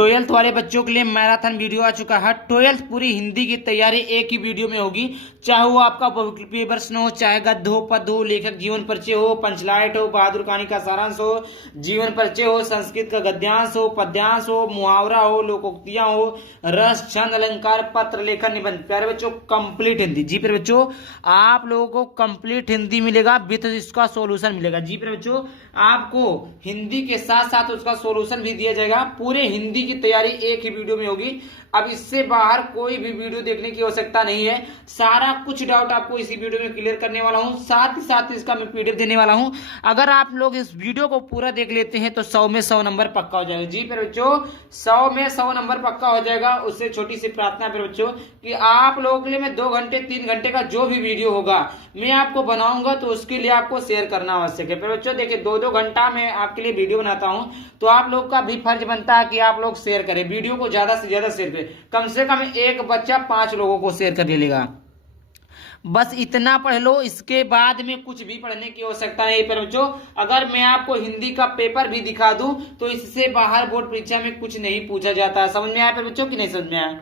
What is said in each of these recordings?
Twelfth वाले बच्चों के लिए मैराथन वीडियो आ चुका है। ट्वेल्थ पूरी हिंदी की तैयारी एक ही वीडियो में होगी, चाहे वो आपका बहुविकल्पीय प्रश्न हो, चाहे गद्य हो, पद्य हो, लेखक जीवन परिचय हो, पंचलाइट हो, बहादुर कहानी का सारांश हो, जीवन परिचय हो, संस्कृत का गद्यांश हो, पद्यांश हो, मुहावरा हो, लोकोक्तियां हो, रस, छंद, अलंकार, पत्र लेखन, निबंध। प्यारे बच्चों कंप्लीट हिंदी। जी प्यारे बच्चों आप लोगों को कंप्लीट हिंदी मिलेगा विद इसका सॉल्यूशन मिलेगा। जी प्यारे बच्चों आपको हिंदी के साथ साथ उसका सॉल्यूशन भी दिया जाएगा। पूरे हिंदी की तैयारी एक ही वीडियो में होगी। अब इससे बाहर कोई भी वीडियो देखने की आवश्यकता नहीं है। सारा कुछ डाउट आपको इसी वीडियो में क्लियर करने वाला हूं, साथ ही साथ इसका मैं पीडीएफ देने वाला हूं। अगर आप लोग इस वीडियो को पूरा देख लेते हैं तो 100 में 100 नंबर पक्का हो जाएगा। जी प्यारे बच्चों 100 में 100 नंबर पक्का हो जाएगा। उससे छोटी सी प्रार्थना है प्यारे बच्चों कि आप लोगों के लिए मैं 2 घंटे 3 घंटे का जो भी वीडियो होगा मैं आपको बनाऊंगा, तो उसके लिए आपको शेयर करना आवश्यक है। प्यारे बच्चों देखिए 2-2 घंटा मैं आपके लिए वीडियो बनाता हूं, तो आप लोग का भी फर्ज बनता है कि आप लोग शेयर करें, वीडियो को ज्यादा से ज्यादा शेयर करें। कम से कम एक बच्चा 5 लोगों को शेयर कर लेगा। बस इतना पढ़ लो, इसके बाद में कुछ भी पढ़ने की आवश्यकता नहीं है बच्चों। अगर मैं आपको हिंदी का पेपर भी दिखा दूं तो इससे बाहर बोर्ड परीक्षा में कुछ नहीं पूछा जाता है। समझ में आया बच्चों कि नहीं समझ में आया?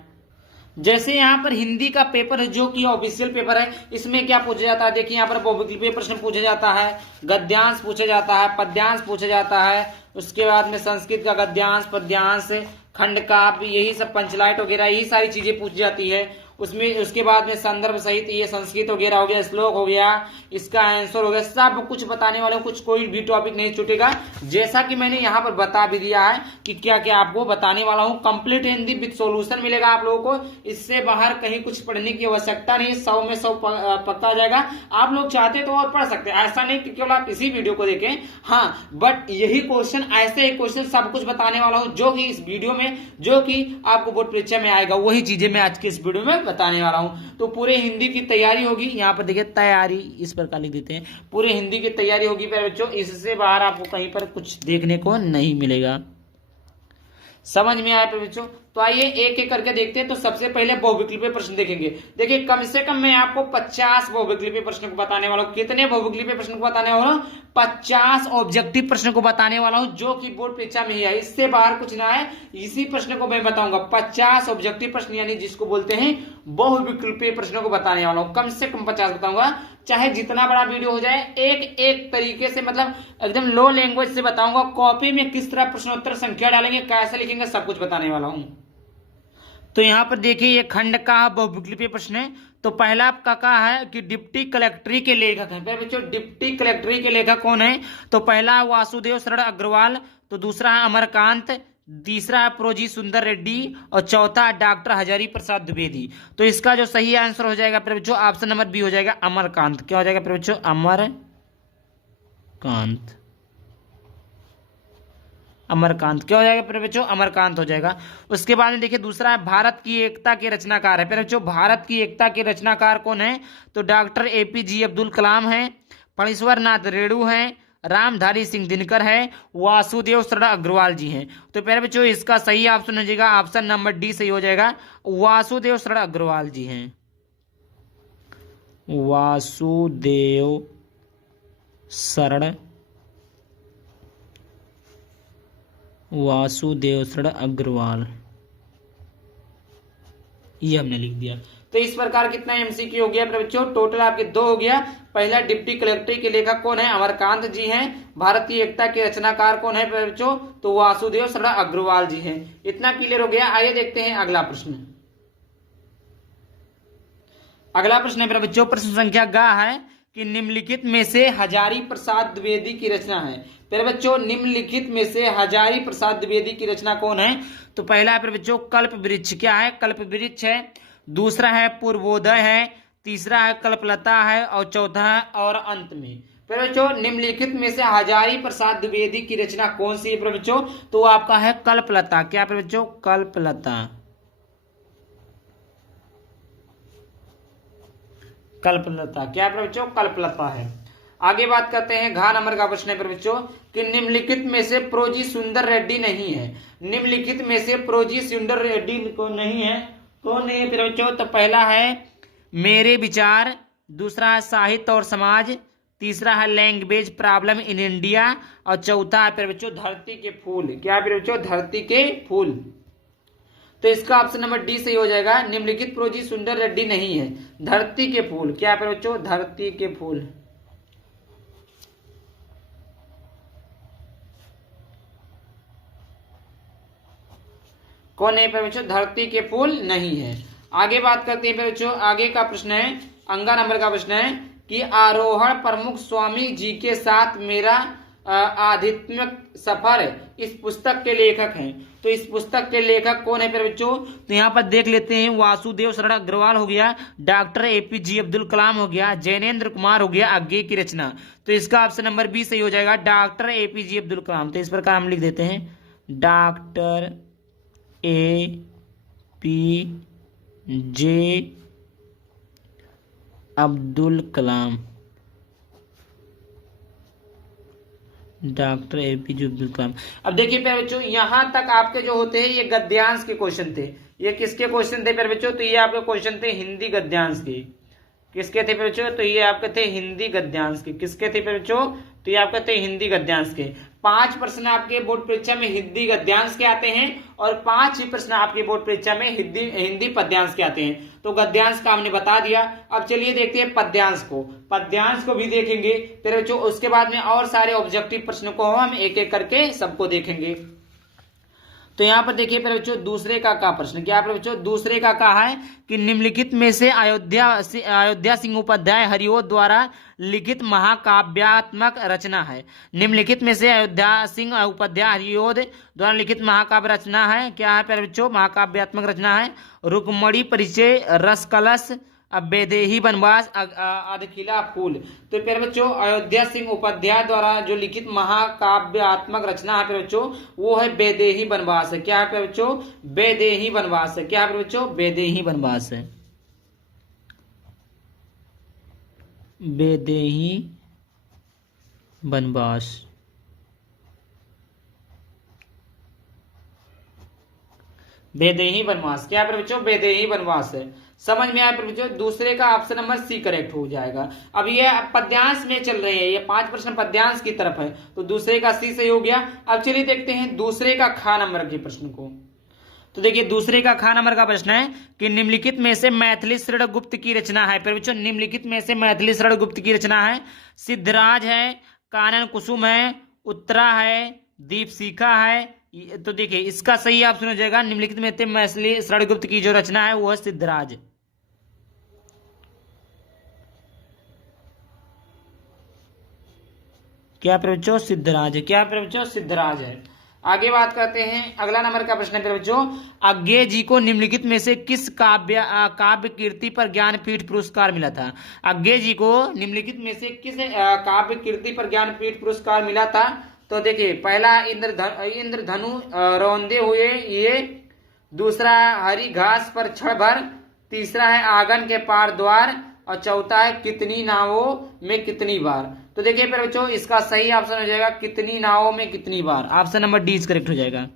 जैसे यहाँ पर हिंदी का पेपर है जो कि ऑफिशियल पेपर है, इसमें क्या पूछा जाता है? देखिए यहाँ पर बहुविकल्पीय प्रश्न पूछा जाता है, गद्यांश पूछा जाता है, पद्यांश पूछा जाता है, उसके बाद में संस्कृत का गद्यांश, पद्यांश, खंड काव्य, यही सब, पंचलाइट वगैरह यही सारी चीजें पूछी जाती है उसमें। उसके बाद में संदर्भ सहित ये संस्कृत वगैरह हो गया, श्लोक हो गया, इसका आंसर हो गया, सब कुछ बताने वाले, कुछ कोई भी टॉपिक नहीं छूटेगा। जैसा कि मैंने यहाँ पर बता भी दिया है कि क्या क्या आपको बताने वाला हूँ। कंप्लीट हिंदी विद सॉल्यूशन मिलेगा आप लोगों को। इससे बाहर कहीं कुछ पढ़ने की आवश्यकता नहीं। 100 में 100 पक्का आ जाएगा। आप लोग चाहते तो और पढ़ सकते हैं, ऐसा नहीं कि केवल आप इसी वीडियो को देखें। हाँ बट यही क्वेश्चन, ऐसे ही क्वेश्चन सब कुछ बताने वाला हूँ जो कि इस वीडियो में, जो कि आपको बोर्ड परीक्षा में आएगा, वही चीजें मैं आज के इस वीडियो में बताने वाला हूं। तो पूरे हिंदी की तैयारी होगी। यहाँ पर देखिए तैयारी इस प्रकार लिख देते हैं, पूरे हिंदी की तैयारी होगी प्यारे बच्चों। इससे बाहर आपको कहीं पर कुछ देखने को नहीं मिलेगा। समझ में आया प्यारे बच्चों? तो आइए एक एक करके देखते हैं। तो सबसे पहले बहुविकल्पीय प्रश्न देखेंगे। देखिए कम से कम मैं आपको 50 बहुविकल्पीय प्रश्न को बताने वाला हूं। कितने बहुविकल्पीय प्रश्न को बताने वाला हूं? 50 ऑब्जेक्टिव प्रश्न को बताने वाला हूं जो कि बोर्ड परीक्षा में ही है। इससे बाहर कुछ ना है, इसी प्रश्न को मैं बताऊंगा। 50 ऑब्जेक्टिव प्रश्न यानी जिसको बोलते हैं बहुविकल्पीय प्रश्नों को बताने वाला हूं। कम से कम 50 बताऊंगा, चाहे जितना बड़ा वीडियो हो जाए। एक एक तरीके से, मतलब एकदम लो लैंग्वेज से बताऊंगा। कॉपी में किस तरह प्रश्नोत्तर संख्या डालेंगे, कैसे लिखेंगे, सब कुछ बताने वाला हूं। तो यहां पर देखिए ये खंड का बहुविकल्पीय प्रश्न है। तो पहला आपका कहा है कि डिप्टी कलेक्ट्री के लेखक हैं। बच्चों डिप्टी कलेक्ट्री के लेखक कौन है? तो पहला है वासुदेव शरण अग्रवाल, तो दूसरा है अमरकांत, तीसरा है प्रोजी सुंदर रेड्डी, और चौथा है डॉक्टर हजारी प्रसाद द्विवेदी। तो इसका जो सही आंसर हो जाएगा बच्चों ऑप्शन नंबर बी हो जाएगा अमरकांत। क्या हो जाएगा बच्चों? अमरकांत। अमरकांत क्या हो जाएगा प्यारे बच्चों? अमरकांत हो जाएगा। उसके बाद में देखिए दूसरा है भारत की एकता के रचनाकार है। प्यारे बच्चों भारत की एकता के रचनाकार कौन है? तो डॉक्टर एपीजे अब्दुल कलाम है, फणीश्वर नाथ रेणु है, रामधारी सिंह दिनकर है, वासुदेव शरण अग्रवाल जी हैं। तो प्यारे बच्चों इसका सही ऑप्शन हो जाएगा ऑप्शन नंबर डी सही हो जाएगा, वासुदेव शरण अग्रवाल जी हैं। वासुदेव शरण अग्रवाल, ये हमने लिख दिया। तो इस प्रकार कितना एमसीक्यू हो गया बच्चों? टोटल आपके 2 हो गया। पहला डिप्टी कलेक्ट्री के लेखक कौन है? अमरकांत जी हैं। भारतीय एकता के रचनाकार कौन है बच्चों? तो वासुदेव शरण अग्रवाल जी हैं। इतना क्लियर हो गया। आइए देखते हैं अगला प्रश्न। अगला प्रश्न है बच्चों, प्रश्न संख्या ग है कि निम्नलिखित में से हजारी प्रसाद द्विवेदी की रचना है। प्यारे बच्चों निम्नलिखित में से हजारी प्रसाद द्विवेदी की रचना कौन है? तो पहला है बच्चों कल्प वृक्ष। क्या है? कल्प वृक्ष है। दूसरा है पूर्वोदय है, तीसरा है कल्पलता है, और चौथा है और अंत में। प्यारे बच्चों निम्नलिखित में से हजारी प्रसाद द्विवेदी की रचना कौन सी है प्यारे बच्चों? तो आपका है कल्पलता। क्या प्यारे बच्चों? कल्पलता। कल्पलता क्या प्यारे बच्चों? कल्पलता है। आगे बात करते हैं घ नंबर का प्रश्न है बच्चों कि निम्नलिखित में से प्रोजी सुंदर रेड्डी नहीं है। निम्नलिखित में से प्रोजी सुंदर रेड्डी को नहीं है, कौन नहीं है बच्चों? तो पहला है मेरे विचार, दूसरा है साहित्य और समाज, तीसरा है लैंग्वेज प्रॉब्लम इन इंडिया, और चौथा है बच्चों धरती के फूल। क्या है बच्चों? धरती के फूल। तो इसका ऑप्शन नंबर डी सही हो जाएगा। निम्नलिखित प्रोजी सुंदर रेड्डी नहीं है। धरती के फूल क्या है बच्चों? धरती के फूल। कौन है बच्चों? धरती के फूल नहीं है। आगे बात करते हैं बच्चों। आगे का प्रश्न है 11 नंबर का प्रश्न है कि आरोहण प्रमुख स्वामी जी के साथ मेरा आध्यात्मिक सफर इस पुस्तक के लेखक हैं। तो इस पुस्तक के लेखक कौन है बच्चों? तो यहाँ पर देख लेते हैं। वासुदेव शरण अग्रवाल हो गया, डॉक्टर एपीजे अब्दुल कलाम हो गया, जैनेन्द्र कुमार हो गया, आगे की रचना। तो इसका ऑप्शन नंबर बी सही हो जाएगा, डॉक्टर एपीजे अब्दुल कलाम। तो इस प्रकार हम लिख देते हैं doctor APJ Abdul Kalam. Doctor APJ Abdul Kalam. अब देखिए प्यारे बच्चों, यहां तक आपके जो होते हैं ये गद्यांश के क्वेश्चन थे। ये किसके क्वेश्चन थे प्यारे बच्चों? तो ये आपके क्वेश्चन थे हिंदी गद्यांश के। किसके थे प्यारे बच्चों? तो ये आपके थे हिंदी गद्यांश के। किसके थे प्यारे बच्चों? तो ये आपके थे हिंदी गद्यांश के। 5 प्रश्न आपके बोर्ड परीक्षा में हिंदी गद्यांश के आते हैं और 5 ही प्रश्न आपके बोर्ड परीक्षा में हिंदी पद्यांश के आते हैं। तो गद्यांश का हमने बता दिया। अब चलिए देखते हैं पद्यांश को। पद्यांश को भी देखेंगे फिर बच्चों, उसके बाद में और सारे ऑब्जेक्टिव प्रश्नों को हम एक एक करके सबको देखेंगे। तो यहाँ पर देखिए फिर बच्चों दूसरे का प्रश्न क्या है बच्चों? दूसरे का कहा है कि निम्नलिखित में से अयोध्या सिंह उपाध्याय हरिओ द्वारा लिखित महाकाव्यात्मक रचना है। निम्नलिखित में से अयोध्या सिंह उपाध्याय हरिओ द्वारा लिखित महाकाव्य रचना है। क्या है प्यारे बच्चों? महाकाव्यात्मक रचना है। रुक्मणी परिचय, रसकलश, बेदेही वनवास, अधखिला फूल। तो प्यारे बच्चों अयोध्या सिंह उपाध्याय द्वारा जो लिखित महाकाव्यात्मक रचना है प्यारे बच्चों वो है बेदेही वनवास है। क्या है प्यारे बच्चों? बेदेही वनवास है। क्या है प्यारे बच्चों? बेदेही वनवास है। बेदेही वनवास। बेदेही वनवास। क्या है बच्चों? बेदेही वनवास है। समझ में आया बच्चों? दूसरे का ऑप्शन नंबर सी करेक्ट हो जाएगा। अब ये पद्यांश में चल रहे हैं, ये 5 प्रश्न पद्यांश की तरफ है, तो दूसरे का सी सही हो गया। अब चलिए देखते हैं दूसरे का खा नंबर के प्रश्न को। तो देखिए दूसरे का खा नंबर का प्रश्न है कि निम्नलिखित में से मैथिली शरण गुप्त की रचना है। फिर बच्चों निम्नलिखित में से मैथिली शरण गुप्त की रचना है। सिद्धराज है, कानन कुसुम है, उत्तरा है, दीपशिखा है। तो देखिए इसका सही ऑप्शन हो जाएगा निम्नलिखित में से मैथिली शरण गुप्त की जो रचना है वो है सिद्धराज। क्या बच्चों? सिद्धराज है। क्या बच्चों? सिद्धराज है। आगे बात करते हैं। अगला नंबर का प्रश्न है बच्चों, अज्ञे जी को निम्नलिखित में से किस काव्य कीर्ति पर ज्ञानपीठ पुरस्कार मिला था? अज्ञे जी को निम्नलिखित में से किस काव्य कीर्ति पर ज्ञानपीठ पुरस्कार मिला था? तो देखिए पहला इंद्रधनु रौंदे हुए ये, दूसरा हरी घास पर क्षण भर, तीसरा है आंगन के पार द्वार और चौथा है कितनी नावों में कितनी बार। तो देखिए फिर बच्चों इसका सही ऑप्शन हो जाएगा कितनी नावों में कितनी बार। ऑप्शन नंबर डी करेक्ट हो जाएगा।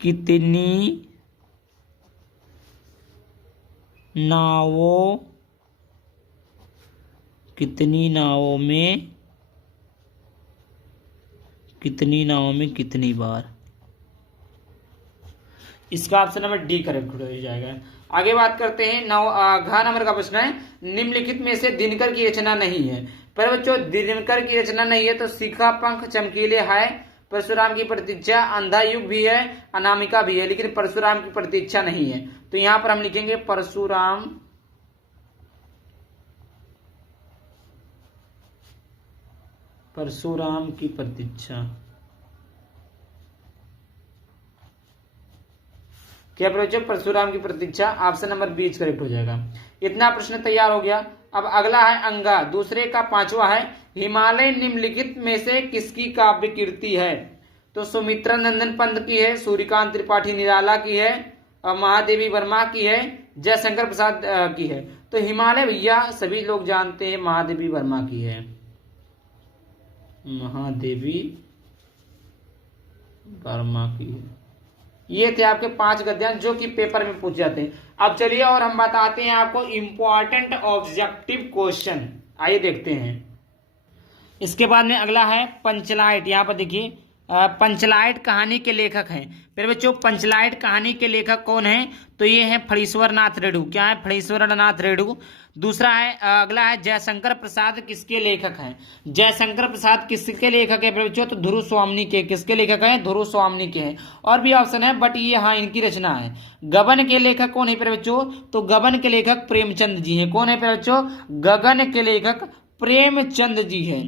कितनी नावों में कितनी बार। इसका ऑप्शन नंबर डी करेक्ट हो जाएगा। आगे बात करते हैं घ नंबर का प्रश्न है, निम्नलिखित में से दिनकर की रचना नहीं है। पर बच्चों दिनकर की रचना नहीं है तो शिखा पंख चमकीले है, परशुराम की प्रतीक्षा, अंधा युग भी है, अनामिका भी है, लेकिन परशुराम की प्रतीक्षा नहीं है। तो यहां पर हम लिखेंगे परशुराम की प्रतीक्षा। क्या बच्चों? परशुराम की प्रतीक्षा। ऑप्शन नंबर बी करेक्ट हो जाएगा। इतना प्रश्न तैयार हो गया। अब अगला है अंगा, दूसरे का 5वां है, हिमालय निम्नलिखित में से किसकी काव्य कीर्ति है? तो सुमित्रा नंदन पंत की है, सूर्यकांत त्रिपाठी निराला की है, महादेवी वर्मा की है, जयशंकर प्रसाद की है। तो हिमालय भैया सभी लोग जानते हैं महादेवी वर्मा की है। महादेवी वर्मा की है। ये थे आपके 5 गद्यांश जो कि पेपर में पूछे जाते हैं। अब चलिए और हम बताते हैं आपको इंपॉर्टेंट ऑब्जेक्टिव क्वेश्चन। आइए देखते हैं। इसके बाद में अगला है पंचलाइट। यहाँ पर देखिए पंचलाइट कहानी के लेखक हैं। फिर बच्चों पंचलाइट कहानी के लेखक कौन हैं? तो ये हैं फणीश्वर नाथ रेणु। क्या है? फणीश्वर नाथ रेणु। दूसरा है अगला है जयशंकर प्रसाद किसके लेखक हैं? जयशंकर प्रसाद किसके लेखक है बच्चों? तो ध्रुव स्वामी के। किसके लेखक हैं? ध्रुव स्वामी के हैं। और भी ऑप्शन है बट ये हाँ इनकी रचना है। गबन के लेखक कौन है बच्चों? तो गबन के लेखक प्रेमचंद जी हैं। कौन है बच्चों? गगन के लेखक प्रेमचंद जी हैं।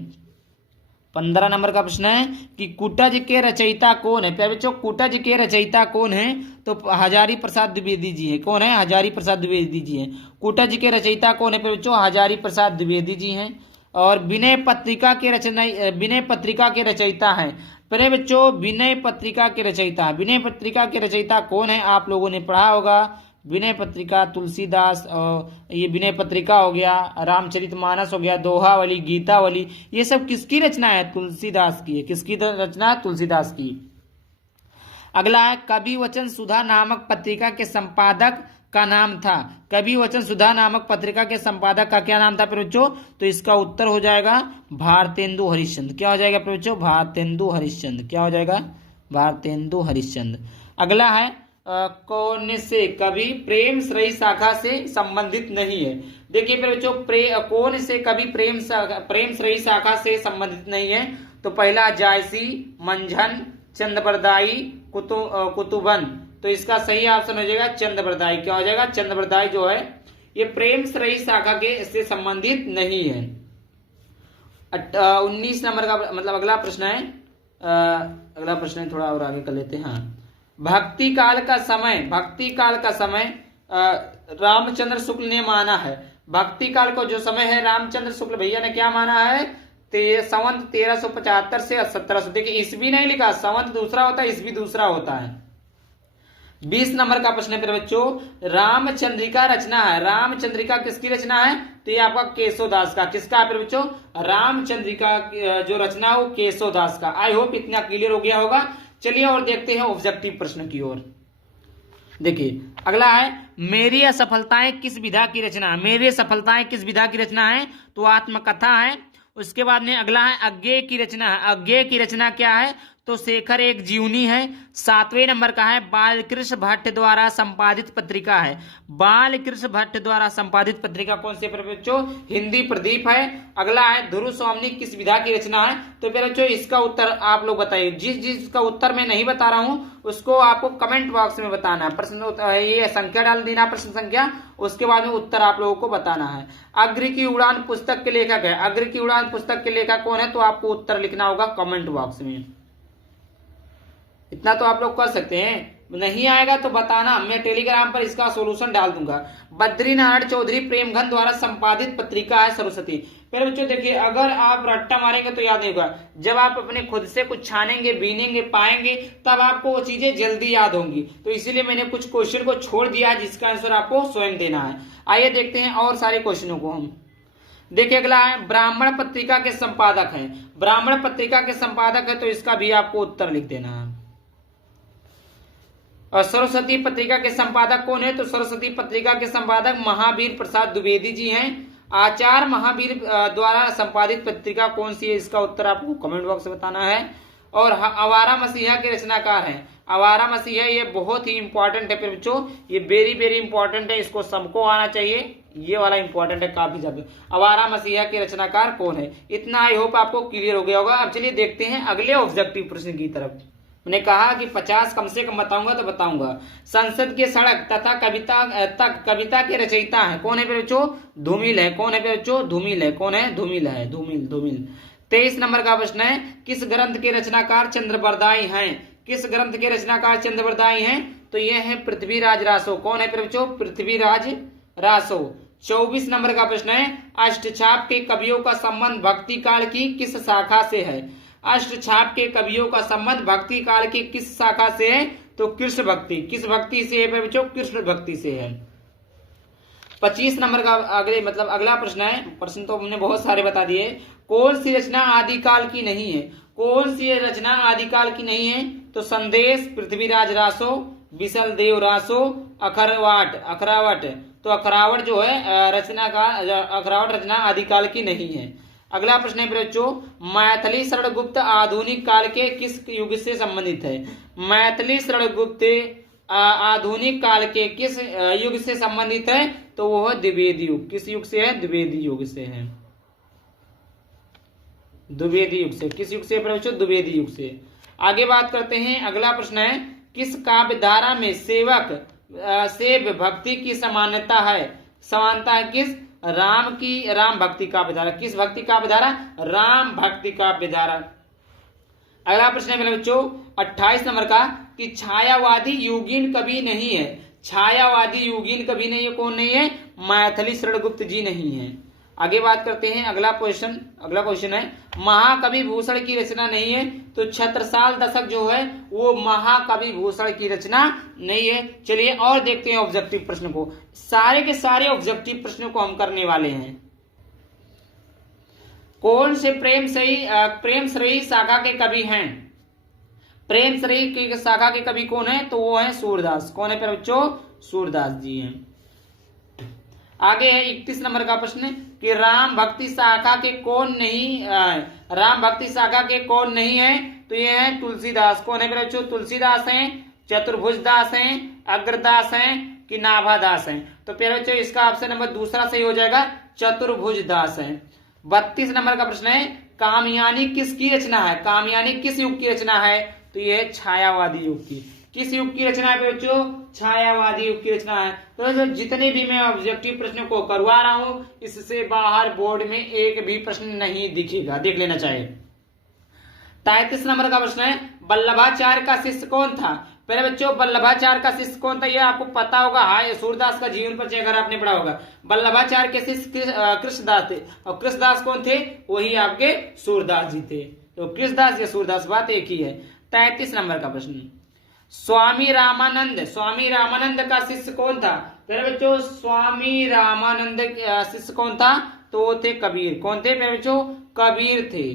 15 नंबर का प्रश्न है कि कुटज के रचयिता कौन है? प्यारे बच्चों कुटज के रचयिता कौन है? तो हजारी प्रसाद द्विवेदी जी हैं। कौन है? हजारी प्रसाद द्विवेदी जी हैं। कुटज के रचयिता कौन है प्यारे बच्चों? हजारी प्रसाद द्विवेदी जी हैं। और विनय पत्रिका के रचयिता हैं। प्यारे बच्चों विनय पत्रिका के रचयिता, विनय पत्रिका के रचयिता कौन है? आप लोगों ने पढ़ा होगा विनय पत्रिका तुलसीदास। ये विनय पत्रिका हो गया, रामचरितमानस हो गया, दोहावली, गीतावली, ये सब किसकी रचना है? तुलसीदास की है। किसकी रचना? तुलसीदास की। अगला है कवि वचन सुधा नामक पत्रिका के संपादक का नाम था। कवि वचन सुधा नामक पत्रिका के संपादक का क्या नाम था बच्चों? तो इसका उत्तर हो जाएगा भारतेंदु हरिश्चंद्र। क्या हो जाएगा बच्चों? भारतेंदु हरिश्चंद्र। क्या हो जाएगा? भारतेंदु हरिश्चंद्र। अगला है कौन से कवि प्रेम श्रेयी शाखा से संबंधित नहीं है? देखिए बच्चों कौन से कवि प्रेम श्रेयी शाखा से संबंधित नहीं है? तो पहला जायसी, मंझन, चंद्रबरदाई, कुतुबन। तो इसका सही ऑप्शन हो जाएगा चंद्रबरदाई। क्या हो जाएगा? चंद्रबरदाई जो है ये प्रेम श्रेयी शाखा के से संबंधित नहीं है। 19 नंबर का मतलब अगला प्रश्न है, अगला प्रश्न है थोड़ा और आगे कर लेते हैं। हाँ, भक्ति काल का समय रामचंद्र शुक्ल ने माना है। भक्ति काल को जो समय है रामचंद्र शुक्ल भैया ने क्या माना है? संवत 1375 से 1700। देखिए ईस्वी नहीं लिखा, संवत दूसरा होता है, ईस्वी दूसरा होता है। 20 नंबर का प्रश्न है बच्चों रामचंद्रिका रचना है। रामचंद्रिका किसकी रचना है? तो ये आपका केशवदास का। किसका है बच्चों? रामचंद्रिका जो रचना है वो केशवदास का। आई होप इतना क्लियर हो गया होगा। चलिए और देखते हैं ऑब्जेक्टिव प्रश्न की ओर। देखिए अगला है मेरी असफलताएं किस विधा की रचना है? मेरी असफलताएं किस विधा की रचना है? तो आत्मकथा है। उसके बाद में अगला है अज्ञेय की रचना है। अज्ञेय की रचना क्या है? तो शेखर एक जीवनी है। 7वें नंबर का है बालकृष्ण भट्ट द्वारा संपादित पत्रिका है। बालकृष्ण भट्ट द्वारा संपादित पत्रिका कौन से बच्चों? हिंदी प्रदीप है। अगला है ध्रुव स्वामी किस विधा की रचना है? तो बच्चों इसका उत्तर आप लोग बताइए। जिसका उत्तर मैं नहीं बता रहा हूं उसको आपको कमेंट बॉक्स में बताना है। प्रश्न ये संख्या डाल देना, प्रश्न संख्या, उसके बाद में उत्तर आप लोगों को बताना है। अग्र की उड़ान पुस्तक के लेखक है। अग्र की उड़ान पुस्तक के लेखक कौन है? तो आपको उत्तर लिखना होगा कमेंट बॉक्स में। इतना तो आप लोग कर सकते हैं। नहीं आएगा तो बताना, मैं टेलीग्राम पर इसका सॉल्यूशन डाल दूंगा। बद्रीनारायण चौधरी प्रेमघन द्वारा संपादित पत्रिका है सरस्वती। फिर बच्चों देखिए अगर आप रट्टा मारेंगे तो याद नहीं होगा। जब आप अपने खुद से कुछ छानेंगे, बीनेंगे, पाएंगे तब आपको वो चीजें जल्दी याद होंगी। तो इसीलिए मैंने कुछ क्वेश्चन को छोड़ दिया जिसका आंसर आपको स्वयं देना है। आइए देखते हैं और सारे क्वेश्चनों को हम। देखिए अगला है ब्राह्मण पत्रिका के संपादक हैं। ब्राह्मण पत्रिका के संपादक है तो इसका भी आपको उत्तर लिख देना है। और सरस्वती पत्रिका के संपादक कौन है? तो सरस्वती पत्रिका के संपादक महावीर प्रसाद द्विवेदी जी हैं। आचार्य महावीर द्वारा संपादित पत्रिका कौन सी है? इसका उत्तर आपको कमेंट बॉक्स में बताना है। और आवारा मसीहा के रचनाकार हैं। आवारा मसीहा ये बहुत ही इंपॉर्टेंट है बच्चों, ये वेरी वेरी इंपॉर्टेंट है, इसको सबको आना चाहिए। ये वाला इंपॉर्टेंट है काफी ज्यादा। आवारा मसीहा के रचनाकार कौन है? इतना आई होप आपको क्लियर हो गया होगा। अब चलिए देखते हैं अगले ऑब्जेक्टिव प्रश्न की तरफ। मैंने कहा कि 50 कम से कम बताऊंगा तो बताऊंगा। संसद के सड़क तथा कविता के रचयिता है। कौन है बच्चों? धूमिल है। कौन है बच्चों? धूमिल है। कौन है? धूमिल है। धूमिल। 23 नंबर का प्रश्न है किस ग्रंथ के रचनाकार चंद्रबरदाई हैं? किस ग्रंथ के रचनाकार चंद्रबरदाई हैं? तो ये है पृथ्वीराज रासो। कौन है बच्चों? पृथ्वीराज रासो। 24 नंबर का प्रश्न है अष्टछाप के कवियों का संबंध भक्ति काल की किस शाखा से है? अष्टछाप के कवियों का संबंध भक्ति काल की किस शाखा से है? तो कृष्ण भक्ति। किस भक्ति से है बच्चों? कृष्ण भक्ति से है। 25 नंबर का अगला प्रश्न है। प्रश्न तो हमने बहुत सारे बता दिए। कौन सी रचना आदिकाल की नहीं है? कौन सी रचना आदिकाल की नहीं है? तो संदेश, पृथ्वीराज रासो, विसल देव रासो, अखरावट। तो अखरावट जो है अखरावट रचना आदिकाल की नहीं है। अगला प्रश्न है बच्चों, मैथिली शरणगुप्त आधुनिक काल के किस युग से संबंधित है? मैथिली शरणगुप्त आधुनिक काल के किस युग से संबंधित है? तो वो है द्विवेदी युग। किस युग से है? द्विवेदी युग से है। द्विवेदी युग से। किस युग से बच्चों? द्विवेदी युग से। आगे बात करते हैं, अगला प्रश्न है, किस काव्य धारा में सेवक से भक्ति की समानता है? समानता है किस? राम भक्ति काव्य धारा। किस भक्ति काव्य धारा? राम भक्ति काव्य धारा। अगला प्रश्न है मेरे बच्चों 28 नंबर का, कि छायावादी योगीन कवि नहीं है। छायावादी योगीन कवि नहीं है। कौन नहीं है? मैथिली शरणगुप्त जी नहीं है। आगे बात करते हैं, अगला क्वेश्चन है, महाकवि भूषण की रचना नहीं है। तो छत्रसाल दशक जो है वो महाकवि भूषण की रचना नहीं है। चलिए और देखते हैं ऑब्जेक्टिव प्रश्न को। सारे के सारे ऑब्जेक्टिव प्रश्नों को हम करने वाले हैं। कौन से प्रेम श्रेयी शाखा के कवि हैं? प्रेम श्रेयी की शाखा के कवि कौन है? तो वो है सूरदास। कौन है फिर बच्चों? सूरदास जी हैं। आगे है 31 नंबर का प्रश्न, कि राम भक्ति शाखा के कौन नहीं है? तो ये है तुलसीदास। कौन है फिर बच्चों? तुलसीदास हैं, चतुर्भुज दास हैं, अग्रदास हैं कि नाभादास हैं? तो फिर बच्चों इसका ऑप्शन नंबर दूसरा सही हो जाएगा, चतुर्भुज दास है। 32 नंबर का प्रश्न है, कामयानी किसकी रचना है? कामयानी किस युग की रचना है? तो ये छायावादी युग की। किस युग की रचना है बच्चों? छायावादी युग की रचना है। तो जितने भी मैं ऑब्जेक्टिव प्रश्नों को करवा रहा हूं, इससे बाहर बोर्ड में एक भी प्रश्न नहीं दिखेगा, देख लेना चाहिए। 33 नंबर का प्रश्न है, वल्लभाचार्य का शिष्य कौन था? पहले बच्चों वल्लभाचार्य का शिष्य कौन था ये आपको पता होगा। हाँ, सूरदास का जीवन परिचय अगर आपने पढ़ा होगा। वल्लभाचार्य के शिष्य कृष्णदास थे, और कृष्णदास कौन थे? वही आपके सूरदास जी थे। तो कृष्णदास या सूरदास बात एक ही है। 33 नंबर का प्रश्न, स्वामी रामानंद का शिष्य कौन था? पहले बच्चों स्वामी रामानंद शिष्य कौन था? तो वो थे कबीर। कौन थे पहले बच्चों? कबीर थे।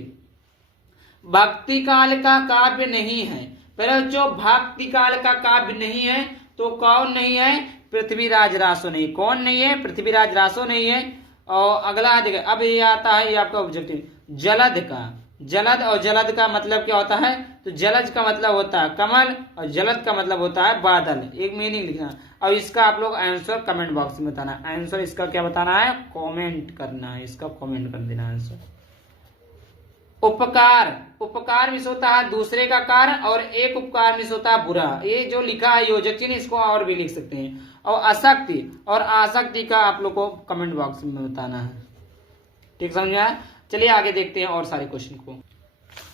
भक्ति काल का काव्य नहीं है। पहले बच्चों भक्ति काल का काव्य नहीं है, तो कौन नहीं है? पृथ्वीराज रासो नहीं। कौन नहीं है? पृथ्वीराज रासो नहीं है। और अगला देखिए, अब ये आता है ये आपका ऑब्जेक्टिव, जलद का। जलद और जलद का मतलब क्या होता है? तो जलज का मतलब होता है कमल और जलद का मतलब होता है बादल। एक मीनिंग लिखना, और इसका आप लोग आंसर कमेंट बॉक्स में बताना। आंसर इसका क्या बताना है? कमेंट करना है, इसका कमेंट कर देना आंसर। उपकार मिस होता है दूसरे का कार्य, और एक उपकार मिस होता है बुरा। ये जो लिखा है योजक चिन्ह, इसको और भी लिख सकते हैं। और आसक्ति और आसक्ति का आप लोग को कमेंट बॉक्स में बताना है। ठीक समझा? चलिए आगे देखते हैं और सारे क्वेश्चन को।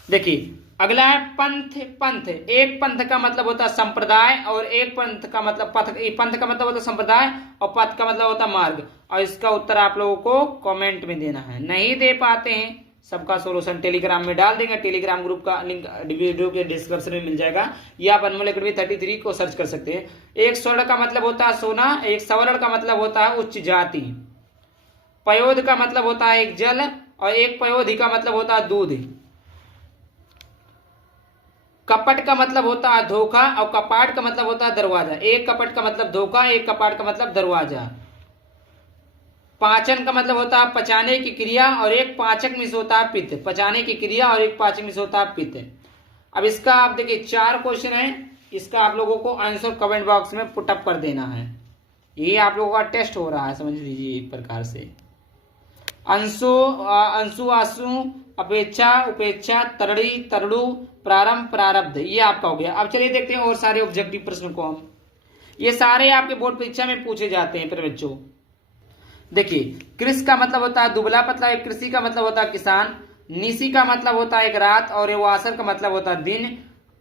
देखिए अगला है पंथ। एक पंथ का मतलब होता है संप्रदाय, और एक पंथ का मतलब पंथ का मतलब होता है संप्रदाय, और पथ का मतलब होता है मार्ग। और इसका उत्तर आप लोगों को कमेंट में देना है। नहीं दे पाते हैं, सबका सोल्यूशन टेलीग्राम में डाल देंगे। टेलीग्राम ग्रुप का लिंक वीडियो के डिस्क्रिप्शन में मिल जाएगा, या आप अनमोल एकेडमी 33 को सर्च कर सकते हैं। एक स्वर्ण का मतलब होता है सोना, एक सवर्ण का मतलब होता है उच्च जाति, पयोध का मतलब होता है एक जल, और एक पयोधी का मतलब होता है दूध। कपट का मतलब होता है धोखा, और कपाट का मतलब होता है दरवाजा। एक कपट का मतलब धोखा, एक कपाट का मतलब दरवाजा। पाचन का मतलब होता है पचाने की क्रिया, और एक पाचक मिस होता है पित्त। पचाने की क्रिया और एक पाचक मिस होता है पित्त। अब इसका आप देखिए 4 क्वेश्चन है, इसका आप लोगों को आंसर कमेंट बॉक्स में पुटअप कर देना है। ये आप लोगों का टेस्ट हो रहा है, समझ लीजिए एक प्रकार से। अंशु आंसू, अपेक्षा उपेक्षा, तरड़ी तरड़ू, प्रारंभ प्रारब्ध, ये आपका हो गया। अब चलिए देखते हैं और सारे ऑब्जेक्टिव प्रश्न को हम। ये सारे आपके बोर्ड परीक्षा में पूछे जाते हैं फिर बच्चों। देखिए कृषि का मतलब होता है दुबला पतला, एक कृषि का मतलब होता है किसान, निशी का मतलब होता है एक रात, और वासर का मतलब होता है दिन,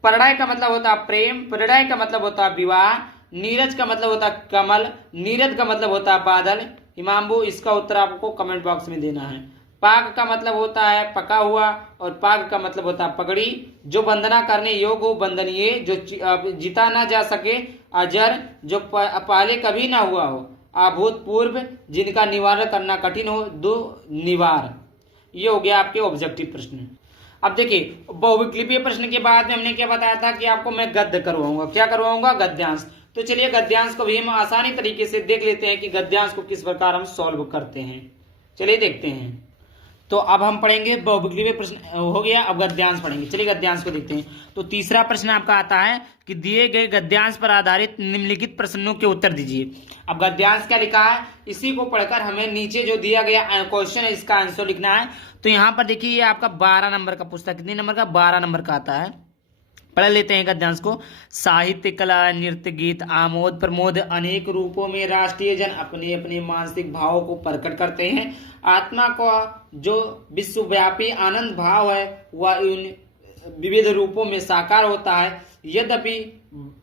परड़य का मतलब होता है प्रेम, परिणय का मतलब होता है विवाह, नीरज का मतलब होता है कमल, नीरद का मतलब होता है बादल, हिमांबु, इसका उत्तर आपको कमेंट बॉक्स में देना है। पाक का मतलब होता है पका हुआ, और पाग का मतलब होता है पगड़ी, जो वंदना करने योग्य हो वंदनीय, जो जीता ना जा सके अजर, जो पहले कभी ना हुआ हो अभूतपूर्व, जिनका निवारण करना कठिन हो दुर्निवार। ये हो गया आपके ऑब्जेक्टिव प्रश्न। अब देखिए बहुविकल्पीय प्रश्न के बाद में हमने क्या बताया था कि आपको मैं गद्य करवाऊंगा। क्या करवाऊंगा? गद्यांश। तो चलिए गद्यांश को भी हम आसानी तरीके से देख लेते हैं कि गद्यांश को किस प्रकार हम सॉल्व करते हैं। चलिए देखते हैं। तो अब हम पढ़ेंगे बहुविकल्पीय में प्रश्न हो गया, अब गद्यांश पढ़ेंगे। चलिए गद्यांश को देखते हैं। तो तीसरा प्रश्न आपका आता है कि दिए गए गद्यांश पर आधारित निम्नलिखित प्रश्नों के उत्तर दीजिए। अब गद्यांश क्या लिखा है, इसी को पढ़कर हमें नीचे जो दिया गया क्वेश्चन है इसका आंसर लिखना है। तो यहाँ पर देखिए ये आपका 12 नंबर का पुस्तक, कितने नंबर का, 12 नंबर का आता है। पढ़ लेते हैं गद्यांश को। साहित्य, कला, नृत्य, गीत, आमोद प्रमोद अनेक रूपों में राष्ट्रीय जन अपने अपने मानसिक भावों को प्रकट करते हैं। आत्मा का जो विश्वव्यापी आनंद भाव है वह इन विविध रूपों में साकार होता है। यद्यपि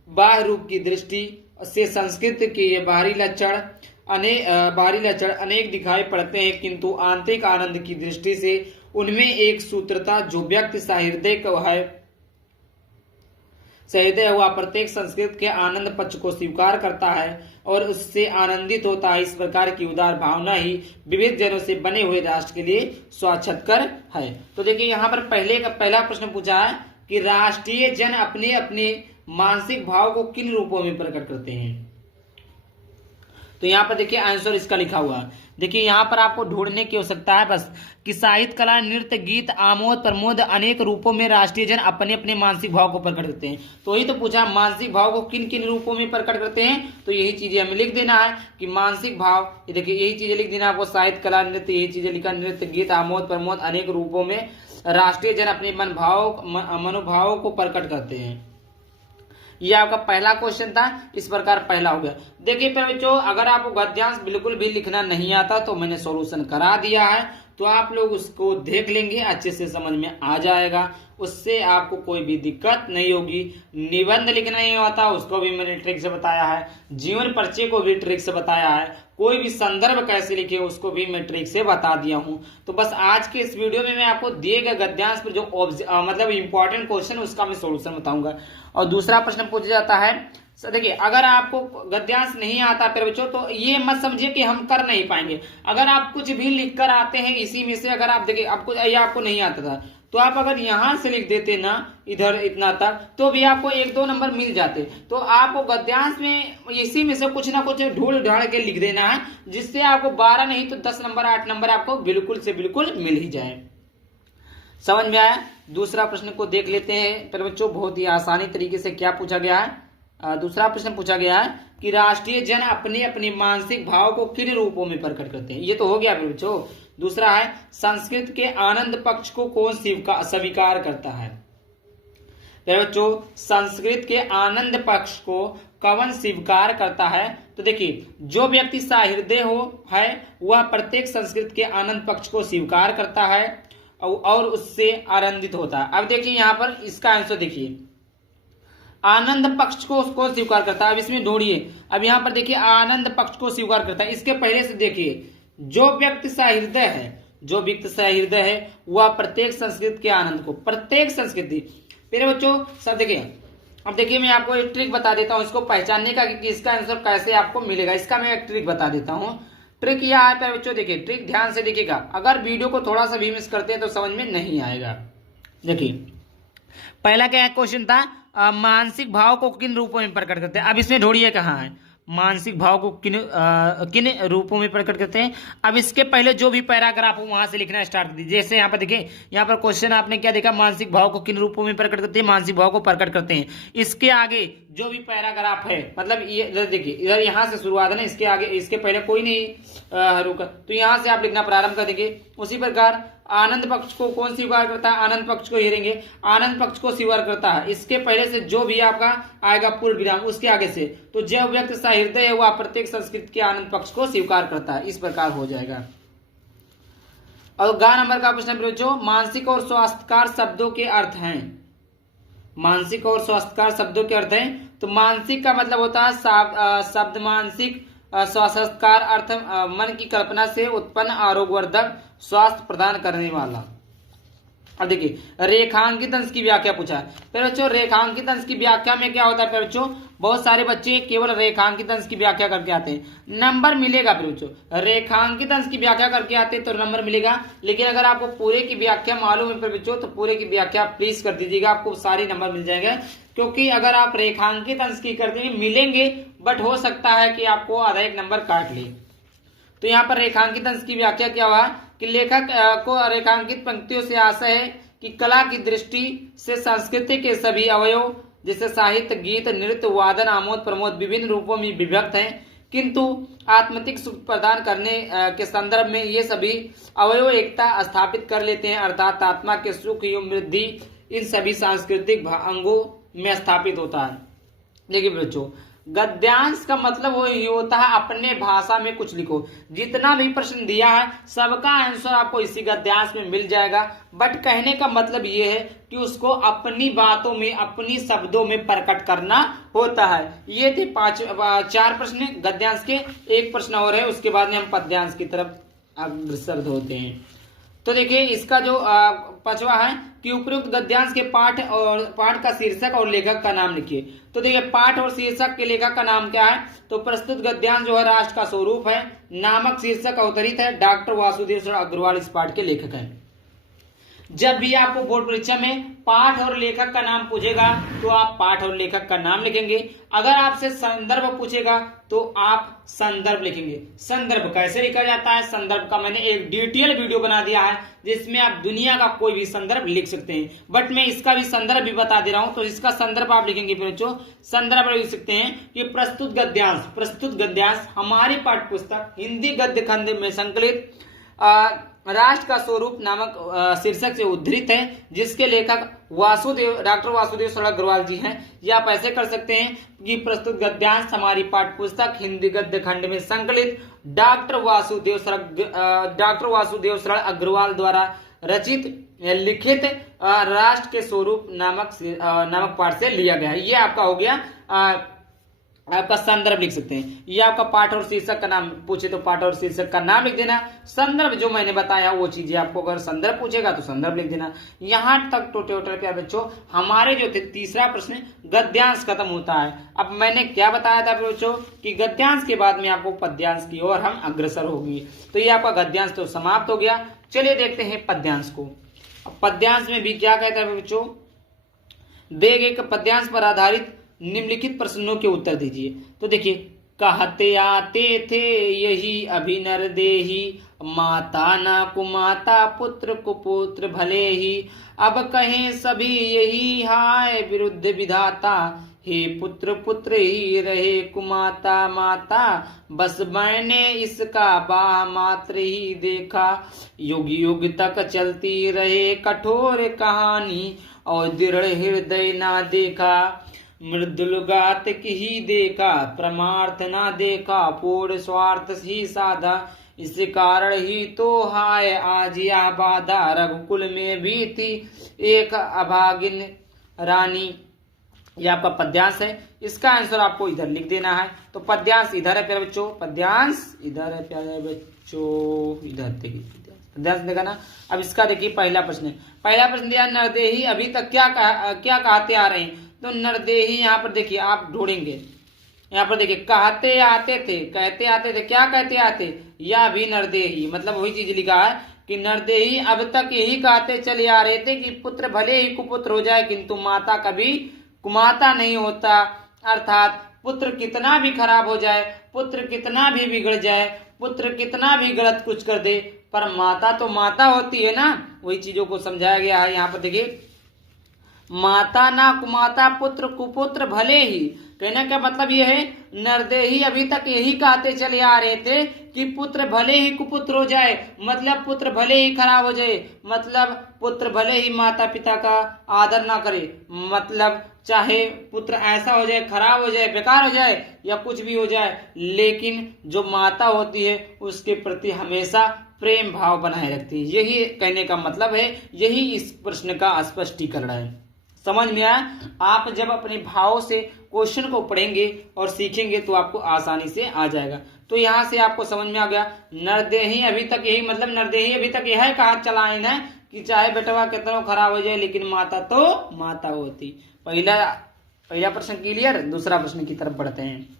बाह्य रूप की दृष्टि से संस्कृत के ये बाहरी लक्षण अनेक दिखाई पड़ते हैं, किंतु आंतरिक आनंद की दृष्टि से उनमें एक सूत्रता जो व्यक्ति सहृदय हुआ प्रत्येक संस्कृत के आनंद पक्ष को स्वीकार करता है और उससे आनंदित होता है। इस प्रकार की उदार भावना ही विविध जनों से बने हुए राष्ट्र के लिए स्वाक्षतकर है। तो देखिए यहाँ पर पहला प्रश्न पूछा है कि राष्ट्रीय जन अपने अपने मानसिक भाव को किन रूपों में प्रकट करते हैं। तो यहाँ पर देखिए आंसर इसका लिखा हुआ है। देखिए यहाँ पर आपको ढूंढने की आवश्यकता है बस कि साहित्य, कला, नृत्य, गीत, आमोद प्रमोद अनेक रूपों में राष्ट्रीय जन अपने अपने मानसिक भाव को प्रकट करते हैं। तो वही तो पूछा, मानसिक भाव को किन किन रूपों में प्रकट करते हैं। तो यही चीजें हमें लिख देना है कि मानसिक भाव, ये देखिए यही चीजें लिख देना आपको, साहित्य, कला, नृत्य, यही चीजें लिखा, नृत्य, गीत, आमोद प्रमोद अनेक रूपों में राष्ट्रीय जन अपने मनोभावों को प्रकट करते हैं। ये आपका पहला क्वेश्चन था, इस प्रकार पहला हो गया। देखिए बच्चों, अगर आपको गद्यांश बिल्कुल भी लिखना नहीं आता तो मैंने सॉल्यूशन करा दिया है, तो आप लोग उसको देख लेंगे, अच्छे से समझ में आ जाएगा, उससे आपको कोई भी दिक्कत नहीं होगी। निबंध लिखना नहीं आता उसको भी मैंने ट्रिक से बताया है, जीवन परिचय को भी ट्रिक से बताया है, कोई भी संदर्भ कैसे लिखे उसको भी मैं ट्रिक से बता दिया हूं। तो बस आज के इस वीडियो में मैं आपको दिए गए गद्यांश पर जो मतलब इंपॉर्टेंट क्वेश्चन उसका मैं सॉल्यूशन बताऊंगा। और दूसरा प्रश्न पूछा जाता है, देखिए अगर आपको गद्यांश नहीं आता फिर बच्चों तो ये मत समझिए कि हम कर नहीं पाएंगे। अगर आप कुछ भी लिख कर आते हैं इसी में से, अगर आप देखिए आपको नहीं आता था तो आप अगर यहां से लिख देते ना इधर इतना तक तो भी आपको 1-2 नंबर मिल जाते। तो आपको गद्यांश में इसी में से कुछ ना कुछ ढूंढ ढाड़ के लिख देना है, जिससे आपको 12 नहीं तो 10 नंबर 8 नंबर आपको बिल्कुल से बिल्कुल मिल ही जाए। समझ में आया। दूसरा प्रश्न को देख लेते हैं फिर बच्चों, बहुत ही आसानी तरीके से क्या पूछा गया है। दूसरा प्रश्न पूछा गया है कि राष्ट्रीय जन अपने अपने मानसिक भाव को किन रूपों में प्रकट करते हैं। ये तो हो गया फिर बच्चों। दूसरा है संस्कृत के आनंद पक्ष को कौन स्वीकार करता है। फिर बच्चों संस्कृत के आनंद पक्ष को कौन स्वीकार करता है। तो देखिए जो व्यक्ति सहृदय है वह प्रत्येक संस्कृत के आनंद पक्ष को स्वीकार करता है और उससे आनंदित होता है। अब देखिए यहाँ पर इसका आंसर देखिए, आनंद पक्ष को उसको स्वीकार करता है। अब इसमें ढूंढिए, अब यहाँ पर देखिए आनंद पक्ष को स्वीकार करता है। इसके पहले से देखिए जो व्यक्ति सहृदय है वह प्रत्येक संस्कृत के आनंद को, प्रत्येक संस्कृति। फिर बच्चों सब देखिए, अब देखिए मैं आपको एक ट्रिक बता देता हूँ इसको पहचानने का कि इसका आंसर कैसे आपको मिलेगा। इसका मैं एक ट्रिक बता देता हूँ। ट्रिक यह है बच्चों, देखिए ट्रिक ध्यान से देखिएगा, अगर वीडियो को थोड़ा सा भी मिस करते हैं तो समझ में नहीं आएगा। देखिए पहला क्या क्वेश्चन था, मानसिक भाव को किन रूपों में प्रकट करते हैं। अब इसमें ढूंढिए कहाँ है, मानसिक भाव को किन रूपों में प्रकट करते हैं। अब इसके पहले जो भी पैराग्राफ हो वहां से लिखना स्टार्ट कर दीजिए। जैसे यहाँ पर देखिए, यहाँ पर क्वेश्चन आपने क्या देखा, मानसिक भाव को किन रूपों में प्रकट करते हैं, मानसिक भाव को प्रकट करते हैं। इसके आगे जो भी पैराग्राफ है, मतलब ये देखिए इधर यहाँ से शुरुआत है ना, इसके आगे इसके पहले कोई नहीं रुका, तो यहाँ से आप लिखना प्रारंभ कर देंगे। उसी प्रकार आनंद पक्ष को कौन स्वीकार करता है, आनंद पक्ष को हेरेंगे, आनंद पक्ष को स्वीकार करता है। इसके पहले से जो भी आपका आएगा पूर्ण विराम उसके आगे से, तो जो व्यक्ति सहृदय है वह प्रत्येक संस्कृत के आनंद पक्ष को स्वीकार करता है। इस प्रकार हो जाएगा। और ग नंबर का प्रश्न पूछो, मानसिक और स्वास्थ्यकर शब्दों के अर्थ हैं। मानसिक और स्वास्थ्यकर शब्दों के अर्थ हैं। तो मानसिक का मतलब होता है शब्द मानसिक, स्वास्थ्यकर अर्थ मन की कल्पना से उत्पन्न आरोग्यवर्धक स्वास्थ्य प्रदान करने वाला। अब देखिए रेखांकित अंश की व्याख्या पूछा है। फिर बच्चों रेखांकित अंश की व्याख्या में क्या होता है। फिर बच्चों बहुत सारे बच्चे केवल रेखांकित अंश की व्याख्या करके आते हैं, नंबर मिलेगा। फिर बच्चों रेखांकित अंश की व्याख्या करके आते हैं तो नंबर मिलेगा, लेकिन अगर आपको पूरे की व्याख्या मालूम है फिर बच्चों तो पूरे की व्याख्या प्लीज कर दीजिएगा, आपको सारे नंबर मिल जाएंगे। क्योंकि अगर आप रेखांकित अंश की करते हैं मिलेंगे, बट हो सकता है कि आपको आधा एक नंबर काट ले। तो यहाँ पर रेखांकित अंश की व्याख्या क्या हुआ कि लेखक को रेखांकित पंक्तियों से आशय है कि कला की दृष्टि से संस्कृति के सभी अवयव जैसे साहित्य, गीत, नृत्य, वादन, आमोद प्रमोद विभिन्न रूपों में विभक्त हैं, किंतु आत्मतिक सुख प्रदान करने के संदर्भ में ये सभी अवयव एकता स्थापित कर लेते हैं, अर्थात आत्मा के सुख एवं वृद्धि इन सभी सांस्कृतिक अंगों में स्थापित होता है। देखिए बच्चों, गद्यांश का मतलब वो ये होता है अपने भाषा में कुछ लिखो। जितना भी प्रश्न दिया है सबका आंसर आपको इसी गद्यांश में मिल जाएगा, बट कहने का मतलब ये है कि उसको अपनी बातों में, अपनी शब्दों में प्रकट करना होता है। ये थे 4 प्रश्न गद्यांश के। एक प्रश्न और है, उसके बाद में हम पद्यांश की तरफ अग्रसर होते हैं। तो देखिए इसका जो 5वां है कि उपयुक्त गद्यांश के पाठ का शीर्षक और लेखक का नाम लिखिए। तो देखिए पाठ और शीर्षक के लेखक का नाम क्या है, तो प्रस्तुत गद्यांश जो है राष्ट्र का स्वरूप है नामक शीर्षक अवतरित है। डॉक्टर वासुदेव शरण अग्रवाल इस पाठ के लेखक हैं। जब भी आपको बोर्ड परीक्षा में पाठ और लेखक का नाम पूछेगा तो आप पाठ और लेखक का नाम लिखेंगे। अगर आपसे संदर्भ पूछेगा तो आप संदर्भ लिखेंगे। संदर्भ कैसे लिखा जाता है, संदर्भ का मैंने एक डिटेल वीडियो बना दिया है जिसमें आप दुनिया का कोई भी संदर्भ लिख सकते हैं, बट मैं इसका भी संदर्भ भी बता दे रहा हूं। तो इसका संदर्भ आप लिखेंगे बच्चों, संदर्भ लिख सकते हैं कि प्रस्तुत गद्यांश हमारी पाठ्य पुस्तक हिंदी गद्य खंड में संकलित राष्ट्र का स्वरूप नामक शीर्षक से उद्धृत है, जिसके लेखक डॉक्टर वासुदेव शरण अग्रवाल जी हैं। या आप ऐसे कर सकते हैं कि प्रस्तुत गद्यांश हमारी पाठ्य पुस्तक हिंदी गद्य खंड में संकलित डॉक्टर वासुदेव शरण अग्रवाल द्वारा रचित लिखित राष्ट्र के स्वरूप नामक पाठ से लिया गया है। ये आपका हो गया आपका संदर्भ लिख सकते हैं। ये आपका पाठ और शीर्षक का नाम पूछे तो पाठ और शीर्षक का नाम लिख देना। संदर्भ जो मैंने बताया वो चीजें आपको अगर संदर्भ पूछेगा तो संदर्भ लिख देना। यहां तक टोटल प्यारे बच्चों हमारे जो थे तीसरा प्रश्न गद्यांश खत्म होता है। अब मैंने क्या बताया था बच्चों कि गद्यांश के बाद में आपको पद्यांश की ओर हम अग्रसर होगी। तो ये आपका गद्यांश तो समाप्त हो गया। चलिए देखते हैं पद्यांश को। पद्यांश में भी क्या कहता है बच्चों, देख एक पद्यांश पर आधारित निम्नलिखित प्रश्नों के उत्तर दीजिए। तो देखिए, कहते आते थे यही अभिनर देही, माता ना कुमाता पुत्र कुपुत्र भले ही, अब कहें सभी यही हाय विरुद्ध विधाता, हे पुत्र पुत्र ही रहे कुमाता माता, बस मैंने इसका बा मात्र ही देखा, युग युग तक चलती रहे कठोर कहानी, और दृढ़ हृदय ना देखा, मृदुल गात ही देखा परमार्थ ना देखा, पूर्ण स्वार्थ ही साधा, इस कारण ही तो हाय आज या बाधा, रघुकुल में भी थी एक अभागिन रानी। यह आपका पद्यांश है। इसका आंसर आपको इधर लिख देना है। तो पद्यांश इधर है प्यारे बच्चों, पद्यांश इधर है प्यारे बच्चों, इधर देखिए पद्यांश देखा ना। अब इसका देखिए पहला प्रश्न दिया, नरदेही अभी तक क्या कहते आ रहे हैं। तो नरदेही यहाँ पर देखिए आप ढूंढेंगे, यहाँ पर देखिए कहते आते थे क्या कहते आते, या भी नरदेही मतलब वही चीज लिखा है कि नरदेही अब तक यही कहते चले आ रहे थे कि पुत्र भले ही कुपुत्र हो जाए किंतु माता कभी कुमाता नहीं होता। अर्थात पुत्र कितना भी खराब हो जाए, पुत्र कितना भी बिगड़ जाए, पुत्र कितना भी गलत कुछ कर दे, पर माता तो माता होती है ना। वही चीजों को समझाया गया है। यहाँ पर देखिए, माता ना कुमाता पुत्र कुपुत्र भले ही, कहने का मतलब यह है नरदेही अभी तक यही कहते चले आ रहे थे कि पुत्र भले ही कुपुत्र हो जाए, मतलब पुत्र भले ही खराब हो जाए, मतलब पुत्र भले ही माता पिता का आदर ना करे, मतलब चाहे पुत्र ऐसा हो जाए, खराब हो जाए, बेकार हो जाए या कुछ भी हो जाए, लेकिन जो माता होती है उसके प्रति हमेशा प्रेम भाव बनाए रखती है। यही कहने का मतलब है, यही इस प्रश्न का स्पष्टीकरण है। समझ में आया? आप जब अपने भाव से क्वेश्चन को पढ़ेंगे और सीखेंगे तो आपको आसानी से आ जाएगा। तो यहाँ से आपको समझ में आ गया नरदेही अभी तक यही मतलब नरदेही अभी तक यह कहा चला है कि चाहे बेटवा कितना खराब हो जाए लेकिन माता तो माता होती। पहला प्रश्न क्लियर। दूसरा प्रश्न की तरफ बढ़ते हैं।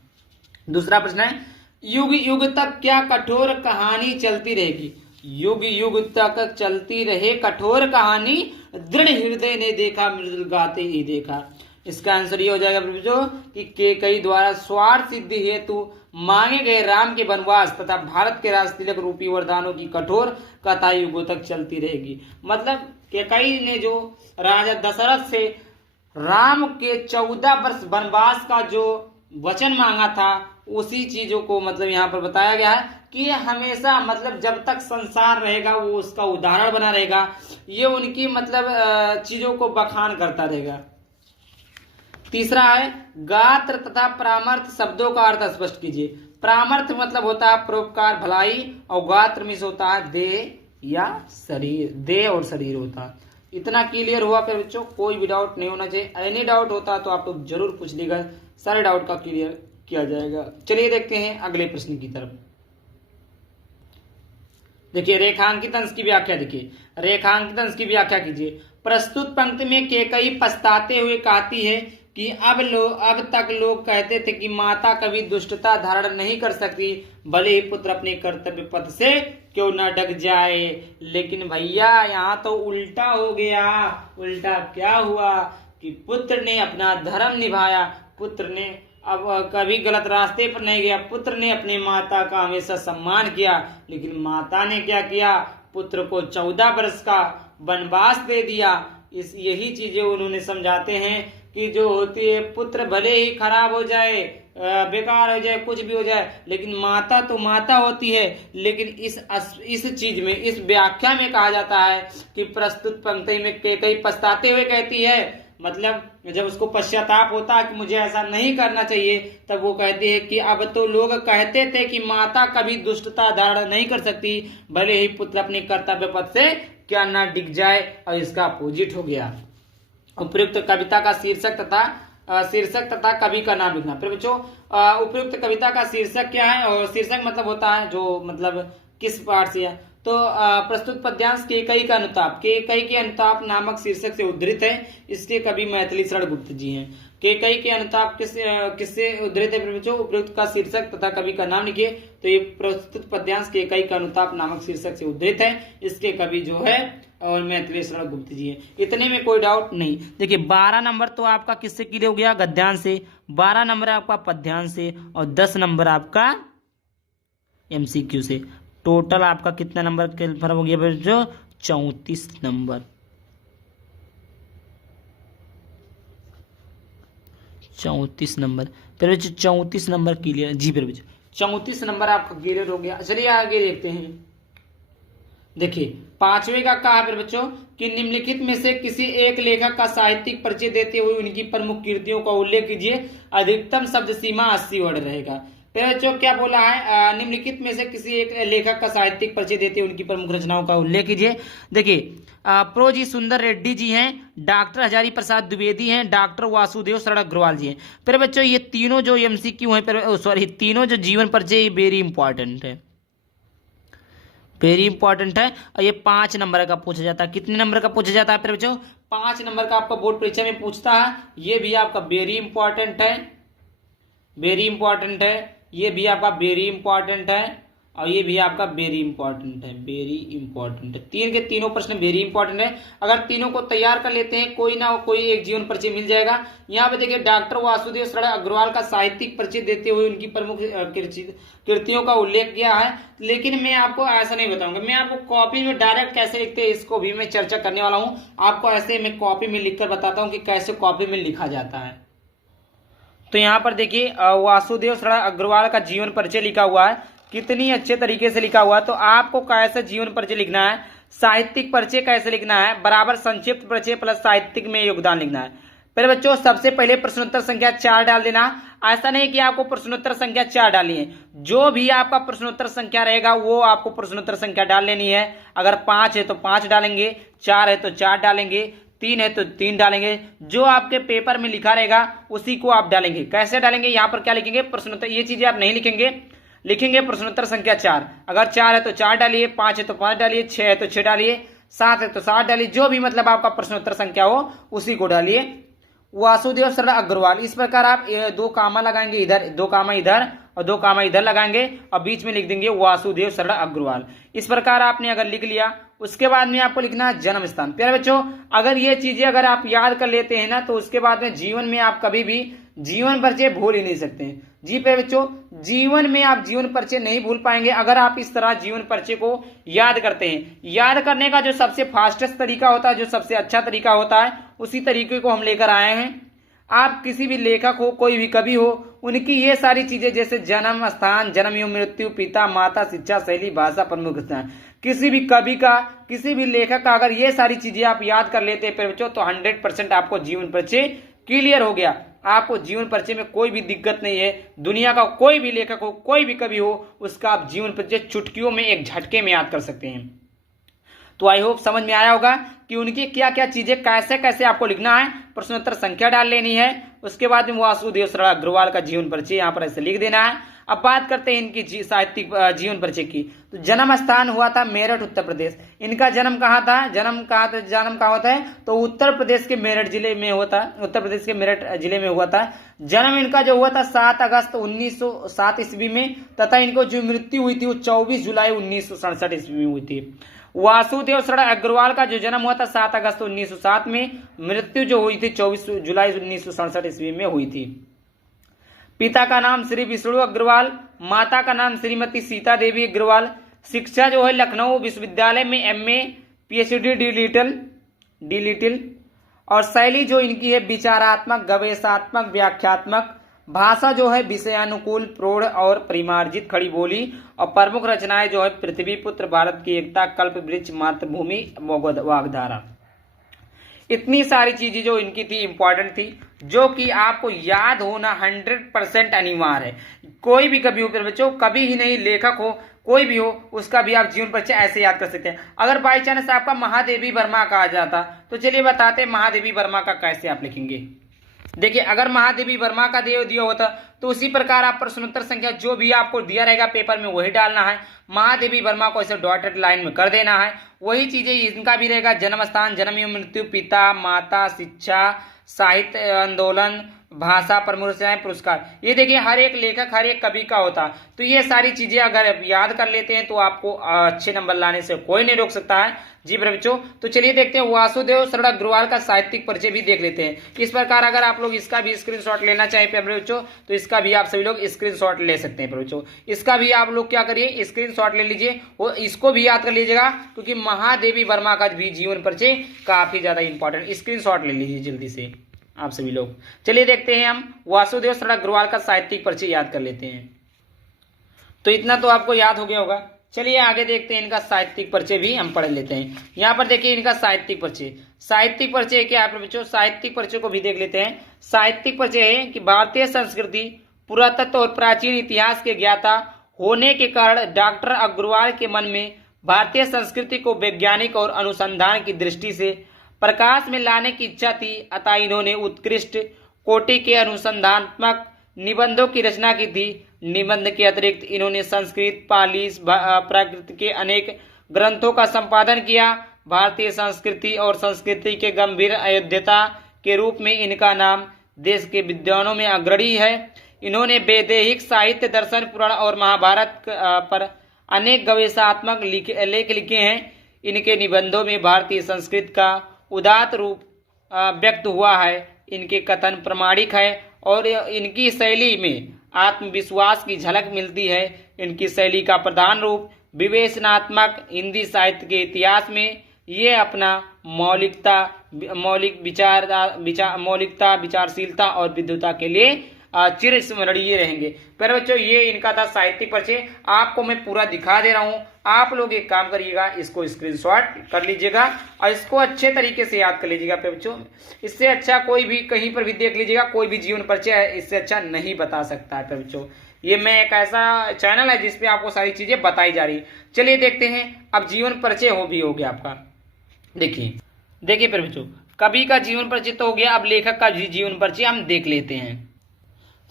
दूसरा प्रश्न है, युग युग तक क्या कठोर कहानी चलती रहेगी। युग युग तक चलती रहे कठोर कहानी, दृढ़ हृदय ने देखा मृदुल गाते ही देखा। इसका आंसर ये हो जाएगा बच्चों कि केकई द्वारा स्वार्थ सिद्धि हेतु मांगे गए राम के वनवास तथा भारत के राज तिलक रूपी वरदानों की कठोर कथा युगों तक चलती रहेगी। मतलब केकई ने जो राजा दशरथ से राम के 14 वर्ष वनवास का जो वचन मांगा था, उसी चीजों को मतलब यहाँ पर बताया गया है कि हमेशा मतलब जब तक संसार रहेगा वो उसका उदाहरण बना रहेगा, ये उनकी मतलब चीजों को बखान करता रहेगा। तीसरा है गात्र तथा परामर्थ शब्दों का अर्थ स्पष्ट कीजिए। परामर्थ मतलब होता है परोपकार भलाई, और गात्र में से होता है देह या शरीर, देह और शरीर होता है। इतना क्लियर हुआ फिर बच्चों, कोई भी डाउट नहीं होना चाहिए। एनी डाउट होता तो आप लोग जरूर पूछ लीजिएगा, सारे डाउट का क्लियर किया जाएगा। चलिए देखते हैं अगले प्रश्न की तरफ। देखिए रेखांकित अंश की व्याख्या, देखिए रेखांकित अंश की व्याख्या कीजिए। प्रस्तुत पंक्ति में केकई पछताते हुए कहती है कि अब तक लोग कहते थे कि माता कभी दुष्टता धारण नहीं कर सकती, भले ही पुत्र अपने कर्तव्य पथ से क्यों न डग जाए। लेकिन भैया यहाँ तो उल्टा हो गया। उल्टा क्या हुआ कि पुत्र ने अपना धर्म निभाया, पुत्र ने अब कभी गलत रास्ते पर नहीं गया, पुत्र ने अपनी माता का हमेशा सम्मान किया। लेकिन माता ने क्या किया, पुत्र को 14 वर्ष का वनवास दे दिया। यही चीजें उन्होंने समझाते हैं कि जो होती है, पुत्र भले ही खराब हो जाए, बेकार हो जाए, कुछ भी हो जाए, लेकिन माता तो माता होती है। लेकिन इस चीज में, इस व्याख्या में कहा जाता है कि प्रस्तुत पंक्ति में कई पछताते हुए कहती है, मतलब जब उसको पश्चाताप होता है कि मुझे ऐसा नहीं करना चाहिए, तब वो कहती है कि अब तो लोग कहते थे कि माता कभी दुष्टता धारण नहीं कर सकती, भले ही पुत्र अपने कर्तव्य पथ से क्या ना डिग जाए। और इसका अपोजिट हो गया। उपयुक्त कविता का शीर्षक तथा कवि का नाम लिखना। फिर बच्चों उपयुक्त कविता का शीर्षक क्या है, और शीर्षक मतलब होता है जो मतलब किस पाठ से है। तो प्रस्तुत पद्यांश केकई का अनुताप, केकई के अनुताप नामक शीर्षक से उद्धृत है। इसके कवि मैथिली शरण गुप्त जी हैं। केकई के अनुताप किससे उद्धृत है बच्चों? उपयुक्त का शीर्षक तथा कवि का नाम लिखिए। तो ये प्रस्तुत पद्यांश केकई का अनुताप नामक शीर्षक से उद्धृत है। इसके कवि जो है और मैथिली शरण गुप्त जी हैं। इतने में कोई डाउट नहीं। देखिए 12 नंबर तो आपका किससे क्लियर हो गया? गद्यांश से। 12 नंबर आपका पद्यांश से, और 10 नंबर आपका एमसीक्यू से। टोटल आपका कितना नंबर के फर्क हो गया बच्चों? 34 नंबर। 34 नंबर। फिर बच्चों 34 नंबर क्लियर जी। फिर बच्चों 34 नंबर आपका क्लियर हो गया। चलिए आगे देखते हैं। देखिए 5वें का कहा फिर बच्चों कि निम्नलिखित में से किसी एक लेखक का साहित्यिक परिचय देते हुए उनकी प्रमुख कृतियों का उल्लेख कीजिए। अधिकतम शब्द सीमा 80 वर्ड रहेगा। फिर बच्चों क्या बोला है? निम्नलिखित में से किसी एक लेखक का साहित्यिक परिचय देते हुए उनकी प्रमुख रचनाओं का उल्लेख कीजिए। देखिए प्रो जी सुंदर रेड्डी जी हैं, डॉक्टर हजारी प्रसाद द्विवेदी हैं, डॉक्टर वासुदेव शरण अग्रवाल जी हैं। फिर बच्चों ये तीनों जो एमसीक्यू हैं, सॉरी तीनों जो जीवन परिचय वेरी इंपॉर्टेंट है, वेरी इंपॉर्टेंट है। और ये 5 नंबर का पूछा जाता है। कितने नंबर का पूछा जाता है फिर बच्चों? 5 नंबर का आपका बोर्ड परीक्षा में पूछता है। ये भी आपका वेरी इंपॉर्टेंट है, वेरी इंपॉर्टेंट है। ये भी आपका वेरी इंपॉर्टेंट है, और ये भी आपका वेरी इंपॉर्टेंट है, वेरी इंपॉर्टेंट है। तीन के तीनों प्रश्न वेरी इंपॉर्टेंट है। अगर तीनों को तैयार कर लेते हैं, कोई ना कोई एक जीवन परिचय मिल जाएगा। यहाँ पे देखिए डॉक्टर वासुदेव शरण अग्रवाल का साहित्यिक परिचय देते हुए उनकी प्रमुख कृतियों का उल्लेख किया है। लेकिन मैं आपको ऐसा नहीं बताऊंगा, मैं आपको कॉपी में डायरेक्ट कैसे लिखते हैं इसको भी मैं चर्चा करने वाला हूँ। आपको ऐसे मैं कॉपी में लिखकर बताता हूँ कि कैसे कॉपी में लिखा जाता है। तो यहाँ पर देखिए वासुदेव शरण अग्रवाल का जीवन परिचय लिखा हुआ है, कितनी अच्छे तरीके से लिखा हुआ है। तो आपको कैसे जीवन परिचय लिखना है, साहित्यिक परिचय कैसे लिखना है, बराबर संक्षिप्त परिचय प्लस साहित्यिक में योगदान लिखना है। फिर बच्चों सबसे पहले प्रश्नोत्तर संख्या 4 डाल देना। ऐसा नहीं कि आपको प्रश्नोत्तर संख्या 4 डालनी है, जो भी आपका प्रश्नोत्तर संख्या रहेगा वो आपको प्रश्नोत्तर संख्या डाल लेनी है। अगर 5 है तो 5 डालेंगे, 4 है तो 4 डालेंगे, 3 है तो 3 डालेंगे। जो आपके पेपर में लिखा रहेगा उसी को आप डालेंगे। कैसे डालेंगे? यहाँ पर क्या लिखेंगे? प्रश्नोत्तर। ये चीजें आप नहीं लिखेंगे, लिखेंगे प्रश्नोत्तर संख्या 4। अगर 4 है तो 4 डालिए, 5 है तो 5 डालिए, 6 है तो 6 डालिए, 7 है तो 7 डालिए। जो भी मतलब आपका प्रश्नोत्तर संख्या हो उसी को डालिए। वासुदेव शरण अग्रवाल, इस प्रकार आप 2 कामा लगाएंगे इधर, 2 कामा इधर, और 2 कामा इधर लगाएंगे और बीच में लिख देंगे वासुदेव शरण अग्रवाल। इस प्रकार आपने अगर लिख लिया, उसके बाद में आपको लिखना है जन्म स्थान। प्यारे बच्चों, अगर ये चीजें अगर आप याद कर लेते हैं ना, तो उसके बाद में जीवन में आप कभी भी जीवन परिचय भूल ही नहीं सकते हैं। जी प्यारे बच्चों, जीवन में आप जीवन परिचय नहीं भूल पाएंगे अगर आप इस तरह जीवन परिचय को याद करते हैं। याद करने का जो सबसे फास्टेस्ट तरीका होता है, जो सबसे अच्छा तरीका होता है, उसी तरीके को हम लेकर आए हैं। आप किसी भी लेखक हो, कोई भी कवि हो, उनकी ये सारी चीजें जैसे जन्म स्थान, जन्म एवं मृत्यु, पिता माता, शिक्षा शैली, भाषा, प्रमुख स्थान, किसी भी कवि का, किसी भी लेखक का अगर ये सारी चीजें आप याद कर लेते हैं बच्चों, तो 100% आपको जीवन परिचय क्लियर हो गया। आपको जीवन परिचय में कोई भी दिक्कत नहीं है। दुनिया का कोई भी लेखक हो, कोई भी कवि हो, उसका आप जीवन परिचय चुटकियों में, एक झटके में याद कर सकते हैं। तो आई होप समझ में आया होगा कि उनकी क्या क्या चीजें कैसे कैसे आपको लिखना है। प्रश्नोत्तर संख्या डाल लेनी है, उसके बाद में वासुदेव शरण अग्रवाल का जीवन परिचय यहाँ पर ऐसे लिख देना है। अब बात करते हैं इनकी साहित्यिक जीवन परिचय की। तो जन्म स्थान हुआ था मेरठ, उत्तर प्रदेश। इनका जन्म कहाँ था? जन्म कहाँ होता है? तो उत्तर प्रदेश के मेरठ जिले में होता है। उत्तर प्रदेश के मेरठ जिले में हुआ था। जन्म इनका जो हुआ था 7 अगस्त 1907 ईस्वी में, तथा इनको जो मृत्यु हुई थी वो 24 जुलाई 1967 ईस्वी में हुई थी। वासुदेव शरण अग्रवाल का जो जन्म हुआ था 7 अगस्त 1907 में, मृत्यु जो हुई थी 24 जुलाई 1967 ईस्वी में हुई थी। पिता का नाम श्री विष्णु अग्रवाल, माता का नाम श्रीमती सीता देवी अग्रवाल। शिक्षा जो है लखनऊ विश्वविद्यालय में MA PhD डी लिटिल। और शैली जो इनकी है विचारात्मक, गवेषात्मक, व्याख्यात्मक। भाषा जो है विषयानुकूल, प्रौढ़ और परिमार्जित खड़ी बोली। और प्रमुख रचनाएं जो है पृथ्वी पुत्र, भारत की एकता, कल्प वृक्ष, मातृभूमि, वाग्धारा। इतनी सारी चीजें जो इनकी थी इंपॉर्टेंट थी, जो कि आपको याद होना 100% अनिवार्य है। कोई भी कभी हो बच्चों, कभी ही नहीं, लेखक हो कोई भी हो, उसका भी आप जीवन परिचय ऐसे याद कर सकते हैं। अगर बाई चांस आपका महादेवी वर्मा कहा जाता, तो चलिए बताते हैं महादेवी वर्मा का कैसे आप लिखेंगे। देखिए, अगर महादेवी वर्मा का देव दिया होता तो उसी प्रकार आप प्रश्नोत्तर संख्या जो भी आपको दिया रहेगा पेपर में वही डालना है। महादेवी वर्मा को ऐसे डॉटेड लाइन में कर देना है। वही चीजें इनका भी रहेगा, जन्म स्थान, जन्म एवं मृत्यु, पिता माता, शिक्षा, साहित्य आंदोलन, भाषा, प्रमुख रचनाएं, पुरस्कार। ये देखिए हर एक लेखक, हर एक कवि का होता। तो ये सारी चीजें अगर आप याद कर लेते हैं तो आपको अच्छे नंबर लाने से कोई नहीं रोक सकता है। जी बच्चों, तो चलिए देखते हैं वासुदेव शरण अग्रवाल का साहित्यिक परिचय भी देख लेते हैं। इस प्रकार अगर आप लोग इसका भी स्क्रीनशॉट लेना चाहें बच्चों, तो इसका भी आप सभी लोग स्क्रीनशॉट ले सकते हैं बच्चों। इसका भी आप लोग क्या करिए, स्क्रीनशॉट ले लीजिए और इसको भी याद कर लीजिएगा, क्योंकि महादेवी वर्मा का भी जीवन परिचय काफी ज्यादा इंपॉर्टेंट। स्क्रीनशॉट ले लीजिए जल्दी से आप सभी लोग। चलिए देखते हैं हम वासुदेव शरण अग्रवाल का साहित्यिक परिचय याद कर लेते हैं। तो इतना तो आपको याद हो गया होगा। चलिए आगे देखते हैं, इनका साहित्यिक परिचय भी हम पढ़ लेते हैं। यहाँ पर देखिए इनका साहित्यिक परिचय। साहित्यिक परिचय क्या है बच्चों? साहित्यिक परिचय को भी देख लेते हैं। साहित्यिक परिचय है कि भारतीय संस्कृति, पुरातत्व और प्राचीन इतिहास के ज्ञाता होने के कारण डॉक्टर अग्रवाल के मन में भारतीय संस्कृति को वैज्ञानिक और अनुसंधान की दृष्टि से प्रकाश में लाने की इच्छा थी। अतः इन्होंने उत्कृष्ट कोटि के अनुसंधानात्मक निबंधों की रचना की थी। निबंध के अतिरिक्त इन्होंने संस्कृत, पाली, प्राकृत के अनेक ग्रंथों का संपादन किया। भारतीय संस्कृति और संस्कृति के गंभीर अयोध्यता के रूप में इनका नाम देश के विद्वानों में अग्रणी है। इन्होंने वैदेहिक साहित्य, दर्शन, पुराण और महाभारत पर अनेक गवेषणात्मक लेख लिखे हैं। इनके निबंधों में भारतीय संस्कृति का उदात्त रूप व्यक्त हुआ है। इनके कथन प्रामाणिक है और इनकी शैली में आत्मविश्वास की झलक मिलती है। इनकी शैली का प्रधान रूप विवेचनात्मक हिंदी साहित्य के इतिहास में ये अपना मौलिकता, विचारशीलता और विद्वता के लिए चिरस्मरणीय रहेंगे। पर बच्चों ये इनका था साहित्यिक परिचय। आपको मैं पूरा दिखा दे रहा हूँ। आप लोग एक काम करिएगा, इसको स्क्रीनशॉट कर लीजिएगा और इसको अच्छे तरीके से याद कर लीजिएगा बच्चों। इससे अच्छा कोई भी कहीं पर भी देख लीजिएगा, कोई भी जीवन परिचय इससे अच्छा नहीं बता सकता है बच्चों। ये मैं एक ऐसा चैनल है जिसपे आपको सारी चीजें बताई जा रही। चलिए देखते हैं, अब जीवन परिचय हो गया आपका। देखिए फिर बच्चों, कवि का जीवन परिचय तो हो गया। अब लेखक का जीवन परिचय हम देख लेते हैं।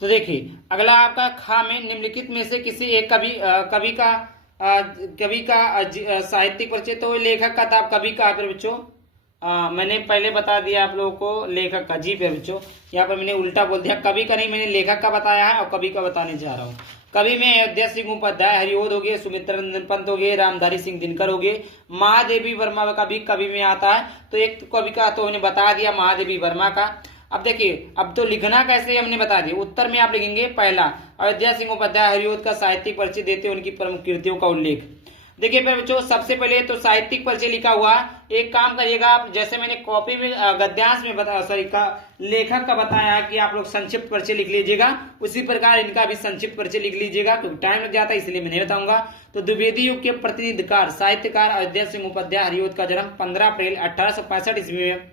तो देखिए अगला आपका खा में निम्नलिखित में से किसी एक कवि का साहित्यिक परिचय। तो लेखक का था, कवि का फिर बच्चों मैंने पहले बता दिया आप लोगों को लेखक का। जी फिर बच्चों यहाँ पर मैंने उल्टा बोल दिया, कवि का नहीं, मैंने लेखक का बताया है और कवि का बताने जा रहा हूँ। कवि में अयोध्या सिंह उपाध्याय हरिओद हो गए, सुमित्र रंजन पंत हो गए, रामधारी सिंह दिनकर हो गए। महादेवी वर्मा का भी कवि में आता है। तो एक कवि का तो हमने बता दिया महादेवी वर्मा का। अब देखिए, अब तो लिखना कैसे हमने बता दिया। उत्तर में आप लिखेंगे पहला, अयोध्या सिंह उपाध्याय हरिओद का साहित्यिक परिचय देते हुए उनकी प्रमुख कृतियों का उल्लेख। देखिए बच्चों, सबसे पहले तो साहित्यिक परिचय लिखा हुआ। एक काम करिएगा आप, जैसे मैंने कॉपी में गद्यांश में लेखक का बताया कि आप लोग संक्षिप्त परिचय लिख लीजिएगा, उसी प्रकार इनका भी संक्षिप्त परिचय लिख लीजिएगा, क्योंकि टाइम लग जाता है इसलिए मैं नहीं बताऊंगा। तो द्विवेदी युग के प्रतिनिधिकार साहित्यकार अयोध्या सिंह उपाध्याय हरिओद का जन्म 15 अप्रैल 1865 ईस्वी में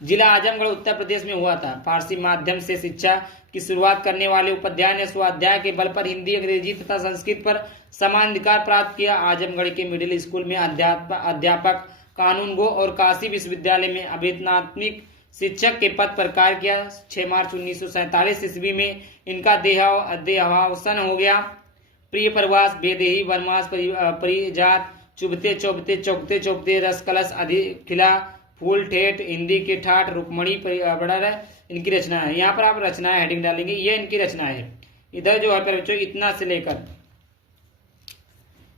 जिला आजमगढ़ उत्तर प्रदेश में हुआ था। फारसी माध्यम से शिक्षा की शुरुआत करने वाले उपाध्याय ने स्वाध्याय के बल पर हिंदी, अंग्रेजी तथा संस्कृत पर समान अधिकार प्राप्त किया। आजमगढ़ के मिडिल स्कूल में अध्यापक, कानून गो और काशी विश्वविद्यालय में अभिज्ञात्मक शिक्षक के पद पर कार्य किया। 6 मार्च 1947 ईस्वी में इनका देहावसान हो गया। प्रिय प्रवास, बेदेही, वनवास, परिजात, चुभते चौबते, चौकते चौबते, रस कलश, अधिखिला, फूल ठेठ, हिंदी के ठाठ, रुक्मणी बड़ा इनकी रचना है। यहाँ पर आप रचनाएं हेडिंग डालेंगे, ये इनकी रचना है। इधर जो है पर बच्चों इतना से लेकर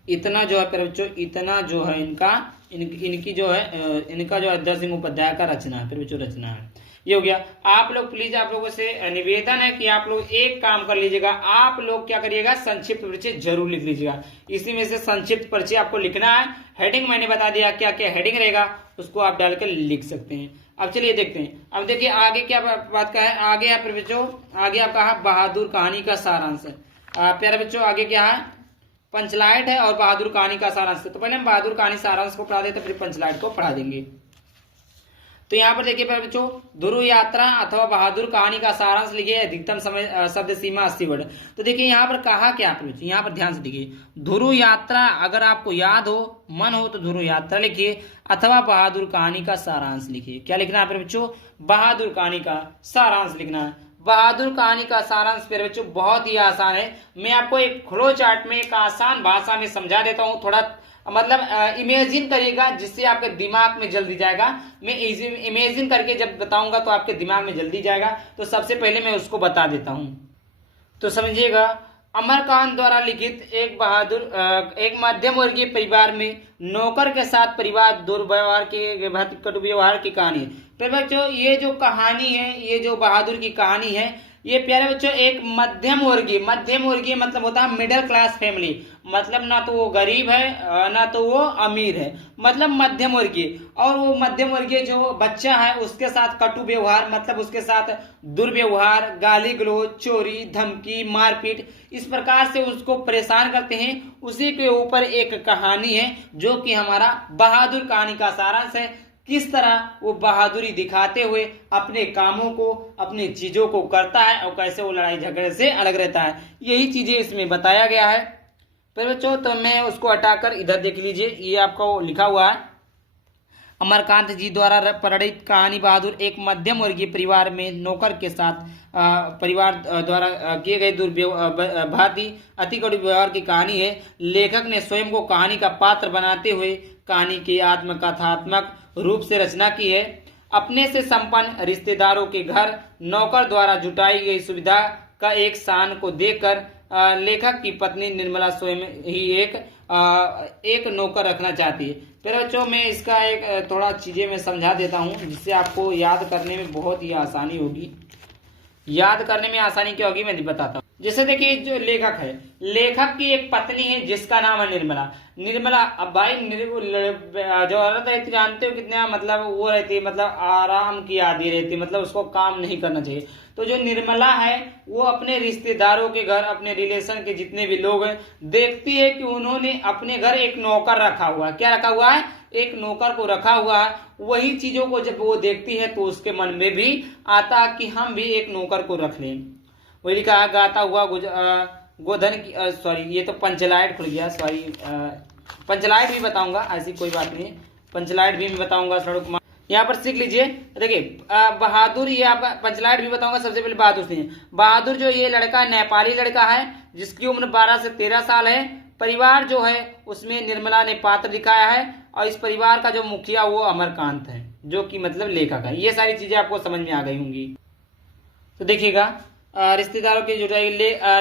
इतना जो है पर बच्चों इतना जो है इनकी जो है इनका जो अयोध्या सिंह उपाध्याय का रचना है, फिर बच्चों रचना है। ये हो गया। आप लोग प्लीज, आप लोगों से निवेदन है कि आप लोग एक काम कर लीजिएगा, आप लोग क्या करिएगा, संक्षिप्त परिचय जरूर लिख लीजिएगा। इसी में से संक्षिप्त परिचय आपको लिखना है। हेडिंग मैंने बता दिया, क्या क्या हेडिंग रहेगा उसको आप डालकर लिख सकते हैं। अब चलिए देखते हैं। अब देखिए आगे क्या बात का है। आगे है बच्चों, आगे आपका है बहादुर कहानी का सारांश है। प्यारे बच्चों, आगे क्या है, पंचलाइट है और बहादुर कहानी का सारांश। तो पहले हम बहादुर कहानी सारांश को पढ़ा देते, फिर पंचलाइट को पढ़ा देंगे। तो यहाँ पर देखिए बच्चों, ध्रुव यात्रा अथवा बहादुर कहानी का सारांश लिखिए, अधिकतम समय शब्द सीमा 80 वर्ड। तो देखिए यहाँ पर कहा क्या आप बच्चों, यहाँ पर ध्यान से देखिए, ध्रुव यात्रा अगर आपको याद हो, मन हो तो ध्रुव यात्रा लिखिए, अथवा बहादुर कहानी का सारांश लिखिए। क्या लिखना है बच्चों, बहादुर कहानी का सारांश लिखना है। बहादुर कहानी का सारांश फिर बच्चों बहुत ही आसान है। मैं आपको एक फ्लो चार्ट में एक आसान भाषा में समझा देता हूँ, थोड़ा मतलब इमेजिन करिएगा, जिससे आपके दिमाग में जल्दी जाएगा। मैं इमेजिन करके जब बताऊंगा तो आपके दिमाग में जल्दी जाएगा। तो सबसे पहले मैं उसको बता देता हूं, तो समझिएगा। अमरकांत द्वारा लिखित एक मध्यम वर्गीय परिवार में नौकर के साथ परिवार दुर्व्यवहार के कटु व्यवहार की कहानी। तो बच्चों ये जो कहानी है, ये जो बहादुर की कहानी है, ये प्यारे बच्चों एक मध्यम वर्गीय मतलब होता है मिडिल क्लास फैमिली। मतलब ना तो वो गरीब है ना तो वो अमीर है, मतलब मध्यम वर्गीय। और वो मध्यम वर्गीय जो बच्चा है उसके साथ कटु व्यवहार, मतलब उसके साथ दुर्व्यवहार, गाली गलौज, चोरी, धमकी, मारपीट, इस प्रकार से उसको परेशान करते हैं। उसी के ऊपर एक कहानी है जो कि हमारा बहादुर कहानी का सारांश है। किस तरह वो बहादुरी दिखाते हुए अपने कामों को, अपनी चीजों को करता है और कैसे वो लड़ाई झगड़े से अलग रहता है, यही चीजें इसमें बताया गया है। फिर बच्चों तो मैं उसको हटाकर इधर देख लीजिए, ये आपको लिखा हुआ है, अमरकांत जी द्वारा प्रणीत कहानी बहादुर एक मध्यम वर्गीय परिवार में नौकर के साथ परिवार द्वारा किए गए दुर्व्यवहार अति कड़ू व्यवहार की कहानी है। लेखक ने स्वयं को कहानी का पात्र बनाते हुए कहानी की आत्मकथात्मक रूप से रचना की है। अपने से संपन्न रिश्तेदारों के घर नौकर द्वारा जुटाई गई सुविधा का एक शान को देखकर लेखक की पत्नी निर्मला स्वयं ही एक नौकर रखना चाहती है। फिर बच्चों मैं इसका एक थोड़ा चीजें मैं समझा देता हूँ, जिससे आपको याद करने में बहुत ही आसानी होगी। याद करने में आसानी क्या होगी मैं बताता हूँ। जैसे देखिए जो लेखक है, लेखक की एक पत्नी है जिसका नाम है निर्मला। अब भाई जो औरत रहती जानते हो कितना मतलब वो रहती है, मतलब आराम की आदि रहती है, मतलब उसको काम नहीं करना चाहिए। तो जो निर्मला है वो अपने रिश्तेदारों के घर, अपने रिलेशन के जितने भी लोग हैं, देखती है कि उन्होंने अपने घर एक नौकर रखा हुआ है। क्या रखा हुआ है? एक नौकर को रखा हुआ है। वही चीजों को जब वो देखती है तो उसके मन में भी आता कि हम भी एक नौकर को रख लें। वही लिखा गाता हुआ गोधन की सॉरी ये तो पंचलाइट खुल गया, सॉरी पंचलाइट भी बताऊंगा, ऐसी कोई बात नहीं, पंचलाइट भी मैं बताऊंगा। सड़क यहाँ पर सीख लीजिए। देखिए बहादुर, ये आपका पंचलाइट भी बताऊंगा। सबसे पहले बहादुर सिंह, बहादुर जो ये लड़का नेपाली लड़का है जिसकी उम्र 12 से 13 साल है। परिवार जो है उसमें निर्मला ने पात्र दिखाया है और इस परिवार का जो मुखिया वो अमरकांत है, जो कि मतलब लेखक है। ये सारी चीजें आपको समझ में आ गई होंगी। तो देखिएगा रिश्तेदारों की जुटाई।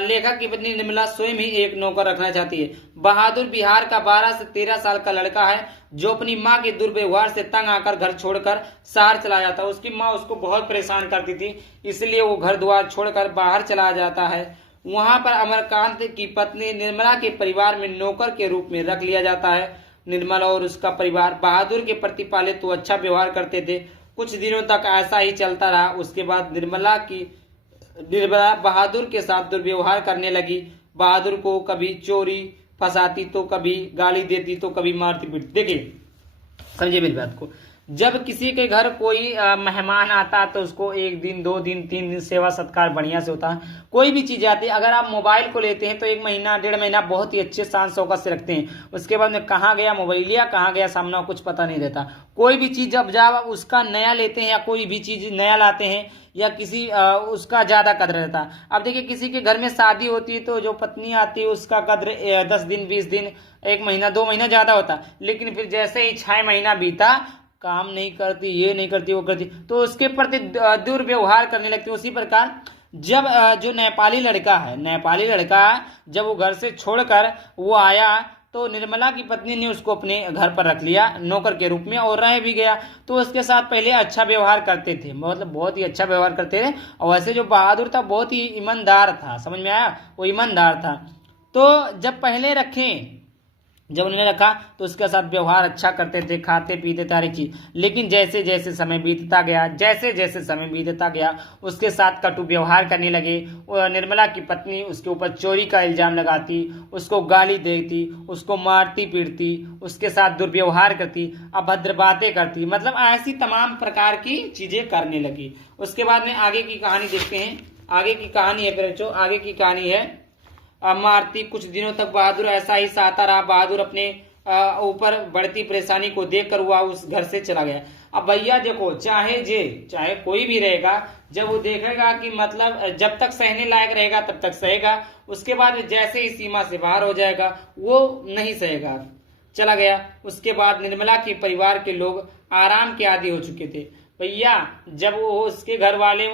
लेखक की पत्नी निर्मला स्वयं ही एक नौकर रखना चाहती है। बहादुर बिहार का 12 से 13 साल का लड़का है जो अपनी माँ के दुर्व्यवहार से तंग आकर घर छोड़कर शहर चला जाता है। उसकी माँ उसको बहुत परेशान करती थी, इसलिए वो घर द्वार छोड़कर बाहर चला जाता है। वहां पर अमरकांत की पत्नी निर्मला के परिवार में नौकर के रूप में रख लिया जाता है। निर्मला और उसका परिवार बहादुर के प्रति पहले तो अच्छा व्यवहार करते थे। कुछ दिनों तक ऐसा ही चलता रहा। उसके बाद निर्मला बहादुर के साथ दुर्व्यवहार करने लगी। बहादुर को कभी चोरी फंसाती, तो कभी गाली देती, तो कभी मारती पीटती। देखिए, समझिए मेरी बात को। जब किसी के घर कोई मेहमान आता है तो उसको 1 दिन 2 दिन 3 दिन सेवा सत्कार बढ़िया से होता है। कोई भी चीज आती है, अगर आप मोबाइल को लेते हैं तो 1 महीना 1.5 महीना बहुत ही अच्छे शान शौकत से रखते हैं। उसके बाद में कहाँ गया मोबाइल या कहाँ गया सामना, कुछ पता नहीं रहता। कोई भी चीज जब उसका नया लेते हैं या कोई भी चीज नया लाते हैं या किसी उसका ज्यादा कद्र रहता है। अब देखिए, किसी के घर में शादी होती है तो जो पत्नी आती है उसका कद्र 10 दिन 20 दिन 1 महीना 2 महीना ज्यादा होता, लेकिन फिर जैसे ही 6 महीना बीता, काम नहीं करती, ये नहीं करती, वो करती, तो उसके प्रति दुर्व्यवहार करने लगती। उसी प्रकार जब जो नेपाली लड़का जब वो घर से छोड़कर वो आया तो निर्मला की पत्नी ने उसको अपने घर पर रख लिया नौकर के रूप में और रह भी गया। तो उसके साथ पहले अच्छा व्यवहार करते थे, मतलब बहुत ही अच्छा व्यवहार करते थे। और वैसे जो बहादुर था बहुत ही ईमानदार था, समझ में आया, वो ईमानदार था। तो जब उन्होंने रखा तो उसके साथ व्यवहार अच्छा करते थे, खाते पीते थे हर एक चीज। लेकिन जैसे जैसे समय बीतता गया उसके साथ कटु व्यवहार करने लगे। निर्मला की पत्नी उसके ऊपर चोरी का इल्जाम लगाती, उसको गाली देती, उसको मारती पीटती, उसके साथ दुर्व्यवहार करती, अभद्र बातें करती, मतलब ऐसी तमाम प्रकार की चीजें करने लगी। उसके बाद में आगे की कहानी देखते हैं। आगे की कहानी है मारती। कुछ दिनों तक बहादुर ऐसा ही सहता रहा। बहादुर अपने ऊपर बढ़ती परेशानी को देखकर हुआ उस घर से चला गया। अब भैया देखो, चाहे कोई भी रहेगा, जब वो देखेगा कि मतलब जब तक सहने लायक रहेगा तब तक सहेगा, उसके बाद जैसे ही सीमा से बाहर हो जाएगा वो नहीं सहेगा, चला गया। उसके बाद निर्मला के परिवार के लोग आराम के आदी हो चुके थे। भैया जब वो उसके घर वाले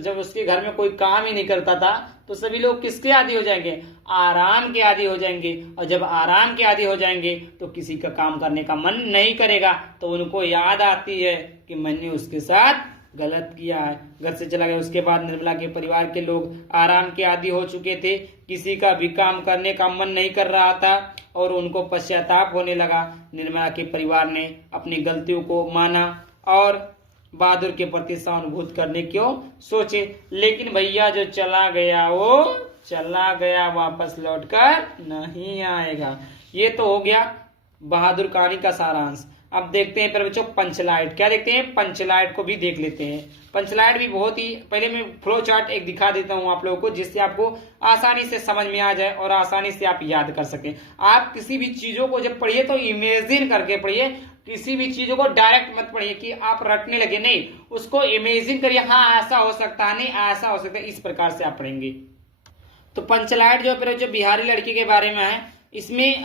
जब उसके घर में कोई काम ही नहीं करता था तो सभी लोग किसके आदी हो जाएंगे? आराम के आदी हो जाएंगे। और जब आराम के आदी हो जाएंगे तो किसी का काम करने का मन नहीं करेगा, तो उनको याद आती है कि मैंने उसके साथ गलत किया है, घर से चला गया। उसके बाद निर्मला के परिवार के लोग आराम के आदी हो चुके थे, किसी का भी काम करने का मन नहीं कर रहा था और उनको पश्चाताप होने लगा। निर्मला के परिवार ने अपनी गलतियों को माना और बहादुर के प्रति सहानुभूति करने क्यों सोचे। लेकिन भैया जो चला गया वो चला गया, वापस लौटकर नहीं आएगा। ये तो हो गया बहादुर कहानी का सारांश। अब देखते हैं फिर बच्चों पंचलाइट। क्या देखते हैं? पंचलाइट को भी देख लेते हैं। पंचलाइट भी बहुत ही, पहले मैं फ्लो चार्ट एक दिखा देता हूं आप लोगों को, जिससे आपको आसानी से समझ में आ जाए और आसानी से आप याद कर सकें। आप किसी भी चीजों को जब पढ़िए तो इमेजिन करके पढ़िए, किसी भी चीजों को डायरेक्ट मत पढ़िए कि आप रटने लगे, नहीं, उसको इमेजिन करिए। हाँ ऐसा हो सकता है, नहीं ऐसा हो सकता है, इस प्रकार से आप पढ़ेंगे। तो पंचलाइट जो बिहारी लड़की के बारे में है, इसमें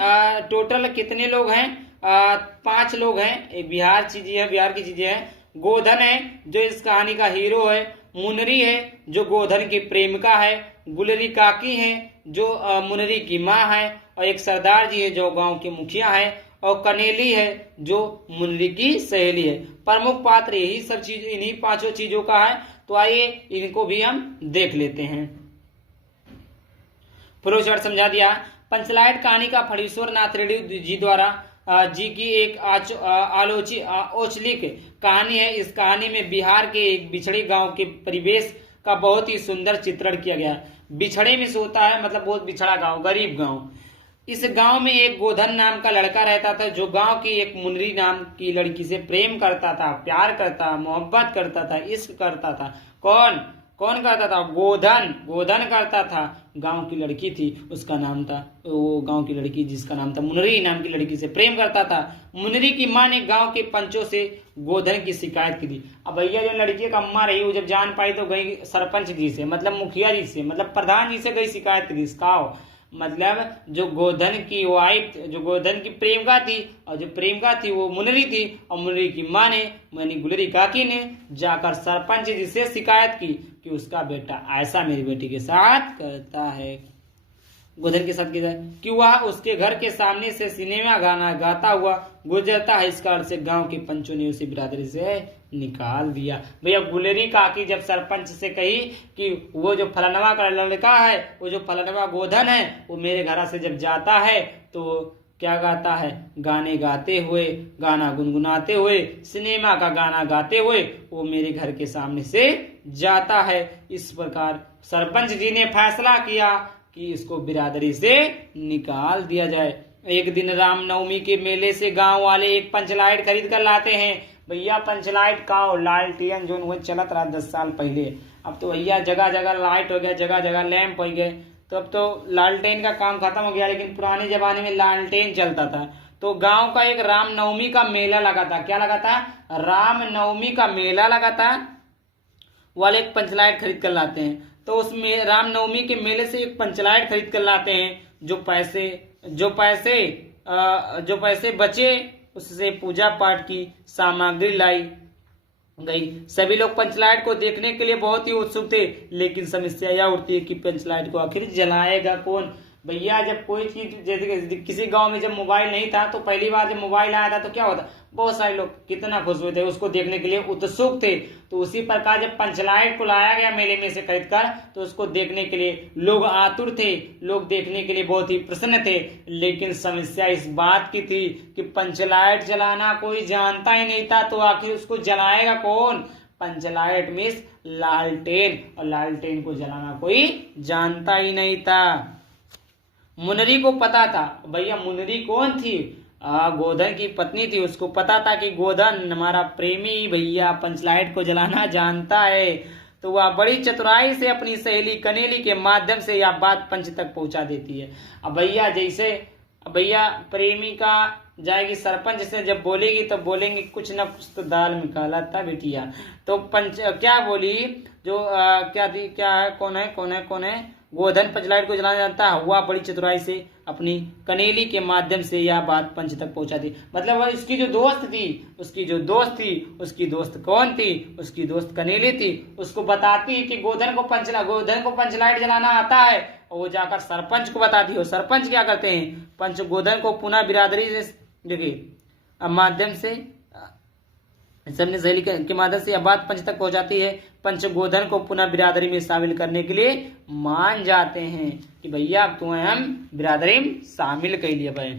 टोटल कितने लोग हैं? 5 लोग हैं। एक बिहार की चीजें हैं। गोधन है जो इस कहानी का हीरो है, मुनरी है जो गोधन की प्रेमिका है, गुलरी काकी है जो मुनरी की माँ है, और एक सरदार जी है जो गांव के मुखिया है, और कनेली है जो मुनरी की सहेली है। प्रमुख पात्र यही सब चीज, इन्हीं 5 चीजों का है। तो आइए इनको भी हम देख लेते हैं। फ्लो चार्ट समझा दिया। पंचलाइट कहानी का फणीश्वर नाथ रेड्डी जी द्वारा जी की एक औचलिक कहानी है। इस कहानी में बिहार के एक बिछड़े गांव के परिवेश का बहुत ही सुंदर चित्रण किया गया। बिछड़े में से होता है मतलब बहुत बिछड़ा गांव, गरीब गांव। इस गांव में एक गोधन नाम का लड़का रहता था जो गांव की एक मुनरी नाम की लड़की से प्रेम करता था, प्यार करता, मोहब्बत करता था, इश्क करता था। कौन करता था? गोधन करता था। गांव की लड़की थी, उसका नाम था, वो गांव की लड़की जिसका नाम था मुनरी नाम की लड़की से प्रेम करता था। मुनरी की माँ ने गांव के पंचों से गोधन की शिकायत की थी। अब भैया जो लड़की का अम्मा रही वो जब जान पाई तो गई सरपंच जी से, मतलब मुखिया जी से, मतलब प्रधान जी से गई शिकायत की। इसका मतलब जो गोधन की वाइफ, जो गोधन की प्रेमिका थी, और जो प्रेमिका थी वो मुनरी थी, और मुनरी की माँ ने, यानी गुलरी काकी ने जाकर सरपंच जी से शिकायत की। कि उसका बेटा ऐसा मेरी बेटी के साथ करता है, गोधन के साथ कि वह उसके घर के सामने से सिनेमा गाना गाता हुआ गुजरता है। इस कारण से गांव के पंचों ने उसे बिरादरी से निकाल दिया। भैया गुलेरी काकी जब सरपंच से कही कि वो जो फलानवा का लड़का है, वो जो फलानवा गोधन है, वो मेरे घर से जब जाता है तो क्या गाता है, गाने गाते हुए, गाना गुनगुनाते हुए, सिनेमा का गाना गाते हुए वो मेरे घर के सामने से जाता है। इस प्रकार सरपंच जी ने फैसला किया कि इसको बिरादरी से निकाल दिया जाए। एक दिन रामनवमी के मेले से गांव वाले एक पंचलाइट खरीद कर लाते हैं। भैया पंचलाइट का लालटेन जो वो चलत रहा 10 साल पहले, अब तो भैया जगह जगह लाइट हो गया, जगह जगह लैंप हो गए, तो अब तो लालटेन का काम खत्म हो गया। लेकिन पुराने जमाने में लालटेन चलता था। तो गांव का एक रामनवमी का मेला लगा था। क्या लगा था? रामनवमी का मेला लगा था। वाले एक पंचलाइट खरीद कर लाते हैं। तो उसमें रामनवमी के मेले से एक पंचलाइट खरीद कर लाते हैं। जो पैसे बचे उससे पूजा पाठ की सामग्री लाई गई। सभी लोग पंचलाइट को देखने के लिए बहुत ही उत्सुक थे। लेकिन समस्या यह उठती है कि पंचलाइट को आखिर जलाएगा कौन? भैया जब कोई चीज, जैसे किसी गांव में जब मोबाइल नहीं था, तो पहली बार जब मोबाइल आया था तो क्या होता, बहुत सारे लोग कितना खुश हुए थे, उसको देखने के लिए उत्सुक थे। तो उसी प्रकार जब पंचलाइट को लाया गया मेले में से खरीद कर, तो उसको देखने के लिए लोग आतुर थे, लोग देखने के लिए बहुत ही प्रसन्न थे। लेकिन समस्या इस बात की थी कि पंचलाइट जलाना कोई जानता ही नहीं था, तो आखिर उसको जलाएगा कौन? पंचलाइट मीन्स लालटेन, और लालटेन को जलाना कोई जानता ही नहीं था। मुनरी को पता था। भैया मुनरी कौन थी? गोधन की पत्नी थी। उसको पता था कि गोधन हमारा प्रेमी भैया पंचलाइट को जलाना जानता है। तो वह बड़ी चतुराई से अपनी सहेली कनेली के माध्यम से यह बात पंच तक पहुंचा देती है। अब भैया प्रेमिका जाएगी सरपंच से, जब बोलेगी तो बोलेंगे कुछ ना कुछ तो दाल में काला था बेटिया। तो पंच क्या बोली, जो क्या है, कौन है गोधन पंचलाइट को जलाना जानता है। हुआ बड़ी चतुराई से अपनी कनेली के माध्यम से यह बात पंच तक पहुंचा दी। मतलब वह उसकी जो दोस्त थी, उसकी दोस्त कौन थी? उसकी दोस्त कनेली थी। उसको बताती है कि गोधन को पंचलाइट जलाना आता है, और वो जाकर सरपंच को बताती है। सरपंच क्या करते हैं, पंच गोधन को पुनः बिरादरी से माध्यम से सबने सहेली के माध्यम से यह बात पंच तक पहुंचाती है। पंच गोधन को पुनः बिरादरी में शामिल करने के लिए मान जाते हैं कि भैया अब तुम्हें हम बिरादरी में शामिल कर लिए भाई।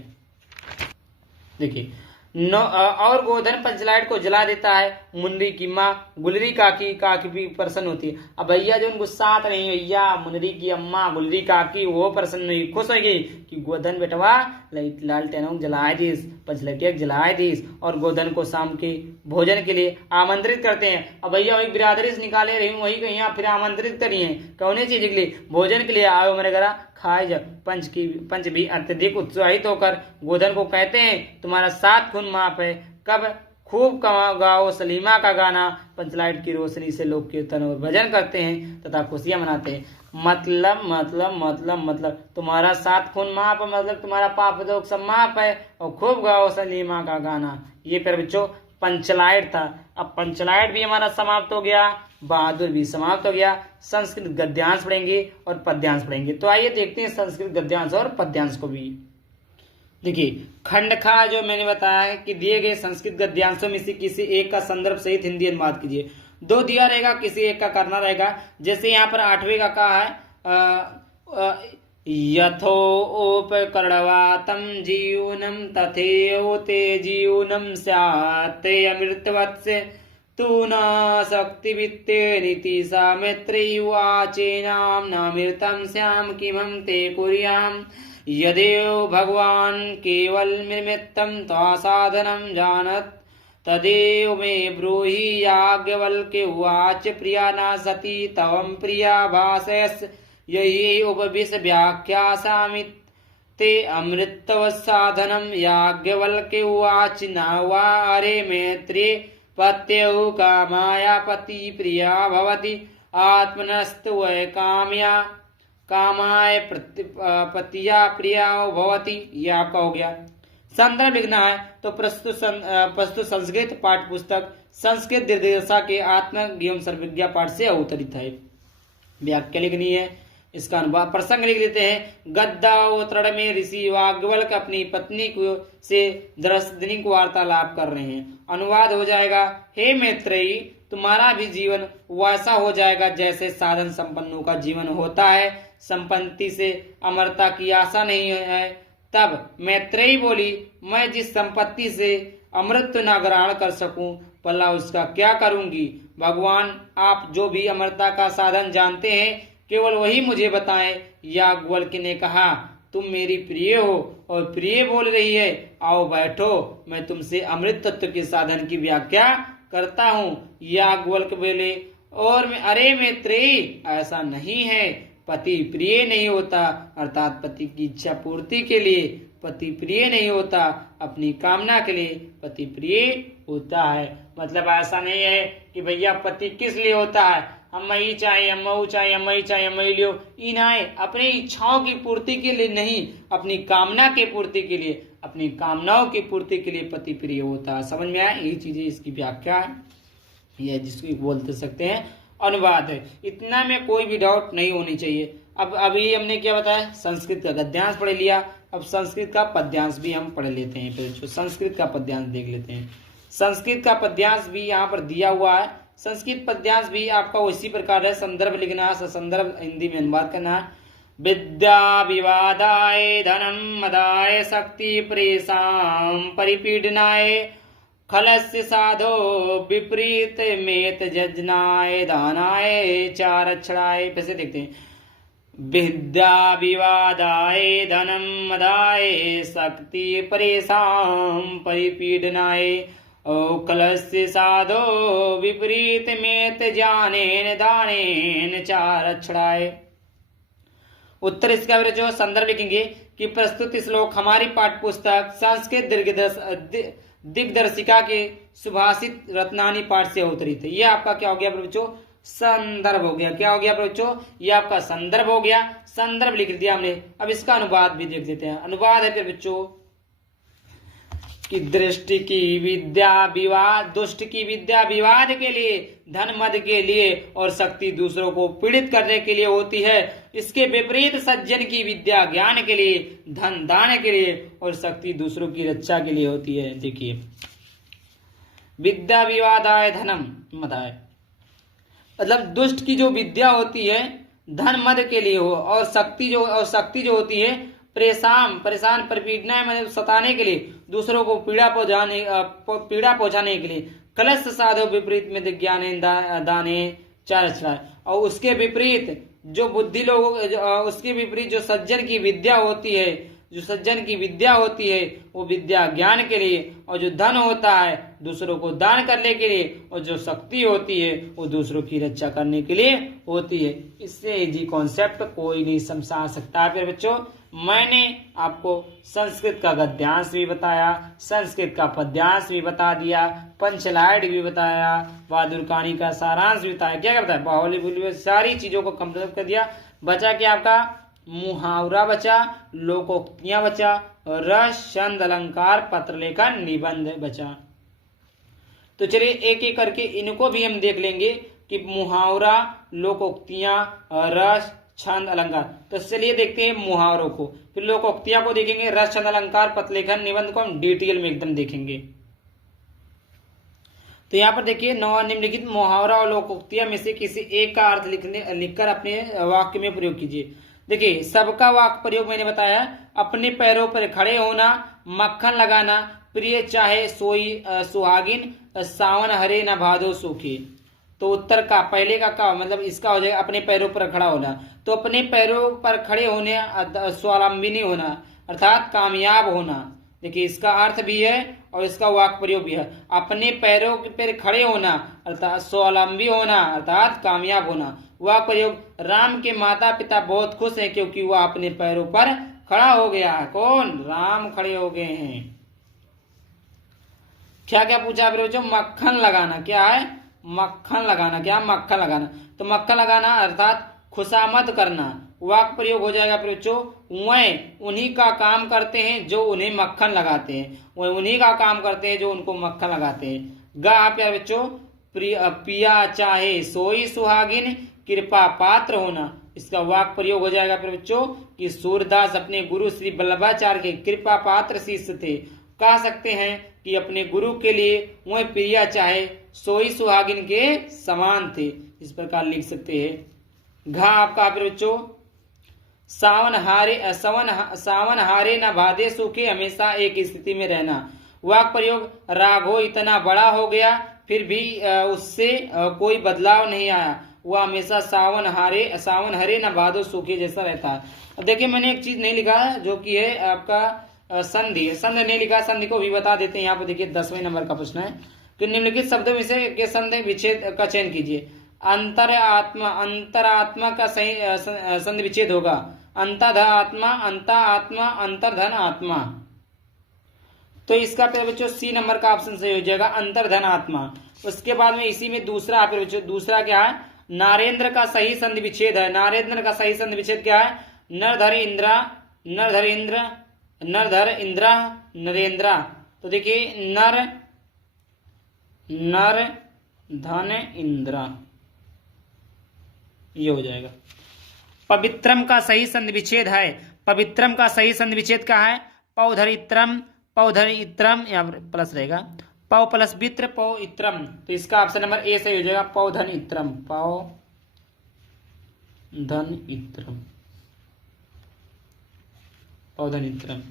देखिए और गोधन पंचलाइट को जला देता है। मुनरी की माँ गुलरी काकी भी प्रसन्न होती है। अब भैया जो गुस्सात नहीं, भैया मुनरी की अम्मा गुलरी काकी वो प्रसन्न हुई, खुश हो गई कि गोधन बेटवा लालटेन जलाए दीस, पंचलाइट जलाए दीस, और गोधन को शाम के भोजन के लिए आमंत्रित करते हैं। अब भैया वही बिरादरी से निकाले रही, वही कहीं फिर आमंत्रित करिए कौन चीज के लिए, भोजन के लिए आओ मेरे घर खाए। जब पंच भी अत्यधिक उत्साहित होकर गोधन को कहते हैं तुम्हारा 7 खून माफ है, कब खूब गाओ सलीमा का गाना। पंचलाइट की रोशनी से लोग कीर्तन और भजन करते हैं तथा खुशियां मनाते हैं। मतलब तुम्हारा 7 खून माफ, मतलब तुम्हारा पाप दोष सब माफ है, और खूब गाओ सलीमा का गाना। ये फिर बच्चों पंचलाइट था। अब पंचलाइट भी हमारा समाप्त हो गया, बहादुर भी समाप्त हो गया। संस्कृत गद्यांश पढ़ेंगे और पद्यांश पढ़ेंगे। तो आइए देखते हैं संस्कृत गद्यांश और पद्यांश को भी। देखिए खंडखा जो मैंने बताया है कि दिए गए संस्कृत गद्यांशों में से किसी एक का संदर्भ सहित हिंदी अनुवाद कीजिए। 2 दिया रहेगा, किसी एक का करना रहेगा। जैसे यहाँ पर 8वें का कहा है यथोपकरणवातं जीवनं तथैव ते जीवनं स्यात् अमृतवत्स्य तु न शक्तिवित्ते नीति सामित्री वाचेनां नामृतं स्याम किमं ते कुर्याम् यदेव भगवान् केवलनिमित्तं त्वासाधनं जानत् तदेव मे ब्रूहि याज्ञवल्क्य उवाच प्रिया न सती तवं प्रिया भासयस् यही उपविश व्याख्यासामि ते अमृतवत्साधनं याज्ञवल्क्य उवाच न वा अरे मैत्रे पत्यौ कामायापति प्रिया भवति आत्मनस्तु वै कामाय पतिया प्रिया भवति। यह आपका हो गया। संदर्भ लिखना है तो प्रस्तुत संस्कृत पाठ्य पुस्तक संस्कृत निर्देशा के आत्मज्ञ एवं सर्वज्ञा पाठ से अवतरित है। व्याख्या लिखनी है, इसका अनुवाद प्रसंग लिख देते हैं। गद्दावतरण में ऋषि याज्ञवल्क्य अपनी पत्नी को से दृष्टिनिक वार्तालाप कर रहे हैं। अनुवाद हो जाएगा, हे मैत्रेयी, तुम्हारा भी जीवन वैसा हो जाएगा जैसे साधन संपन्नों का जीवन होता है। संपत्ति से अमरता की आशा नहीं है। तब मैत्रेयी बोली, मैं जिस संपत्ति से अमृत न ग्रहण कर सकूं भला उसका क्या करूंगी। भगवान, आप जो भी अमरता का साधन जानते हैं केवल वही मुझे बताएं। याज्ञवल्क्य ने कहा, तुम मेरी प्रिय हो और प्रिय बोल रही है, आओ बैठो, मैं तुमसे अमृत तत्व के साधन की व्याख्या करता हूँ। याज्ञवल्क्य बोले, और मैं, अरे मैत्रेयी, ऐसा नहीं है। पति प्रिय नहीं होता, अर्थात पति की इच्छा पूर्ति के लिए पति प्रिय नहीं होता, अपनी कामना के लिए पति प्रिय होता है। मतलब ऐसा नहीं है कि भैया पति किस लिए होता है, हम ही चाहिए, हम वो चाहिए, हम ही चाहिए, हम ही लियो, इनाए अपनी इच्छाओं की पूर्ति के लिए नहीं, अपनी कामना के पूर्ति के लिए, अपनी कामनाओं की पूर्ति के लिए पति प्रिय होता है। समझ में आया? यही चीजें इसकी व्याख्या है, यह जिसको बोलते सकते हैं अनुवाद है। इतना में कोई भी डाउट नहीं होनी चाहिए। अब अभी हमने क्या बताया, संस्कृत का गद्यांश पढ़ लिया, अब संस्कृत का पद्यांश भी हम पढ़ लेते हैं। फिर जो संस्कृत का पद्यांश देख लेते हैं। संस्कृत का पद्यांश भी यहाँ पर दिया हुआ है। संस्कृत पद्यांश भी आपका उसी प्रकार है, संदर्भ लिखना है, संदर्भ हिंदी में अनुवाद करना है। विद्या विवादाय धनम मदाय शक्ति प्रेषाम परिपीडनाय खलस्य साधो विपरीत मेत जजनाय दानाय चारक्षणाय। फिर से देखते हैं, विद्या विवादाय धनम मदाय शक्ति परेशान परिपीडनाय कलस्य साधो विपरीत मेत जानेन दानेन चारक्षणाय। उत्तर इसका जो संदर्भ लिखेंगे कि प्रस्तुत श्लोक हमारी पाठ्य पुस्तक संस्कृत दिग्दर्शिका के सुभाषित रत्नानी पाठ से अवतरित है। ये आपका क्या हो गया बच्चों, संदर्भ हो गया। क्या हो गया बच्चों, ये आपका संदर्भ हो गया। संदर्भ लिख दिया हमने। अब इसका अनुवाद भी देख देते हैं। अनुवाद है फिर बच्चों कि दृष्टि की विद्या विवाद, दुष्ट की विद्या विवाद के लिए, धन मद के लिए और शक्ति दूसरों को पीड़ित करने के लिए होती है। इसके विपरीत सज्जन की विद्या ज्ञान के लिए, धन दान के लिए और शक्ति दूसरों की रक्षा के लिए होती है। देखिए, विद्या विवादाय धनम मदाय, मतलब दुष्ट की जो विद्या होती है धन मद के लिए हो, और शक्ति जो होती है परेशान परिपीडना मतलब सताने के लिए, दूसरों को पीड़ा पहुंचाने के लिए। कलश साधो विपरीत में ज्ञान दाने चार, और उसके विपरीत जो बुद्धि लोगों, उसके विपरीत जो सज्जन की विद्या होती है, जो सज्जन की विद्या होती है वो विद्या ज्ञान के लिए, और जो धन होता है दूसरों को दान करने के लिए, और जो शक्ति होती है वो दूसरों की रक्षा करने के लिए होती है। इससे इजी कॉन्सेप्ट कोई नहीं समझा सकता। फिर बच्चों, मैंने आपको संस्कृत का गद्यांश भी बताया, संस्कृत का पद्यांश भी बता दिया, पंचलाइड भी बताया, बहादुर कहानी का सारांश भी बताया। क्या करता है, बाहुली बुली सारी चीजों को कंप्लीट कर दिया। बचा क्या आपका, मुहावरा बचा, लोकोक्तियां बचा, रस छंद अलंकार पत्र लेखन निबंध बचा। तो चलिए एक एक करके इनको भी हम देख लेंगे कि मुहावरा, लोकोक्तियां, रस छंद अलंकार। तो चलिए देखते हैं मुहावरों को, फिर लोकोक्तियां को देखेंगे, रस छंद अलंकार पत्र लेखन निबंध को हम डिटेल में एकदम देखेंगे। तो यहाँ पर देखिए, निम्नलिखित मुहावरा और लोकोक्तियां में से किसी एक का अर्थ लिखकर अपने वाक्य में प्रयोग कीजिए। देखिए, सबका वाक्य प्रयोग मैंने बताया, अपने पैरों पर खड़े होना, मक्खन लगाना, प्रिय चाहे सोई सुहागिन, सावन हरे न भादो सूखे। तो उत्तर का पहले का मतलब इसका हो जाएगा अपने पैरों पर खड़ा होना। तो अपने पैरों पर खड़े होने, स्वावलंबी होना अर्थात कामयाब होना। देखिए, इसका अर्थ भी है और इसका वाक्य प्रयोग भी है। अपने पैरों पर खड़े होना अर्थात स्वावलंबी होना अर्थात कामयाब होना। वाक्य प्रयोग, राम के माता पिता बहुत खुश हैं क्योंकि वह अपने पैरों पर खड़ा हो गया है। कौन, राम खड़े हो गए हैं। क्या क्या पूछा बच्चों, मक्खन लगाना क्या है, मक्खन लगाना क्या, मक्खन लगाना। तो मक्खन लगाना अर्थात खुशामद करना। वाक्य प्रयोग हो जाएगा बच्चों, वह उन्हीं का काम करते हैं जो उन्हें मक्खन लगाते हैं, वह उन्हीं का काम करते हैं जो उनको मक्खन लगाते हैं। गा प्यारे बच्चों, पिया चाहे सोई सुहागिन, कृपा पात्र होना। इसका वाक प्रयोग हो जाएगा फिर बच्चों कि सूरदास अपने गुरु श्री वल्लभाचार्य के कृपा पात्र शिष्य थे। कह सकते हैं कि अपने गुरु के लिए वह प्रिया चाहे सोई सुहागिन के समान थे। इस प्रकार लिख सकते हैं। घा आपका फिर बच्चों सावन हारे न बाधे सूखे, हमेशा एक स्थिति में रहना। वाक प्रयोग राघो इतना बड़ा हो गया फिर भी उससे कोई बदलाव नहीं आया, वह हमेशा सावन हरे न बाधो सूखे जैसा रहता है। देखिए मैंने एक चीज नहीं लिखा जो कि है आपका संधि नहीं लिखा, संधि को भी बता देते हैं। यहाँ पर देखिए 10वें नंबर का प्रश्न है कि निम्नलिखित शब्दों में से के संधि विच्छेद का चयन कीजिए। अंतरात्मा का सही संधि विच्छेद होगा अंतध आत्मा, अंता आत्मा, अंतर्धन आत्मा। तो इसका बच्चों सी नंबर का ऑप्शन सही हो जाएगा, अंतर्धन आत्मा। उसके बाद में इसी में दूसरा दूसरा क्या है, नारेंद्र का सही संधि विच्छेद है। नारेंद्र का सही संधि विच्छेद क्या है, नरधर इंद्रा नरेंद्रा। तो देखिए नर धन इंद्रा, ये हो जाएगा। पवित्रम का सही संधि विच्छेद है, पवित्रम का सही संधि विच्छेद क्या है, पौधरित्रम, यहाँ प्लस रहेगा, पौ प्लस वित्र पौ इत्रम। तो इसका ऑप्शन नंबर ए सही हो जाएगा, पौधन इत्रम, पौधन इत्रम।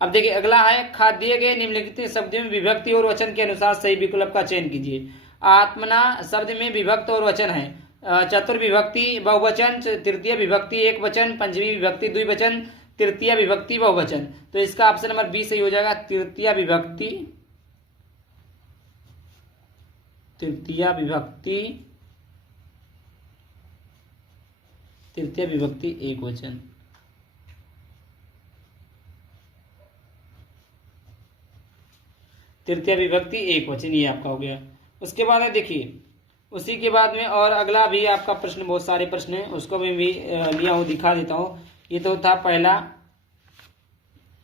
अब देखिए अगला है, खाद्य के निम्नलिखित शब्दों में विभक्ति और वचन के अनुसार सही विकल्प का चयन कीजिए। आत्मना शब्द में विभक्त और वचन है, चतुर्विभक्ति बहुवचन, तृतीय विभक्ति एक वचन, पंचमी विभक्ति द्विवचन, तृतीय विभक्ति बहुवचन। तो इसका ऑप्शन नंबर बी सही हो जाएगा, तृतीय विभक्ति एक वचन। तृतीय विभक्ति एक वचन, ये आपका हो गया। उसके बाद है देखिए उसी के बाद में और अगला भी आपका प्रश्न, बहुत सारे प्रश्न है, उसको भी लिया हूं, दिखा देता हूं। ये तो था पहला,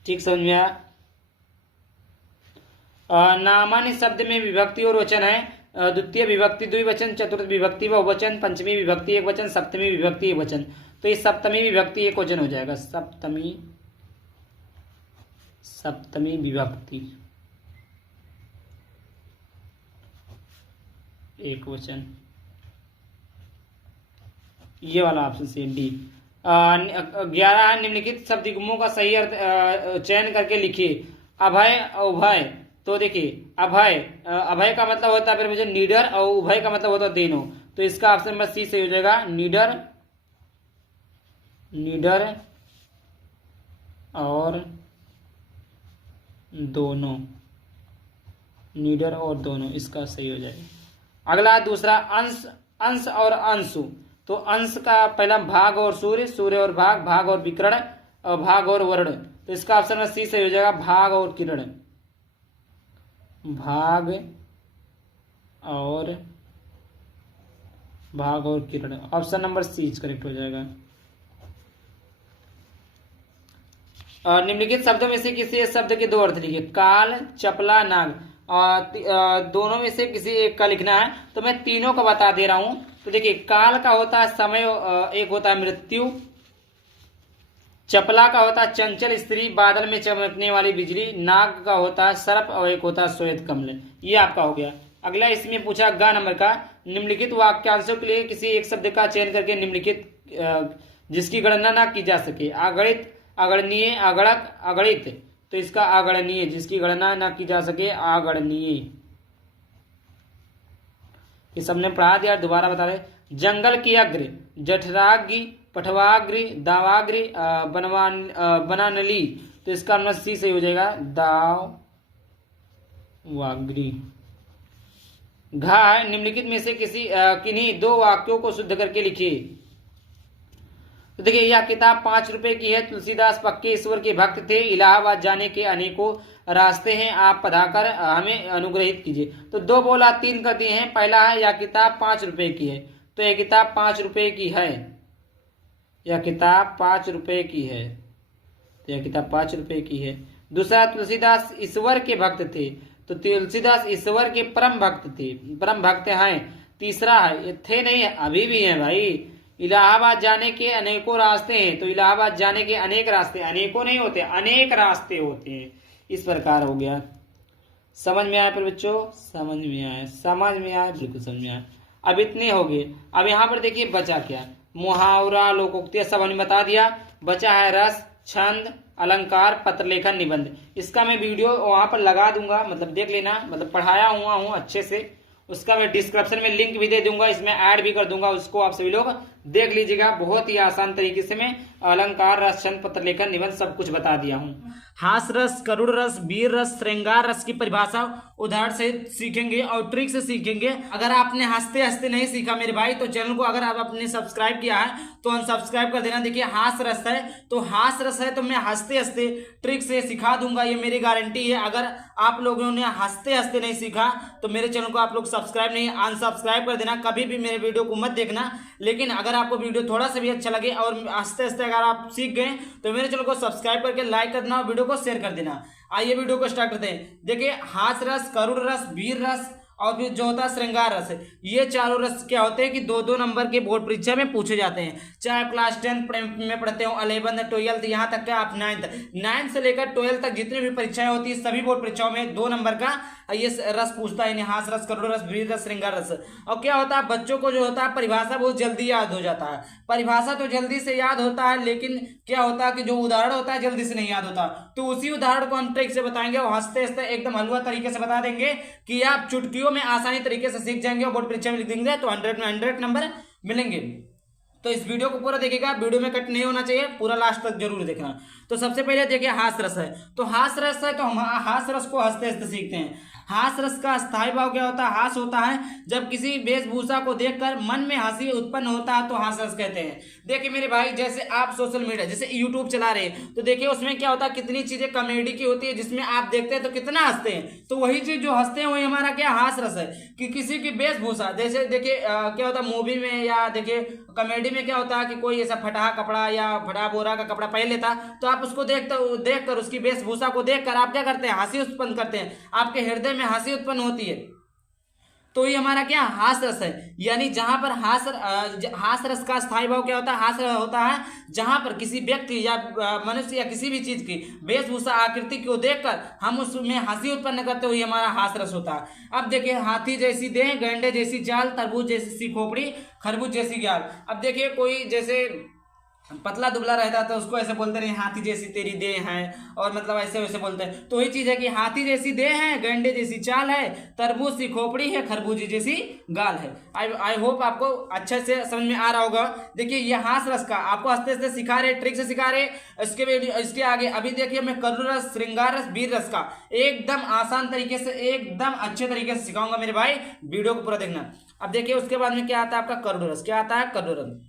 ठीक समझ में आया। नामान्य शब्द में विभक्ति और वचन है, द्वितीय विभक्ति द्विवचन, चतुर्थ विभक्ति बहुवचन, पंचमी विभक्ति एक वचन, सप्तमी विभक्ति एक वचन। तो ये सप्तमी विभक्ति एक वचन हो जाएगा, सप्तमी विभक्ति एक वचन, ये वाला ऑप्शन सी डी। 11 निम्नलिखित शब्दयुग्मों का सही अर्थ चयन करके लिखिए। अभय उभय, तो देखिए अभय का मतलब होता है फिर मुझे नीडर, और उभय का मतलब होता है दोनों। तो इसका ऑप्शन नंबर सी सही हो जाएगा, नीडर और दोनों, नीडर और दोनों, इसका सही हो जाएगा। अगला दूसरा अंश और अंशु। तो अंश का पहला भाग और सूर्य और भाग और विकर्ण, और भाग और वर्ण। तो इसका ऑप्शन नंबर सी सही हो जाएगा, भाग और किरण, भाग और किरण। ऑप्शन नंबर सी करेक्ट हो जाएगा। और निम्नलिखित शब्दों में से किसी एक शब्द के दो अर्थ लिखिए। काल, चपला, नाग, दोनों में से किसी एक का लिखना है। तो मैं तीनों का बता दे रहा हूं। तो देखिए काल का होता है समय, एक होता है मृत्यु। चपला का होता है चंचल स्त्री, बादल में चमकने वाली बिजली। नाग का होता है सर्प, और एक होता है श्वेत कमल। ये आपका हो गया। अगला इसमें पूछा ग नंबर का, निम्नलिखित वाक्यांशों के लिए किसी एक शब्द का चयन करके निम्नलिखित जिसकी गणना ना की जा सके। अगणित, अगणनीय, अगणक, अगणित। तो इसका अगणनीय, जिसकी गणना ना की जा सके, अगणनीय। ये सबने पढ़ा दिया, दोबारा बता रहे। जंगल की अग्र, जठराग्नि, पठवाग्रि, दावाग्रि, बनानली। तो इसका नंबर सी सही हो जाएगा, दावाग्रि। घा, निम्नलिखित में से किन्हीं दो वाक्यों को शुद्ध करके लिखिए। तो देखिए यह किताब 5 रुपए की है। तुलसीदास पक्के ईश्वर के भक्त थे, इलाहाबाद जाने के अनेकों रास्ते हैं, आप पधाकर हमें अनुग्रहित कीजिए। तो 2 बोला 3 कर दिए हैं। पहला है यह किताब 5 रुपए की है, तो यह किताब 5 रुपए की है, यह किताब 5 रुपए की है, तो यह किताब 5 रुपए की है। दूसरा, तुलसीदास ईश्वर के भक्त थे, तो तुलसीदास ईश्वर के परम भक्त थे, परम भक्त हैं। तीसरा है, ये थे नहीं अभी भी है भाई। इलाहाबाद जाने के अनेकों रास्ते हैं, तो इलाहाबाद जाने के अनेक रास्ते, अनेकों नहीं होते, अनेक रास्ते होते हैं। इस प्रकार हो गया। समझ में आया पर बच्चों? समझ में आया, समझ में आया, बिल्कुल समझ में आया। अब इतने हो गए। अब यहाँ पर देखिए बचा क्या, मुहावरा, लोकोक्ति सब हमने बता दिया। बचा है रस, छंद, अलंकार, पत्रलेखन, निबंध। इसका मैं वीडियो वहां पर लगा दूंगा, मतलब देख लेना, मतलब पढ़ाया हुआ हूँ अच्छे से। उसका मैं डिस्क्रिप्शन में लिंक भी दे दूंगा, इसमें ऐड भी कर दूंगा, उसको आप सभी लोग देख लीजिएगा। बहुत ही आसान तरीके से मैं अलंकार, रस, छंद, पत्रलेखन, निबंध सब कुछ बता दिया हूँ। हास रस, करुण रस, वीर रस, श्रृंगार रस की परिभाषा उदाहरण से सीखेंगे और ट्रिक से सीखेंगे। अगर आपने हंसते हंसते नहीं सीखा मेरे भाई, तो चैनल को अगर आप आपने सब्सक्राइब किया है तो अनसब्सक्राइब कर देना। देखिए हास रस है तो हास रस है तो मैं हंसते हंसते ट्रिक से सिखा दूंगा, ये मेरी गारंटी है। अगर आप लोगों ने हंसते हंसते नहीं सीखा तो मेरे चैनल को आप लोग सब्सक्राइब नहीं, अनसब्सक्राइब कर देना। कभी भी मेरे वीडियो को मत देखना। लेकिन अगर आपको वीडियो थोड़ा सा भी अच्छा लगे और हंसते हंसते अगर आप सीख गए तो मेरे चैनल को सब्सक्राइब करके लाइक कर देना और वीडियो को शेयर कर देना। आइए वीडियो को स्टार्ट करते हैं। देखिए हास रस, करुण रस, वीर रस और फिर जो होता है श्रृंगार रस, ये चारों रस क्या होते हैं कि 2-2 नंबर के बोर्ड परीक्षा में पूछे जाते हैं। चाहे आप क्लास 10 में पढ़ते हो, 11th, 12th, यहाँ तक का आप 9th से लेकर 12th तक जितनी भी परीक्षाएं होती है सभी बोर्ड परीक्षाओं में 2 नंबर का ये रस पूछता है, हास रस, करुण रस, वीर रस, श्रृंगार रस। और क्या होता है बच्चों को जो होता है परिभाषा बहुत जल्दी याद हो जाता है। परिभाषा तो जल्दी से याद होता है, लेकिन क्या होता है कि जो उदाहरण होता है जल्दी से नहीं याद होता। तो उसी उदाहरण को हम ट्रिक से बताएंगे और हंसते हंसते एकदम हलवा तरीके से बता देंगे कि आप चुटकियों में आसानी तरीके से सीख जाएंगे और बोर्ड परीक्षा में लिख देंगे तो 100 में 100 नंबर मिलेंगे। तो इस वीडियो को पूरा देखिएगा, वीडियो में कट नहीं होना चाहिए, पूरा लास्ट तक जरूर देखना। तो सबसे पहले देखिए हास रस है, तो हास रस है तो हम हास रस को हंसते हंसते सीखते हैं। हास रस का स्थायी भाव क्या होता है? हास होता है जब किसी वेशभूषा को देखकर मन में हंसी उत्पन्न होता है तो हास रस कहते हैं। देखिए मेरे भाई, जैसे आप सोशल मीडिया जैसे यूट्यूब चला रहे हैं तो देखिए उसमें क्या होता है, कितनी चीजें कॉमेडी की होती है जिसमें आप देखते हैं तो कितना हंसते हैं। तो वही चीज जो हंसते हैं वही हमारा क्या हास रस है। कि किसी की वेशभूषा जैसे देखिए क्या होता है मूवी में या देखिए कॉमेडी में क्या होता है कि कोई ऐसा फटा कपड़ा या फटा बोरा का कपड़ा पहन लेता, तो आप उसको देखकर उसकी वेशभूषा को देखकर आप क्या करते हैं? हंसी उत्पन्न करते हैं, आपके हृदय में हंसी उत्पन्न होती है। तो ये हमारा क्या हास रस है। यानी जहां पर हास रस का स्थायी भाव क्या होता है? हास रस होता है जहां पर किसी व्यक्ति या मनुष्य या किसी भी चीज की वेशभूषा आकृति को देखकर हम उसमें हंसी उत्पन्न करते हुए हमारा हास रस होता है। अब देखिए हाथी जैसी देह, गैंडे जैसी चाल, तरबूज जैसी खोपड़ी, खरबूज जैसी गाल। अब देखिए कोई जैसे पतला दुबला रहता तो उसको ऐसे बोलते नहीं हाथी जैसी तेरी देह है, और मतलब ऐसे वैसे बोलते हैं। तो वही चीज है कि हाथी जैसी देह है, गंडे जैसी चाल है, तरबूज सी खोपड़ी है, खरबूजी जैसी गाल है। आई होप आपको अच्छे से समझ में आ रहा होगा। देखिए ये हास रस का आपको हंसते हंसते सिखा रहे, ट्रिक से सिखा रहे। इसके आगे अभी देखिए मैं करुण रस, श्रृंगार रस, वीर रस का एकदम आसान तरीके से एकदम अच्छे तरीके से सिखाऊंगा मेरे भाई, वीडियो को पूरा देखना। अब देखिए उसके बाद में क्या आता है आपका करुण रस। क्या आता है? करुण रस।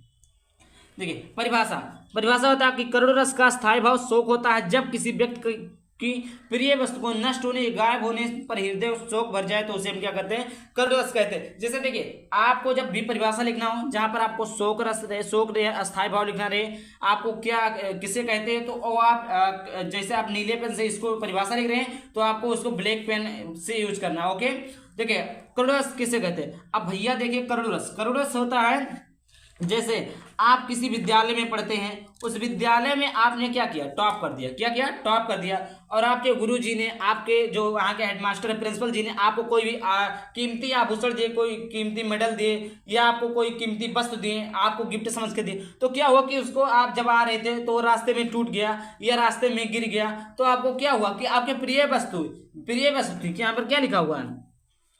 देखिए परिभाषा होता है कि करुण रस का स्थायी भाव शोक होता है जब किसी व्यक्ति की प्रिय वस्तु को नष्ट होने, गायब होने पर हृदय शोक भर जाए तो उसे हम क्या कहते हैं? करुण रस कहते हैं। जैसे देखिए आपको जब भी परिभाषा लिखना हो जहां पर आपको शोक रस रहे, शोक रहे, स्थायी भाव लिखना रहे, आपको क्या किसे कहते हैं, तो आप जैसे आप नीले पेन से इसको परिभाषा लिख रहे हैं तो आपको उसको ब्लैक पेन से यूज करना। ओके, देखिए करुण रस किसे कहते हैं? अब भैया देखिए करुण रस होता है जैसे आप किसी विद्यालय में पढ़ते हैं, उस विद्यालय में आपने क्या किया? टॉप कर दिया। क्या किया? टॉप कर दिया। और आपके गुरुजी ने, आपके जो वहाँ के हेडमास्टर है, प्रिंसिपल जी ने आपको कोई भी कीमती आभूषण दिए, कोई कीमती मेडल दिए या आपको कोई कीमती वस्तु दिए, आपको गिफ्ट समझ के दिए। तो क्या हुआ कि उसको आप जब आ रहे थे तो रास्ते में टूट गया या रास्ते में गिर गया, तो आपको क्या हुआ कि आपके प्रिय वस्तु थी। यहाँ पर क्या लिखा हुआ है?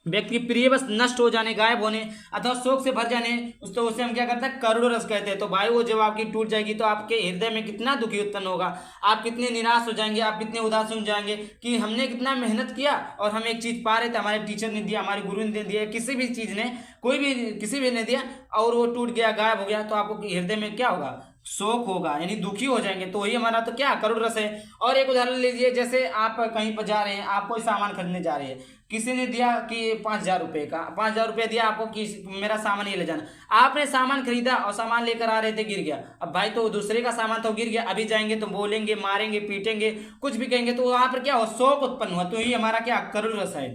व्यक्ति की प्रिय वस्तु नष्ट हो जाने, गायब होने अथवा शोक से भर जाने, तो उसे हम क्या कहते हैं? करुण रस कहते हैं। तो भाई वो जब आपकी टूट जाएगी तो आपके हृदय में कितना दुखी उत्पन्न होगा, आप कितने निराश हो जाएंगे, आप कितने उदास हो जाएंगे कि हमने कितना मेहनत किया और हम एक चीज पा रहे थे, हमारे टीचर ने दिया, हमारे गुरु ने दिया, किसी भी चीज ने, कोई भी किसी भी ने दिया और वो टूट गया, गायब हो गया, तो आपको हृदय में क्या होगा? शोक होगा, यानी दुखी हो जाएंगे। तो वही हमारा तो क्या करुण रस है। और एक उदाहरण लीजिए, जैसे आप कहीं पर जा रहे हैं, आप कोई सामान खरीदने जा रहे हैं, किसी ने दिया कि 5,000 रुपये का, 5,000 रुपये दिया आपको कि मेरा सामान ये ले जाना। आपने सामान खरीदा और सामान लेकर आ रहे थे, गिर गया। अब भाई तो दूसरे का सामान तो गिर गया, अभी जाएंगे तो बोलेंगे, मारेंगे, पीटेंगे, कुछ भी कहेंगे, तो वहां पर क्या हो? शोक उत्पन्न हुआ। तो ये हमारा क्या करुण रस है।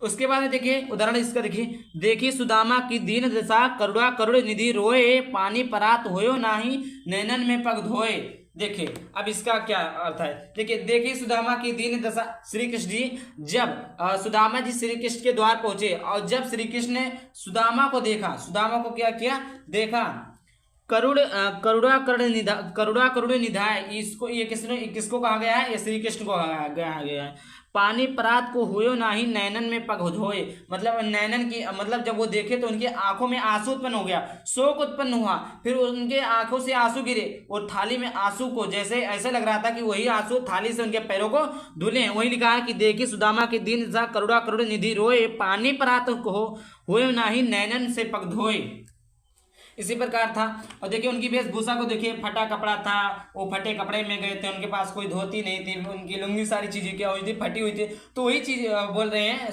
उसके बाद में देखिए उदाहरण इसका देखिए सुदामा की दीन दशा करुणा करुण निधि रोए पानी परात होयो नाही नैनन में पग धोए। देखिए अब इसका क्या अर्थ है, देखिए सुदामा की दीन दशा, श्री कृष्ण जी जब सुदामा जी श्री कृष्ण के द्वार पहुंचे और जब श्री कृष्ण ने सुदामा को देखा, सुदामा को क्या किया देखा, करुणा करुण निधाय, इसको ये किसको कहा गया है, ये श्री कृष्ण को कहा गया है। पानी परात को हुयो नाही नैनन में पग धोए, मतलब नैनन की मतलब जब वो देखे तो उनकी आंखों में आंसू उत्पन्न हो गया, शोक उत्पन्न हुआ, फिर उनके आंखों से आंसू गिरे और थाली में आंसू को जैसे ऐसे लग रहा था कि वही आंसू थाली से उनके पैरों को धुले हैं। वही लिखा है कि देखी सुदामा की दीन दशा करुणा करुण निधि रोए पानी परात को हुयो नाही नैनन से पग धोए। इसी प्रकार था। और देखिए उनकी वेशभूषा को देखिए, फटा कपड़ा था, वो फटे कपड़े में गए थे, उनके पास कोई धोती नहीं थी, उनकी लुंगी सारी चीजें क्या हुई थी, फटी हुई थी। तो वही चीज बोल रहे हैं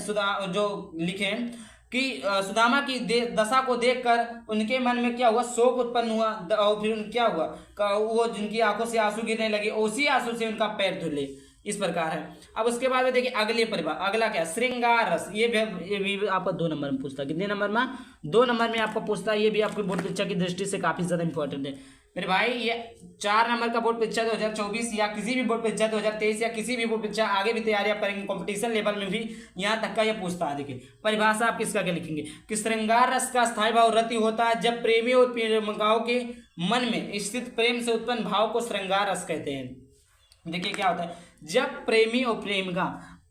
जो लिखे हैं कि सुदामा की दशा को देखकर उनके मन में क्या हुआ, शोक उत्पन्न हुआ और फिर क्या हुआ, वो जिनकी आंखों से आंसू गिरने लगे उसी आंसू से उनका पैर धुले। इस प्रकार है। अब उसके बाद में देखिए अगले परिभाषा, अगला क्या, श्रृंगार रस। ये भी आपको 2 नंबर में पूछता है। कितने नंबर में, 2 नंबर में आपको पूछता है। ये भी आपके बोर्ड परीक्षा की दृष्टि से काफी ज्यादा इंपॉर्टेंट है मेरे भाई। ये 4 नंबर का बोर्ड परीक्षा 2024 या किसी भी बोर्ड परीक्षा 2023 या किसी भी बोर्ड परीक्षा आगे भी तैयारी आप करेंगे कंपटीशन लेवल में भी यहाँ तक का ये पूछता है। देखिए परिभाषा आप किसका क्या लिखेंगे कि श्रृंगार रस का स्थायी भाव रति होता है जब प्रेमी और प्रेमिकाओं के मन में स्थित प्रेम से उत्पन्न भाव को श्रृंगार रस कहते हैं। देखिए क्या होता है, जब प्रेमी और प्रेमिका,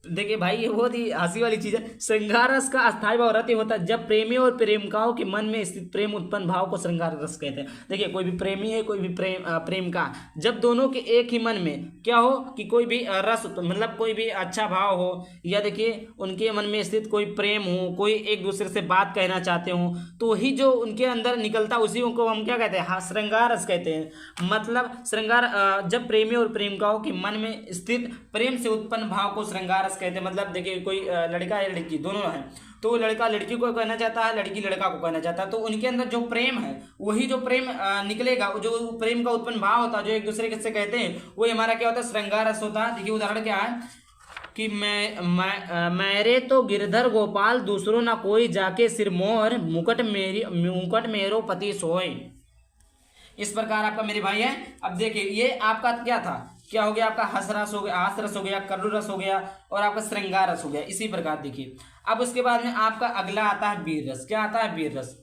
देखिए भाई ये बहुत ही हंसी वाली चीज है, श्रृंगार रस का अस्थायी भाव रति होता है जब प्रेमी और प्रेमिकाओं के मन में स्थित प्रेम उत्पन्न भाव को श्रृंगार रस कहते हैं। देखिए कोई भी प्रेमी है, कोई भी प्रेमिका, जब दोनों के एक ही मन में क्या हो कि कोई भी रस मतलब कोई भी अच्छा भाव हो, या देखिए उनके मन में स्थित कोई प्रेम हो, कोई एक दूसरे से बात कहना चाहते हो, तो वही जो उनके अंदर निकलता उसी को हम क्या कहते हैं, हाँ श्रृंगार रस कहते हैं। मतलब श्रृंगार जब प्रेमी और प्रेमिकाओं के मन में स्थित प्रेम से उत्पन्न भाव को श्रृंगार कहते हैं। मतलब देखिए कोई लड़का या लड़की दोनों है, तो लड़का लड़की को कहना चाहता है, लड़की लड़का को कहना चाहता है, तो उनके अंदर जो प्रेम है वही जो प्रेम निकलेगा, जो प्रेम का उत्पन्न भाव होता है, जो एक दूसरे से कहते हैं, वो हमारा क्या होता है, श्रृंगार रस होता है। देखिए उदाहरण क्या है कि मेरे तो गिरधर गोपाल दूसरों ना कोई जाके सिरमौर मुकुट मेरो पति सोए। इस प्रकार आपका मेरे भाई है। अब देखिए ये आपका क्या था, क्या हो गया आपका हास रस हो गया, हास रस हो गया, करुण रस हो गया और आपका श्रृंगार रस हो गया। इसी प्रकार देखिए अब उसके बाद में आपका अगला आता है वीर रस। क्या आता है, वीर रस।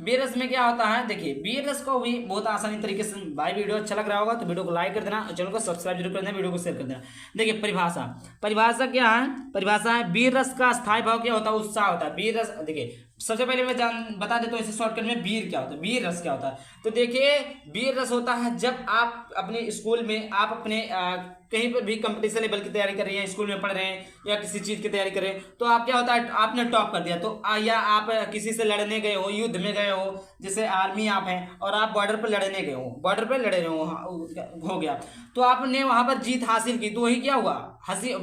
वीर रस में क्या होता है, देखिए वीर रस को भी बहुत आसानी तरीके से, भाई वीडियो अच्छा लग रहा होगा तो वीडियो को लाइक कर देना, चैनल को सब्सक्राइब जरूर कर देना, वीडियो को शेयर कर देना। देखिए परिभाषा क्या है, परिभाषा है वीर रस का स्थायी भाव क्या होता है, उत्साह होता है। वीर रस, देखिए सबसे पहले मैं बता देता हूँ इसे शॉर्टकट में, वीर क्या होता है, वीर रस क्या होता है। तो देखिए वीर रस होता है जब आप अपने स्कूल में, आप अपने कहीं पर भी कंपटीशन लेवल की तैयारी कर रहे हैं, स्कूल में पढ़ रहे हैं या किसी चीज की तैयारी कर रहे हैं, तो आप क्या होता है, आपने टॉप कर दिया, तो या आप किसी से लड़ने गए हो, युद्ध में गए हो, जैसे आर्मी आप हैं और आप बॉर्डर पर लड़ने गए हो, बॉर्डर पर लड़े रहे हो गया, तो आपने वहां पर जीत हासिल की, तो वही क्या हुआ, हंसी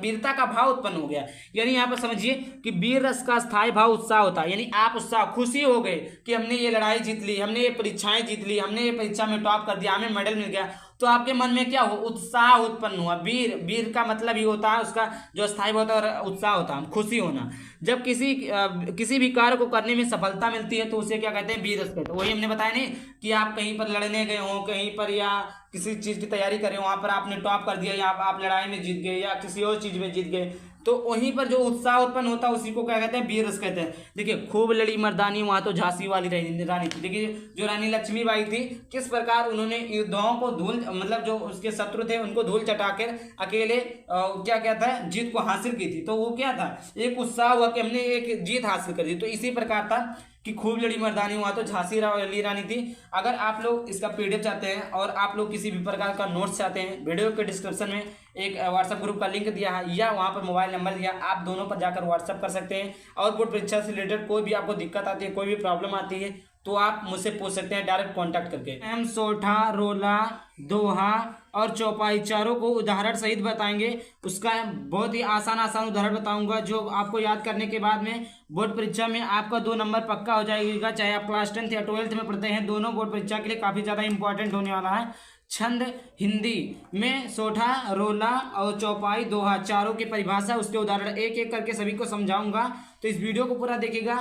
वीरता का भाव उत्पन्न हो गया। यानी यहाँ पर समझिए कि वीर रस का स्थायी भाव उत्साह होता है, यानी आप उत्साह खुशी हो गए कि हमने ये लड़ाई जीत ली, हमने ये परीक्षाएं जीत ली, हमने ये परीक्षा में टॉप कर दिया, हमें मेडल मिल गया, तो आपके मन में क्या हो, उत्साह उत्पन्न हुआ। वीर का मतलब ही होता है, उसका जो स्थायी होता है उत्साह होता है, खुशी होना। जब किसी भी कार्य को करने में सफलता मिलती है तो उसे क्या कहते हैं, वीर रस कहते हैं। वही हमने बताया नहीं कि आप कहीं पर लड़ने गए हो, कहीं पर या किसी चीज की तैयारी कर रहे हो, वहां पर आपने टॉप कर दिया, या आप लड़ाई में जीत गए या किसी और चीज में जीत गए, तो वहीं पर जो उत्साह उत्पन्न होता है उसी को क्या कहते हैं, वीर रस कहते हैं। देखिए खूब लड़ी मर्दानी वहां तो झांसी वाली रानी थी। देखिए जो रानी लक्ष्मीबाई थी, किस प्रकार उन्होंने योद्धाओं को धूल, मतलब जो उसके शत्रु थे उनको धूल चटाकर अकेले क्या कहता है, जीत को हासिल की थी। तो वो क्या था, एक उत्साह हुआ कि हमने एक जीत हासिल कर दी। तो इसी प्रकार था कि खूब लड़ी मर्दानी हुआ तो झांसी वाली रानी थी। अगर आप लोग इसका पीडीएफ चाहते हैं और आप लोग किसी भी प्रकार का नोट्स चाहते हैं, वीडियो के डिस्क्रिप्शन में एक व्हाट्सएप ग्रुप का लिंक दिया है या वहां पर मोबाइल नंबर दिया, आप दोनों पर जाकर व्हाट्सएप कर सकते हैं। और बोर्ड परीक्षा से रिलेटेड कोई भी आपको दिक्कत आती है, कोई भी प्रॉब्लम आती है, तो आप मुझसे पूछ सकते हैं डायरेक्ट कांटेक्ट करके। सोठा, रोला, दोहा और चौपाई चारों को उदाहरण सहित बताएंगे। उसका बहुत ही आसान उदाहरण बताऊंगा जो आपको याद करने के बाद में बोर्ड परीक्षा में आपका 2 नंबर पक्का हो जाएगा। चाहे आप क्लास 10th या 12th में पढ़ते हैं, दोनों बोर्ड परीक्षा के लिए काफी ज्यादा इंपॉर्टेंट होने वाला है। छंद हिंदी में सोठा, रोला और चौपाई, दोहा चारों की परिभाषा, उसके उदाहरण एक एक करके सभी को समझाऊंगा, तो इस वीडियो को पूरा देखिएगा।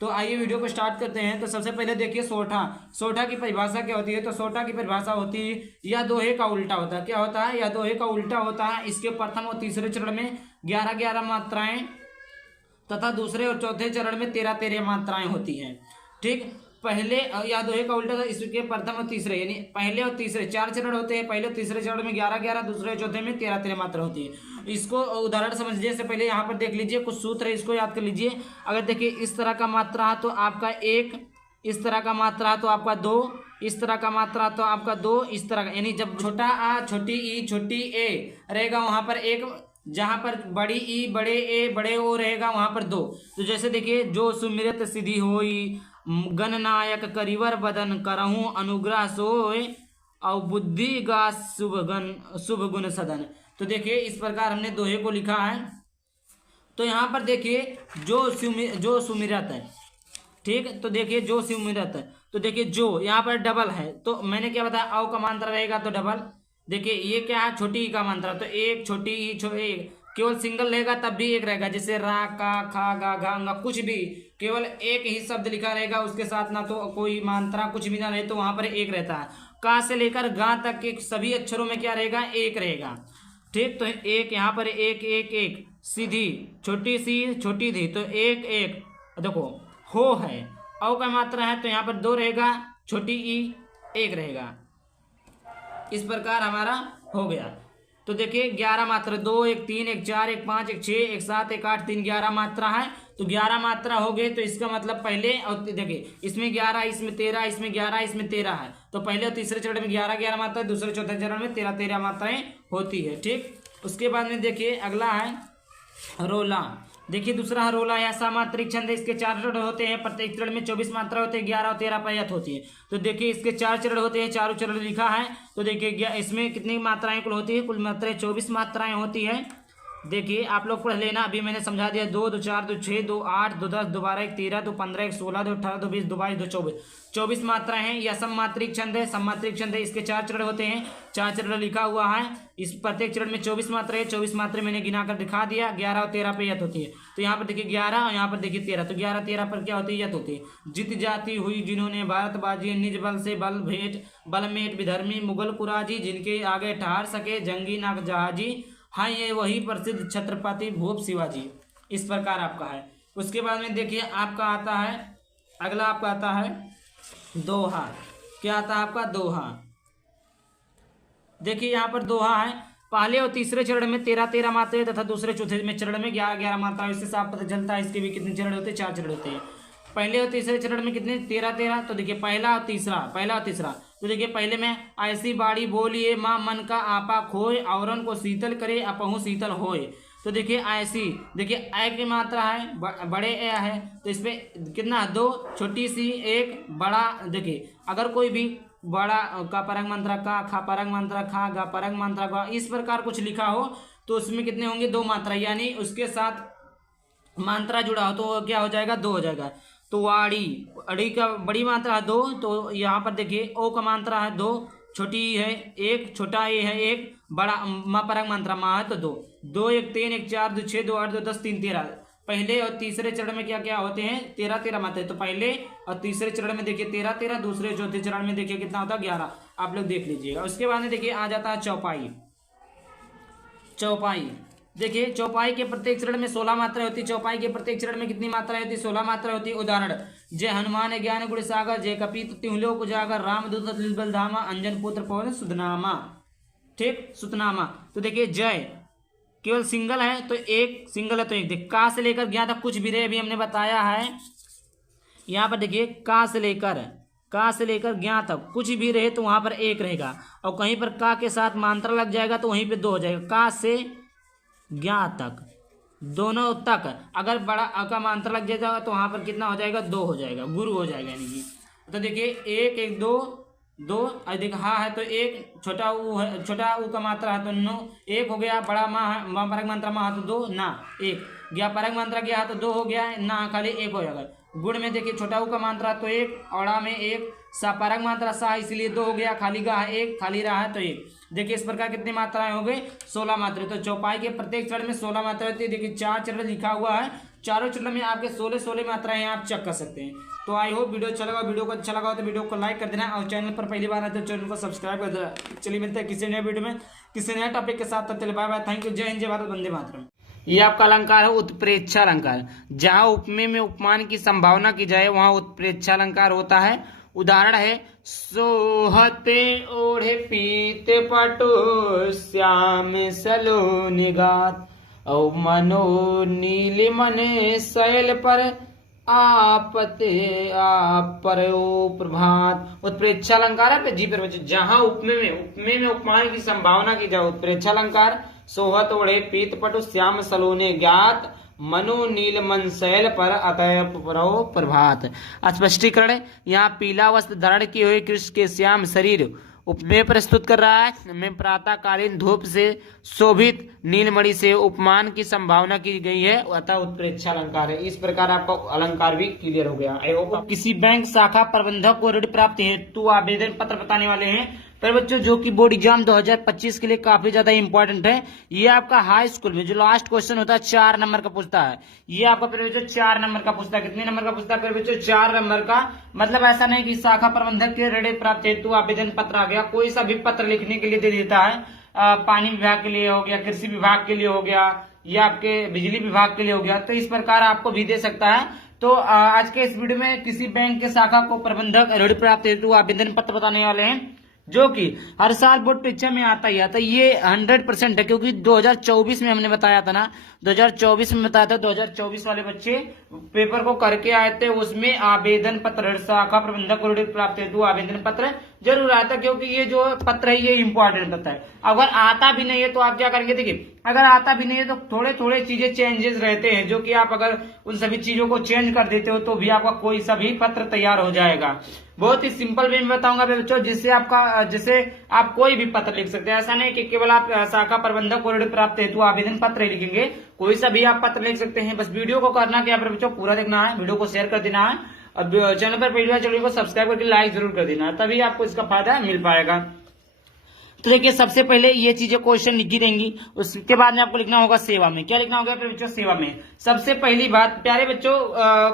तो आइए वीडियो को स्टार्ट करते हैं। तो सबसे पहले देखिए सोठा। सोठा की परिभाषा क्या होती है? तो सोठा की परिभाषा होती है यह दोहे का उल्टा होता है। क्या होता है? यह दोहे का उल्टा होता है। इसके प्रथम और तीसरे चरण में 11-11 मात्राएं तथा दूसरे और चौथे चरण में 13-13 मात्राएं होती हैं। ठीक, पहले या दोहे का उल्टा था। इसके प्रथम और तीसरे यानी पहले और तीसरे 4 चरण होते हैं। पहले और तीसरे चरण में 11-11, दूसरे और चौथे में 13-13 मात्रा होती है। इसको उदाहरण समझने से पहले यहाँ पर देख लीजिए कुछ सूत्र है, इसको याद कर लीजिए। अगर देखिए इस तरह का मात्रा है तो आपका 1, इस तरह का मात्रा है तो आपका 2, इस तरह का मात्रा तो आपका 2, इस तरह का, यानी जब छोटा आ, छोटी ई, छोटी ए रहेगा वहां पर 1, जहां पर बड़ी ई, बड़े ए, बड़े ओ रहेगा वहां पर 2। तो जैसे देखिए जो सुमिरत सिद्धि होई, गणनायक करिवर बदन करहूं अनुग्रह सोय और बुद्धि गा शुभ गुण सदन। तो देखिए इस प्रकार हमने दोहे को लिखा है। तो यहाँ पर देखिए जो सुमिरत है, ठीक, तो देखिए जो सुमिरत है, तो देखिए जो यहाँ पर डबल है, तो मैंने क्या बताया, औ का मात्रा रहेगा तो डबल। देखिए ये क्या है, छोटी ई का मात्रा, तो एक, छोटी ई, एक, केवल सिंगल रहेगा तब भी एक रहेगा। जैसे रा, का, खा, गा, घा, गा, कुछ भी केवल एक ही शब्द लिखा रहेगा, उसके साथ ना तो कोई मात्रा कुछ भी ना रहे, तो वहां पर एक रहता है। का से लेकर गा तक के सभी अक्षरों में क्या रहेगा, एक रहेगा। ठीक, तो एक यहाँ पर एक एक एक, सीधी, छोटी सी, छोटी धी, तो एक एक। देखो हो है, औ का मात्रा है तो यहाँ पर 2 रहेगा, छोटी ई 1 रहेगा। इस प्रकार हमारा हो गया। तो देखिए 11 मात्रा, 2, 1, 3, 1, 4, 1, 5, 1, 6, 1, 7, 1, 8, 3, 11 मात्रा है। तो 11 मात्रा हो गए, तो इसका मतलब पहले और देखिए इसमें 11, इसमें 13, इसमें 11, इसमें 13 है। तो पहले और तीसरे चरण में 11-11 मात्रा, दूसरे चौथे चरण में 13-13 मात्राएं होती है। ठीक, उसके बाद में देखिए अगला है रोला। देखिए दूसरा है रोला या सामात्रिक छंद है। इसके 4 चरण होते हैं, प्रत्येक चरण में 24 मात्रा होते हैं, 11 और 13 पर्यायत होती है। तो देखिए इसके 4 चरण होते हैं, चारों चरण लिखा है। तो देखिए इसमें कितनी मात्राएं कुल होती है? कुल मात्राएं 24 मात्राएं होती है। देखिए आप लोग पढ़ लेना, अभी मैंने समझा दिया। 2, 2, 4, 2, 6, 2, 8, 2, 10, 2, 12, 1, 13, 2, 15, 1, 16, 2, 18, 2, 20, 2, 22, 2, 24, 24 मात्राएं हैं। यह सम्मात्रिक छंद है, सम्मात्रिक छंद है। इसके 4 चरण होते हैं, 4 चरण लिखा हुआ है। इस प्रत्येक चरण में 24 मात्रा है। 24 मात्रा मैंने गिना कर दिखा दिया। 11 और 13 पे यत होती है। तो यहाँ पर देखिए 11 और यहाँ पर देखिए 13। तो 11-13 पर क्या होती है? यत होती है। जित जाती हुई जिन्होंने भारत बाजी, निज बल से बल भेंट, बलमेट विधर्मी मुगल कुराजी, जिनके आगे ठहर सके जंगी नाग जहाजी, हाँ ये वही प्रसिद्ध छत्रपति भूप शिवाजी। इस प्रकार आपका है। उसके बाद में देखिए आपका आता है, अगला आपका आता है दोहा। क्या आता है आपका? दोहा। देखिए यहाँ पर दोहा है। पहले और तीसरे चरण में 13-13 मात्रा तथा दूसरे चौथे में चरण में 11-11 मात्रा। इससे साफ पता चलता है इसके भी कितने चरण होते हैं? 4 चरण होते हैं। पहले और तीसरे चरण में कितने? 13-13। तो देखिए पहला और तीसरा। तो देखिए पहले में ऐसी बाड़ी बोलिए माँ मन का आपा खोए, औरन को शीतल करे अपहु शीतल होए। तो देखिए ऐसी, देखिए ए की मात्रा है, बड़े ए है, तो इसमें कितना? 2, छोटी सी 1, बड़ा। देखिए अगर कोई भी बड़ा का परंग मंत्रा का, खा परंग मंत्रा खा, गा परंग मंत्रा का, इस प्रकार कुछ लिखा हो तो उसमें कितने होंगे? 2 मात्रा, यानी उसके साथ मात्रा जुड़ा हो तो क्या हो जाएगा? 2 हो जाएगा। तो वाड़ी, अड़ी का बड़ी मात्रा है 2, तो यहाँ पर देखिए ओ का मात्रा है 2, छोटी है 1, छोटा ए है 1, बड़ा मा परंग मात्रा मा है तो 2, 2, 1, 3, 1, 4, 2, 6, 2, 8, 2, 10, 3, 13। पहले और तीसरे चरण में क्या क्या होते हैं? 13-13 मात्रा। तो पहले और तीसरे चरण में देखिए 13-13, दूसरे चौथे चरण में देखिए कितना होता है? 11। आप लोग देख लीजिएगा। उसके बाद में देखिए आ जाता है चौपाई। चौपाई देखिए चौपाई के प्रत्येक चरण में 16 मात्रा होती है। चौपाई के प्रत्येक चरण में कितनी मात्रा होती है? 16 मात्रा होती है। उदाहरण, जय हनुमान ज्ञान गुण सागर, जय कपीत तिहुलोक उजागर, रामदूत बल धामा, अंजन पुत्र पवन सुधनामा। ठीक, सुतनामा। तो देखिए जय केवल सिंगल है तो 1, सिंगल है तो 1। देखिए का से लेकर ज्ञान तक कुछ भी रहे, अभी हमने बताया है। यहाँ पर देखिए का से लेकर ज्ञान तक कुछ भी रहे तो वहां पर 1 रहेगा, और कहीं पर का के साथ मात्रा लग जाएगा तो वहीं पे 2 हो जाएगा। का से ज्ञान तक, दोनों तक अगर बड़ा अ का मात्रा लग जाएगा तो वहां पर कितना हो जाएगा? 2 हो जाएगा, गुरु हो जाएगा यानी कि। तो देखिए 1, 1, 2, 2, और देखिए हा है तो 1, छोटा ऊ है, छोटा ऊ का मात्रा है तो 9, 1 हो गया। बड़ा माँ है, माँ परक मात्रा माँ है तो 2, ना 1 गया। परक मात्रा गया तो 2 हो गया, ना खाली 1 हो जाएगा। गुण में देखिए छोटा ऊ का मात्रा तो 1, औड़ा में 1, सपरक मात्रा सा, इसलिए 2 हो गया, खाली का है 1, खाली रहा है तो 1। देखिए इस प्रकार कितनी मात्राएं हो गई, 16 मात्राएं। तो चौपाई के प्रत्येक चरण में 16 मात्राएं होती है। देखिए 4 चरण लिखा हुआ है, चारों चरण में आपके 16 मात्राएं आप चेक कर सकते हैं। तो आई होप वीडियो अच्छा लगा, वीडियो को अच्छा लगा तो वीडियो को लाइक कर देना और चैनल पर पहली बार आए तो चैनल को सब्सक्राइब कर देना। चलिए मिलते हैं किसी नए वीडियो में किसी नए टॉपिक के साथ, तब तक बाय बाय, थैंक यू, जय हिंद, जय भारत, वंदे मातरम। ये आपका अलंकार है उत्प्रेक्षा अलंकार। जहां उपमेय में उपमान की संभावना की जाए वहां उत्प्रेक्षा अलंकार होता है। उदाहरण है, सोहते ओढ़े पीते पटो श्याम सलोनि गात, औ मनो नील मने शैल पर आपते आप पर ओ प्रभात। उत्प्रेक्षा अलंकार है जी पर बच्चे। जहां उपमेय में उपमान की संभावना की जाए उत्प्रेक्षा अलंकार। सोहत ओढ़े पीत पटु श्याम सलोने ज्ञात, मनो नील मन शैल पर अतः परो प्रभात। स्पष्टीकरण, यहाँ पीला वस्त्र धारण किए हुए कृष्ण के श्याम शरीर उपमेय प्रस्तुत कर रहा है। में प्रातःकालीन धूप से शोभित नीलमणि से उपमान की संभावना की गई है, अतः उत्प्रेक्षा अलंकार है। इस प्रकार आपका अलंकार भी क्लियर हो गया। आई होप किसी बैंक शाखा प्रबंधक को ऋण प्राप्ति हेतु आवेदन पत्र बताने वाले हैं पर बच्चों, जो कि बोर्ड एग्जाम 2025 के लिए काफी ज्यादा इंपॉर्टेंट है। ये आपका हाई स्कूल में जो लास्ट क्वेश्चन होता है 4 नंबर का पूछता है। ये आपका फिर बच्चों 4 नंबर का पूछता है। कितने नंबर का पूछता है फिर बच्चों? 4 नंबर का। मतलब ऐसा नहीं कि शाखा प्रबंधक के ऋण प्राप्ति हेतु आवेदन पत्र आ गया, कोई सा भी पत्र लिखने के लिए दे देता है। पानी विभाग के लिए हो गया, कृषि विभाग के लिए हो गया, या आपके बिजली विभाग के लिए हो गया, तो इस प्रकार आपको भी दे सकता है। तो आज के इस वीडियो में किसी बैंक के शाखा को प्रबंधक ऋण प्राप्ति हेतु आवेदन पत्र बताने वाले हैं, जो कि हर साल बोर्ड परीक्षा में आता ही आता। ये 100% है, क्योंकि 2024 में हमने बताया था ना, 2024 में बताया था, 2024 वाले बच्चे पेपर को करके आए थे। उसमें आवेदन पत्र शाखा प्रबंधक को ऋण प्राप्ति हेतु आवेदन पत्र जरूर आया था, क्योंकि ये जो पत्र है ये इंपॉर्टेंट पत्र है। अगर आता भी नहीं है तो आप क्या करेंगे, देखिए अगर आता भी नहीं है तो थोड़े थोड़े चीजें चेंजेस रहते हैं, जो कि आप अगर उन सभी चीजों को चेंज कर देते हो तो भी आपका कोई सा भी पत्र तैयार हो जाएगा। बहुत ही सिंपल वे में बताऊंगा बच्चों, जिससे आप कोई भी पत्र लिख सकते हैं। ऐसा नहीं कि केवल आप शाखा प्रबंधक को ऋण प्राप्ति हेतु आवेदन पत्र ही लिखेंगे, कोई सा भी आप पत्र लिख सकते हैं। बस वीडियो को करना क्या है बच्चों, पूरा देखना है, वीडियो को शेयर कर देना है और चैनल पर पहली बार चैनल को सब्सक्राइब करके लाइक जरूर कर देना है, तभी आपको इसका फायदा मिल पाएगा। तो देखिए सबसे पहले ये चीजें क्वेश्चन लिखी रहेंगी, उसके बाद में आपको लिखना होगा सेवा में। क्या लिखना होगा फिर बच्चों? सेवा में। सबसे पहली बात प्यारे बच्चों,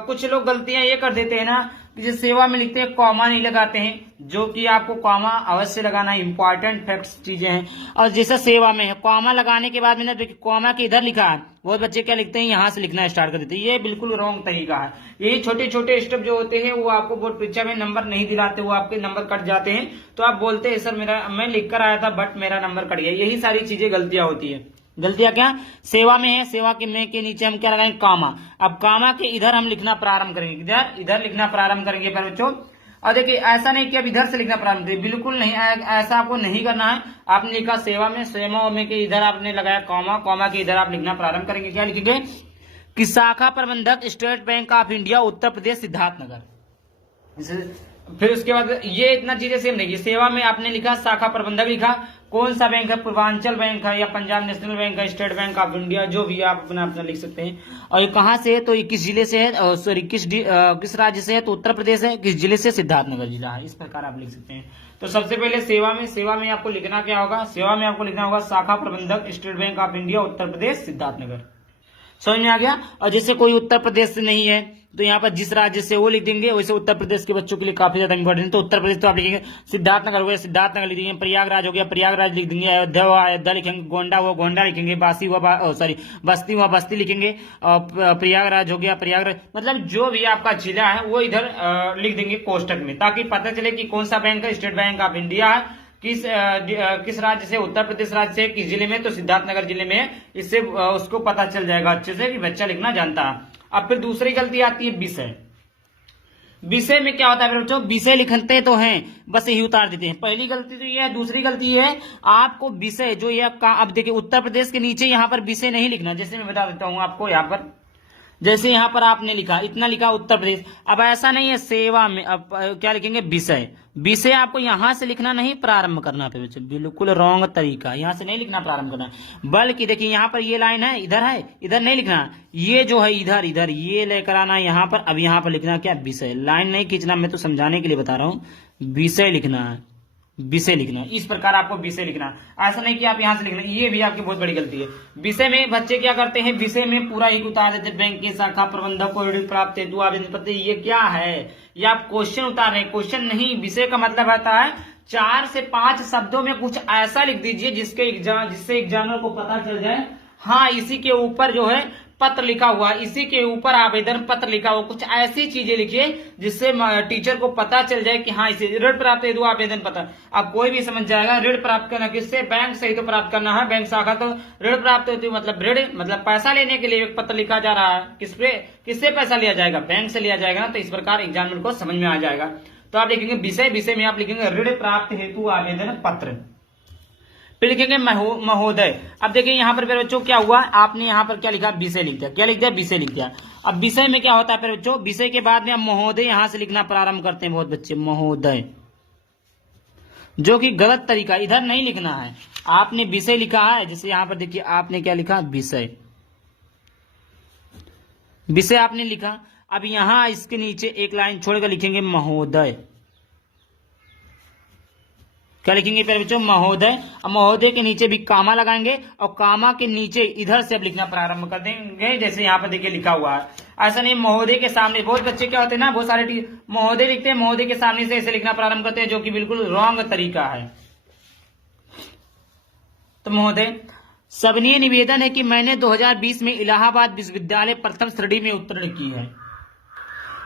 कुछ लोग गलतियां ये कर देते हैं ना, कि सेवा में लिखते हैं कॉमा नहीं लगाते हैं, जो कि आपको कॉमा अवश्य लगाना इंपॉर्टेंट फैक्ट्स चीजें हैं। और जैसा सेवा में है कॉमा लगाने के बाद में देखिए कॉमा के इधर लिखा है, बहुत बच्चे क्या लिखते हैं यहाँ से लिखना स्टार्ट कर देते हैं, ये बिल्कुल रॉन्ग तरीका है। यही छोटे छोटे स्टेप जो होते हैं वो आपको बोर्ड परीक्षा में नंबर नहीं दिलाते, वो आपके नंबर कट जाते हैं। तो आप बोलते हैं सर मैं लिख कर आया था बट मेरा नंबर कट गया। यही सारी चीजें गलतियां होती है। गलतियां क्या? सेवा में है, सेवा के में के नीचे हम क्या लगाएंगे? कामा। अब कामा के इधर हम लिखना प्रारंभ करेंगे, इधर लिखना प्रारंभ करेंगे पर बच्चों। और देखिए ऐसा नहीं कि अब इधर से लिखना प्रारंभ करें, बिल्कुल नहीं, ऐसा आपको नहीं करना है। आपने लिखा सेवा में के इधर आपने लगाया कॉमा, कॉमा के इधर आप लिखना प्रारंभ करेंगे। क्या लिखेंगे? कि शाखा प्रबंधक state bank of India Uttar Pradesh Siddharthnagar. फिर उसके बाद ये इतना चीजें सेम नहीं, सेवा में आपने लिखा शाखा प्रबंधक लिखा, कौन सा बैंक है? पूर्वांचल बैंक है या पंजाब नेशनल बैंक है, स्टेट बैंक ऑफ इंडिया, जो भी आप अपना अपना लिख सकते हैं। और ये कहाँ से है? तो 21 जिले से है, सॉरी किस राज्य से है? तो उत्तर प्रदेश है। किस जिले से? सिद्धार्थनगर जिला है। इस प्रकार आप लिख सकते हैं। तो सबसे पहले सेवा में आपको लिखना क्या होगा? सेवा में आपको लिखना होगा शाखा प्रबंधक state bank of India Uttar Pradesh Siddharthnagar. समझ में आ गया? और जैसे कोई उत्तर प्रदेश से नहीं है तो यहाँ पर जिस राज्य से वो लिख देंगे, वैसे उत्तर प्रदेश के बच्चों के लिए काफी ज्यादा इंपॉर्टेंट। तो उत्तर प्रदेश तो आप लिखेंगे, सिद्धार्थनगर हो गया सिद्धार्थनगर लिख देंगे, प्रयागराज हो गया प्रयागराज लिख देंगे, अयोध्या हुआ अयोध्या लिखेंगे, गोंडा हुआ गोंडा लिखेंगे, बस्ती हुआ बस्ती लिखेंगे, और प्रयागराज हो गया प्रयागराज। मतलब जो भी आपका जिला है वो इधर लिख देंगे कोष्टक में, ताकि पता चले कि कौन सा बैंक है, स्टेट बैंक ऑफ इंडिया है, किस राज्य से? उत्तर प्रदेश राज्य से। किस जिले में? तो सिद्धार्थनगर जिले में है। इससे उसको पता चल जाएगा अच्छे से कि बच्चा लिखना जानता है। अब फिर दूसरी गलती आती है विषय। विषय में क्या होता है बच्चों? विषय लिखते तो हैं, बस यही उतार देते हैं। पहली गलती तो ये है। दूसरी गलती है आपको विषय जो ये अब देखिए उत्तर प्रदेश के नीचे यहाँ पर विषय नहीं लिखना। जैसे मैं बता देता हूँ आपको, यहाँ पर जैसे यहाँ पर आपने लिखा, इतना लिखा उत्तर प्रदेश। अब ऐसा नहीं है सेवा में, अब क्या लिखेंगे, विषय। विषय आपको यहाँ से लिखना नहीं प्रारंभ करना पे बच्चों, बिल्कुल रॉन्ग तरीका, यहाँ से नहीं लिखना प्रारंभ करना, बल्कि देखिए यहाँ पर ये लाइन है, इधर है, इधर नहीं लिखना, ये जो है इधर इधर ये लेकर आना यहाँ पर। अब यहाँ पर लिखना क्या, विषय। लाइन नहीं खींचना, मैं तो समझाने के लिए बता रहा हूँ, विषय लिखना है, विषय लिखना है। इस प्रकार आपको विषय लिखना है, ऐसा नहीं कि आप यहाँ से लिखना, ये भी आपकी बहुत बड़ी गलती है। विषय में बच्चे क्या करते हैं, विषय में पूरा ही उतार देते, बैंक की शाखा प्रबंधक को ऋण प्राप्त हेतु आवेदन पत्र। ये क्या है, ये आप क्वेश्चन उतार रहे हैं, क्वेश्चन नहीं। विषय का मतलब आता है 4 से 5 शब्दों में कुछ ऐसा लिख दीजिए जिससे एग्जामिनर को पता चल जाए, हाँ इसी के ऊपर जो है पत्र लिखा हुआ, इसी के ऊपर आवेदन पत्र लिखा हुआ। कुछ ऐसी चीजें लिखिए जिससे टीचर को पता चल जाए कि हाँ इसे ऋण प्राप्त हेतु आवेदन पत्र। अब कोई भी समझ जाएगा ऋण प्राप्त करना किससे, बैंक से ही तो प्राप्त करना है, बैंक शाखा। तो ऋण प्राप्त हेतु मतलब ऋण मतलब पैसा लेने के लिए एक पत्र लिखा जा रहा है, किससे पैसा लिया जाएगा, बैंक से लिया जाएगा ना। तो इस प्रकार एग्जामिनर को समझ में आ जाएगा। तो आप लिखेंगे विषय, विषय में आप लिखेंगे ऋण प्राप्त हेतु आवेदन पत्र, फिर लिखेंगे महोदय। अब देखिए यहाँ पर बच्चों क्या हुआ, आपने यहाँ पर क्या लिखा, विषय लिख दिया, क्या लिख दिया, विषय लिख दिया। अब विषय में क्या होता है बच्चों, विषय के बाद में हम महोदय यहाँ से लिखना प्रारंभ करते हैं बहुत बच्चे, महोदय, जो कि गलत तरीका, इधर नहीं लिखना है। आपने विषय लिखा है, जैसे यहाँ पर देखिए आपने क्या लिखा, विषय, विषय आपने लिखा। अब यहाँ इसके नीचे एक लाइन छोड़कर लिखेंगे महोदय, क्या लिखेंगे प्यारे बच्चों, महोदय। अब महोदय के नीचे भी कामा लगाएंगे और कामा के नीचे इधर से अब लिखना प्रारंभ कर देंगे, जैसे यहाँ पर देखिए लिखा हुआ है। ऐसा नहीं महोदय के सामने, बहुत बच्चे क्या होते हैं ना, बहुत सारे महोदय लिखते हैं, महोदय के सामने से ऐसे लिखना प्रारंभ करते हैं, जो कि बिल्कुल रॉन्ग तरीका है। तो महोदय, सविनीय निवेदन है कि मैंने 2020 में इलाहाबाद विश्वविद्यालय प्रथम श्रेणी में उत्तीर्ण की है।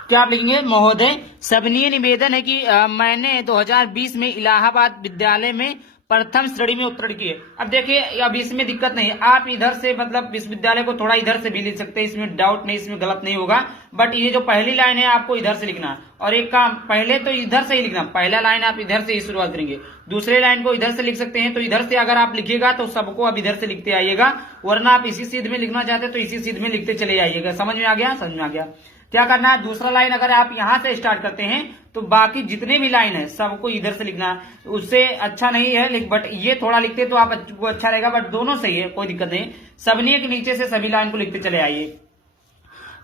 क्या आप लिखेंगे, महोदय, सविनीय निवेदन है कि मैंने 2020 में इलाहाबाद विद्यालय में प्रथम श्रेणी में उत्तीर्ण की है। अब देखिए अब इसमें दिक्कत नहीं, आप इधर से मतलब विश्वविद्यालय को थोड़ा इधर से भी लिख सकते हैं, इसमें डाउट नहीं, इसमें गलत नहीं होगा। बट ये जो पहली लाइन है आपको इधर से लिखना, और एक काम पहले तो इधर से ही लिखना, पहला लाइन आप इधर से ही शुरुआत करेंगे, दूसरे लाइन को इधर से लिख सकते हैं। तो इधर से अगर आप लिखिएगा तो सबको अब इधर से लिखते आइएगा, वरना आप इसी सीध में लिखना चाहते तो इसी सीध में लिखते चले आइएगा। समझ में आ गया, समझ में आ गया। क्या करना है, दूसरा लाइन अगर आप यहां से स्टार्ट करते हैं तो बाकी जितने भी लाइन है सबको इधर से लिखना, उससे अच्छा नहीं है, बट ये थोड़ा लिखते तो आपको अच्छा रहेगा, बट दोनों सही है, कोई दिक्कत नहीं। सविनीय के नीचे से सभी लाइन को लिखते चले आइए।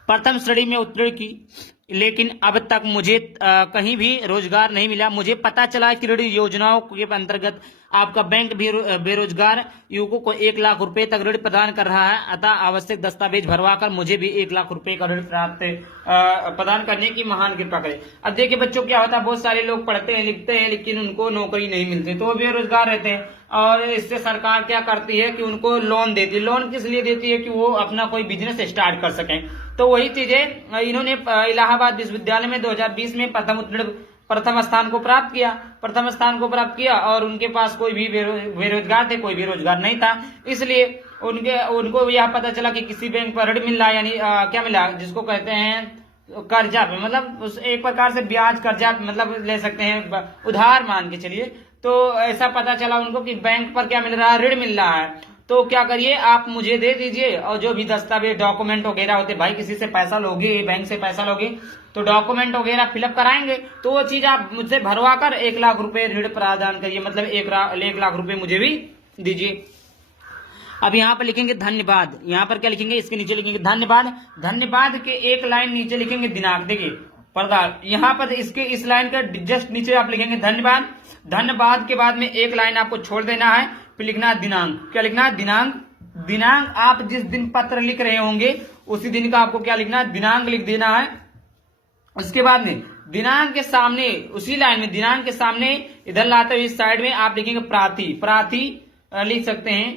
प्रथम श्रेणी में उत्तीर्ण की, लेकिन अब तक मुझे कहीं भी रोजगार नहीं मिला। मुझे पता चला कि ऋण योजनाओं के अंतर्गत आपका बैंक भी बेरोजगार युवकों को 1 लाख रुपए तक ऋण प्रदान कर रहा है, अतः आवश्यक दस्तावेज भरवाकर मुझे भी 1 लाख रुपए का ऋण प्राप्त प्रदान करने की महान कृपा करें। अब देखिए बच्चों क्या होता है, बहुत सारे लोग पढ़ते हैं लिखते हैं लेकिन उनको नौकरी नहीं मिलती, तो वो बेरोजगार रहते हैं, और इससे सरकार क्या करती है कि उनको लोन देती है। लोन किस लिए देती है, कि वो अपना कोई बिजनेस स्टार्ट कर सकें। तो वही चीजें इन्होंने इलाहाबाद विश्वविद्यालय में 2020 में प्रथम स्थान को प्राप्त किया, और उनके पास कोई भी बेरोजगार थे, कोई बेरोजगार नहीं था, इसलिए उनको यह पता चला कि किसी बैंक पर ऋण मिल रहा है, यानी क्या मिला, जिसको कहते हैं कर्जा पे, मतलब एक प्रकार से ब्याज कर्जा मतलब ले सकते हैं, उधार मान के चलिए। तो ऐसा पता चला उनको कि बैंक पर क्या मिल रहा है, ऋण मिल रहा है। तो क्या करिए, आप मुझे दे दीजिए, और जो भी दस्तावेज डॉक्यूमेंट वगैरह होते, भाई किसी से पैसा लोगे, बैंक से पैसा लोगे तो डॉक्यूमेंट वगैरह फिलअप कराएंगे, तो वो चीज आप मुझसे भरवा कर 1 लाख रुपए ऋण प्रदान करिए, मतलब 1 लाख रुपए मुझे भी दीजिए। अब यहाँ पर लिखेंगे धन्यवाद, यहाँ पर क्या लिखेंगे, इसके नीचे लिखेंगे धन्यवाद। धन्यवाद के एक लाइन नीचे लिखेंगे दिनांक, देखिए पर्दा, यहाँ पर इसके इस लाइन का जस्ट नीचे आप लिखेंगे धन्यवाद। धन्यवाद के बाद में एक लाइन आपको छोड़ देना है, फिर लिखना है दिनांक। क्या लिखना है, दिनांक। दिनांक आप जिस दिन पत्र लिख रहे होंगे उसी दिन का आपको क्या लिखना है, दिनांक लिख देना है। उसके बाद में दिनांक के सामने, उसी लाइन में दिनांक के सामने इधर लाते हुए इस साइड में आप लिखेंगे प्रार्थी लिख सकते हैं,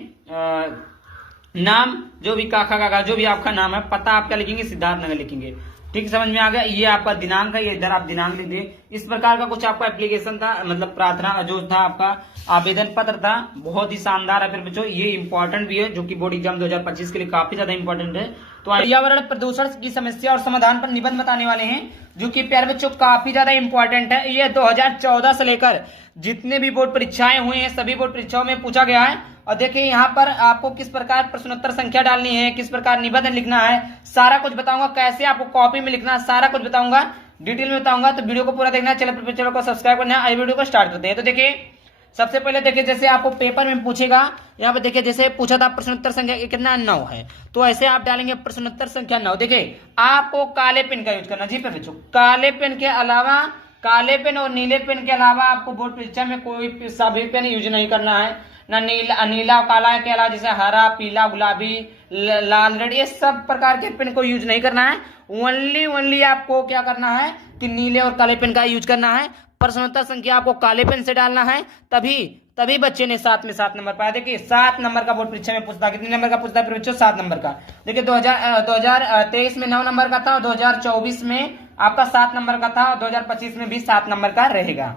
नाम जो भी काका जो भी आपका नाम है, पता आप क्या लिखेंगे, सिद्धार्थ नगर लिखेंगे। ठीक, समझ में आ गया। ये आपका दिनांक है, ये इधर आप दिनांक लिख दिए। इस प्रकार का कुछ आपका एप्लीकेशन था, मतलब प्रार्थना जो था आपका आवेदन पत्र था, बहुत ही शानदार है। फिर बच्चों ये इंपॉर्टेंट भी है, जो कि बोर्ड एग्जाम 2025 के लिए काफी ज्यादा इंपॉर्टेंट है। तो पर्यावरण प्रदूषण की समस्या और समाधान पर निबंध बताने वाले हैं, जो कि प्यारे बच्चों काफी ज्यादा इंपॉर्टेंट है। ये 2014 से लेकर जितने भी बोर्ड परीक्षाएं हुई हैं, सभी बोर्ड परीक्षाओं में पूछा गया है, और देखिए यहाँ पर आपको किस प्रकार प्रश्नोत्तर संख्या डालनी है, किस प्रकार निबंध लिखना है, सारा कुछ बताऊंगा। कैसे आपको कॉपी में लिखना है, सारा कुछ बताऊंगा, डिटेल में बताऊंगा। तो वीडियो को पूरा देखना है, चैनल को सब्सक्राइब करना है। वीडियो को स्टार्ट करते हैं। तो देखिए सबसे पहले देखिए, जैसे आपको पेपर में पूछेगा, यहाँ पे देखिए जैसे पूछा था प्रश्नोत्तर संख्या कितना 9 है, तो ऐसे आप डालेंगे प्रश्नोत्तर संख्या 9। देखिए आपको काले पेन का यूज करना जी पे बच्चों, काले पेन के अलावा, काले पेन और नीले पेन के अलावा आपको बोर्ड परीक्षा में कोई सा भी पेन यूज नहीं करना है। ना नीला काला के अलावा जैसे हरा, पीला, गुलाबी, लाल, रेड, ये सब प्रकार के पेन को यूज नहीं करना है। ओनली आपको क्या करना है कि नीले और काले पेन का यूज करना है। प्रश्नोत्तर संख्या आपको काले पेन से डालना है, तभी बच्चे ने 7 में 7 नंबर पाया। देखिए 7 नंबर का बोर्ड परीक्षा में पूछता है, कितने नंबर का पूछता है बच्चों? 7 नंबर का। देखिए 2023 में 9 नंबर का था, 2024 में आपका 7 नंबर का था, और 2025 में भी 7 नंबर का रहेगा।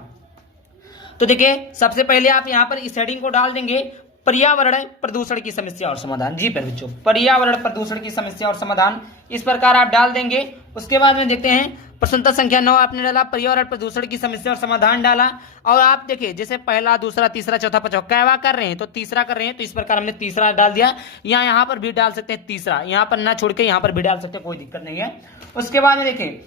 तो देखिए सबसे पहले आप यहाँ पर इस हेडिंग को डाल देंगे, पर्यावरण प्रदूषण की समस्या और समाधान। जी पर बच्चों, पर्यावरण प्रदूषण की समस्या और समाधान, इस प्रकार आप डाल देंगे। उसके बाद में देखते हैं प्रश्नोत्तर संख्या 9 आपने डाला, पर्यावरण प्रदूषण की समस्या और समाधान डाला। और आप देखिए जैसे पहला, दूसरा, तीसरा, चौथा, पांचवा कैवा कर रहे हैं तो तीसरा कर रहे हैं, तो इस प्रकार हमने तीसरा डाल दिया। यहाँ पर भी डाल सकते हैं तीसरा, यहाँ पर ना छोड़ के यहाँ पर भी डाल सकते हैं, कोई दिक्कत नहीं है। उसके बाद में देखिए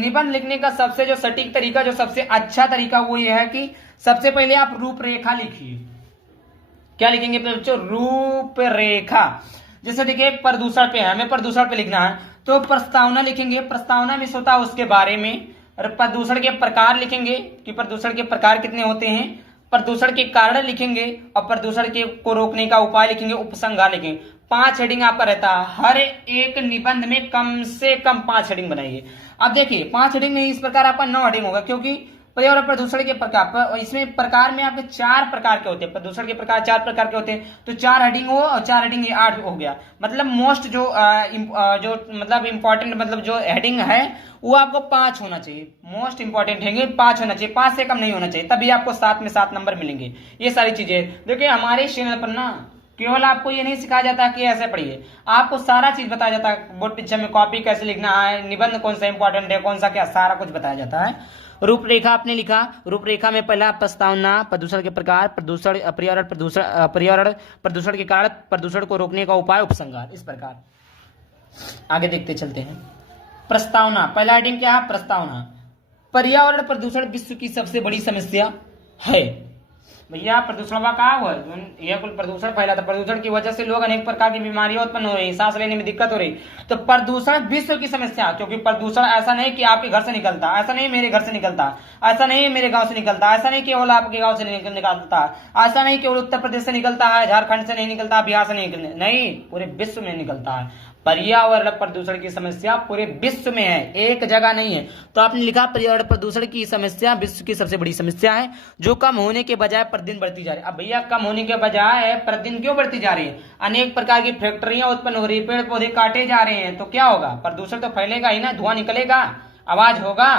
निबंध लिखने का सबसे जो सटीक तरीका, जो सबसे अच्छा तरीका वो ये है कि सबसे पहले आप रूपरेखा लिखिए। क्या लिखेंगे बच्चों? रूपरेखा। जैसे देखिए प्रदूषण पे है, हमें प्रदूषण पे लिखना है तो प्रस्तावना लिखेंगे, प्रस्तावना में होता है उसके बारे में। प्रदूषण के प्रकार लिखेंगे कि प्रदूषण के प्रकार कितने होते हैं, प्रदूषण के कारण लिखेंगे, और प्रदूषण के को रोकने का उपाय लिखेंगे, उपसंहार लिखेंगे। 5 हेडिंग आपका रहता है, हर एक निबंध में कम से कम 5 हेडिंग बनाइए। अब देखिए 5 हेडिंग नहीं, इस प्रकार आपका 9 हेडिंग होगा, क्योंकि पर्यावरण प्रदूषण के प्रकार, इसमें प्रकार में आपके 4 प्रकार के होते हैं, प्रदूषण के प्रकार 4 प्रकार के होते हैं। तो 4 हेडिंग हो और 4 हेडिंग 8 हो गया। मतलब मोस्ट जो मतलब इंपॉर्टेंट, मतलब जो हेडिंग है वो आपको 5 होना चाहिए। मोस्ट इंपॉर्टेंट है 5 होना चाहिए, 5 से कम नहीं होना चाहिए, तभी आपको 7 में 7 नंबर मिलेंगे। ये सारी चीजें देखिए हमारे चैनल पर ना, केवल आपको ये नहीं सिखाया जाता कि ऐसे पढ़िए, आपको सारा चीज बताया जाता है। बोर्ड परीक्षा में कॉपी कैसे लिखना है, निबंध कौन सा इंपॉर्टेंट है, कौन सा क्या, सारा कुछ बताया जाता है। रूपरेखा आपने लिखा, रूपरेखा में पहला प्रस्तावना, प्रदूषण के प्रकार, प्रदूषण, पर्यावरण प्रदूषण के कारण, प्रदूषण को रोकने का उपाय, उपसंहार, इस प्रकार आगे देखते चलते हैं। प्रस्तावना, पहला हेडिंग क्या है? प्रस्तावना। पर्यावरण प्रदूषण विश्व की सबसे बड़ी समस्या है। भैया प्रदूषण कहा हुआ है, यह कुल प्रदूषण फैला था, प्रदूषण की वजह से लोग अनेक प्रकार की बीमारियां उत्पन्न हो रही, सांस लेने में दिक्कत हो रही। तो प्रदूषण विश्व की समस्या, क्योंकि प्रदूषण ऐसा नहीं कि आपके घर से निकलता, ऐसा नहीं मेरे घर से निकलता, ऐसा नहीं मेरे गांव से निकलता, ऐसा नहीं केवल आपके गांव से निकलता, ऐसा नहीं केवल उत्तर प्रदेश से निकलता है, झारखंड से नहीं निकलता, बिहार से नहीं, पूरे विश्व में निकलता है। पर्यावरण प्रदूषण की समस्या पूरे विश्व में है, एक जगह नहीं है। तो आपने लिखा पर्यावरण प्रदूषण की समस्या विश्व की सबसे बड़ी समस्या है, जो कम होने के बजाय प्रतिदिन बढ़ती जा रही है। अब भैया कम होने के बजाय प्रतिदिन क्यों बढ़ती जा रही है? अनेक प्रकार की फैक्ट्रियां उत्पन्न हो रही है, पेड़ पौधे काटे जा रहे हैं, तो क्या होगा? प्रदूषण तो फैलेगा ही ना, धुआं निकलेगा, आवाज होगा।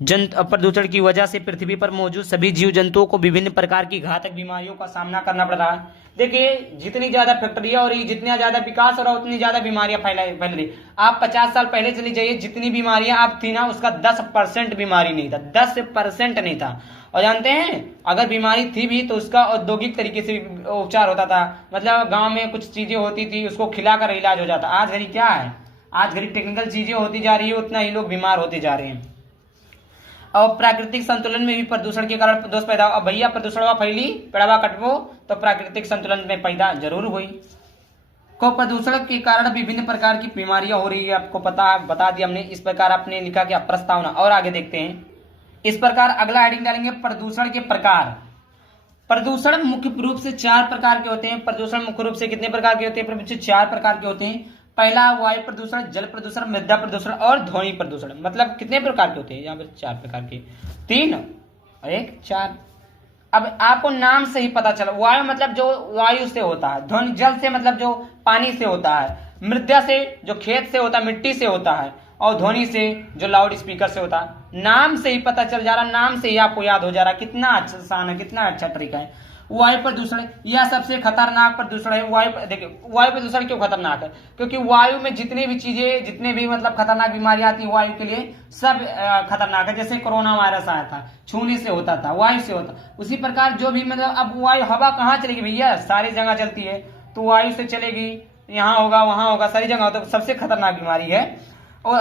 प्रदूषण की वजह से पृथ्वी पर मौजूद सभी जीव जंतुओं को विभिन्न प्रकार की घातक बीमारियों का सामना करना पड़ रहा है। देखिए जितनी ज्यादा फैक्ट्रियां हो रही, जितना ज्यादा विकास हो रहा है, उतनी ज्यादा बीमारियां फैल रही। आप 50 साल पहले चली जाइए, जितनी बीमारियां आप थी ना, उसका 10% बीमारी नहीं था, 10% नहीं था। और जानते हैं अगर बीमारी थी भी तो उसका औद्योगिक तरीके से उपचार होता था, मतलब गांव में कुछ चीजें होती थी, उसको खिलाकर इलाज हो जाता। आज घड़ी क्या है? आज घड़ी टेक्निकल चीजें होती जा रही है, उतना ही लोग बीमार होते जा रहे हैं। और प्राकृतिक संतुलन में भी प्रदूषण के कारण दोष पैदा। अब भैया प्रदूषण फैली, पेड़वा कटवो, तो प्राकृतिक संतुलन में पैदा जरूर हुई। को प्रदूषण के कारण विभिन्न प्रकार की बीमारियां हो रही है, आपको बता दिया हमने। इस प्रकार आपने लिखा क्या? प्रस्तावना। और आगे देखते हैं। इस प्रकार अगला हेडिंग डालेंगे प्रदूषण के प्रकार। प्रदूषण मुख्य रूप से 4 प्रकार के होते हैं। प्रदूषण मुख्य रूप से कितने प्रकार के होते हैं? 4 प्रकार के होते हैं। पहला वायु प्रदूषण, जल प्रदूषण, मृदा प्रदूषण और ध्वनि प्रदूषण। मतलब कितने प्रकार के होते हैं? यहाँ पर 4 प्रकार के, 3 और 1, 4। अब आपको नाम से ही पता चला, वायु मतलब जो वायु से होता है, ध्वनि जल से मतलब जो पानी से होता है, मृदा से जो खेत से होता है, मिट्टी से होता है, और ध्वनि से जो लाउड स्पीकर से होता है। नाम से ही पता चल जा रहा, नाम से ही आपको याद हो जा रहा कितना अच्छा आसान है, कितना अच्छा तरीका है। वायु प्रदूषण यह सबसे खतरनाक प्रदूषण है। देखिए वायु प्रदूषण क्यों खतरनाक है, क्योंकि वायु में जितनी भी चीजें, जितने भी मतलब खतरनाक बीमारियां आती है वायु के लिए सब खतरनाक है। जैसे कोरोना वायरस आया था, छूने से होता था, वायु से होता, उसी प्रकार जो भी मतलब अब वायु, हवा कहाँ चलेगी भैया, सारी जगह चलती है, तो वायु से चलेगी, यहाँ होगा वहां होगा, सारी जगह होता, तो सबसे खतरनाक बीमारी है। और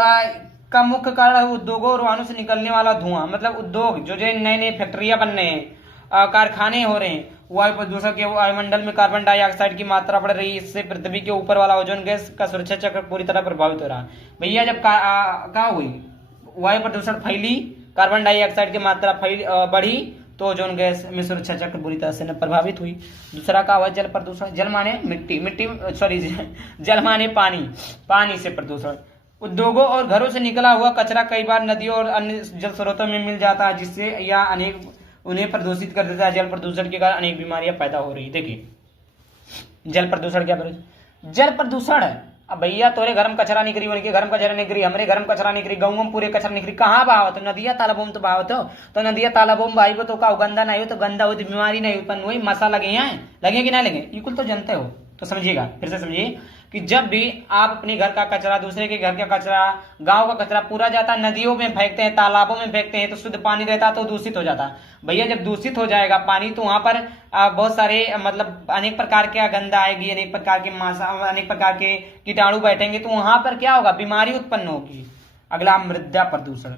का मुख्य कारण उद्योगों और वाहनों से निकलने वाला धुआं, मतलब उद्योग जो नए नए फैक्ट्रियां बन रहे हैं, कारखाने हो रहे हैं, वायु प्रदूषण के वायुमंडल में कार्बन डाइऑक्साइड की मात्रा बढ़ रही है, इससे पृथ्वी के ऊपर वाला ओजोन गैस का सुरक्षा चक्र पूरी तरह प्रभावित हो रहा है। भैया जब क्या हुई, वायु प्रदूषण फैली, कार्बन डाइऑक्साइड की मात्रा बढ़ी, तो ओजोन गैस में सुरक्षा चक्र पूरी तरह से प्रभावित हुई। दूसरा का हुआ जल प्रदूषण। जल माने मिट्टी, जल माने पानी, पानी से प्रदूषण। उद्योगों और घरों से निकला हुआ कचरा कई बार नदियों और अन्य जल स्रोतों में मिल जाता है, जिससे या उन्हें प्रदूषित कर देता है। जल प्रदूषण के कारण अनेक बीमारियां पैदा हो रही। देखिए जल प्रदूषण क्या, जल प्रदूषण है, अब भैया तोरे घर में कचरा निकली, उनके घर में कचरा निकली, हमारे घर में कचरा निकली, गाँव में पूरे कचरा निकली, कहाँ बहाव तो नदिया तालाबों में तो बहाव तो नदिया तालाबों में बहाई तो का गंदा नहीं हो, तो गंदा हो तो बीमारी नहीं उत्पन्न हुई, मसा लगे हैं, लगे कि नहीं लगे, ये कुल तो जानते हो। तो समझिएगा, फिर से समझिए कि जब भी आप अपने घर का कचरा, दूसरे के घर का कचरा, गांव का कचरा पूरा जाता है नदियों में फेंकते हैं, तालाबों में फेंकते हैं, तो शुद्ध पानी रहता तो दूषित हो जाता। भैया जब दूषित हो जाएगा पानी, तो वहां पर बहुत सारे मतलब अनेक प्रकार के गंदा आएगी, अनेक प्रकार के मासा, अनेक प्रकार के कीटाणु बैठेंगे, तो वहां पर क्या होगा, बीमारी उत्पन्न होगी। अगला मृदा प्रदूषण।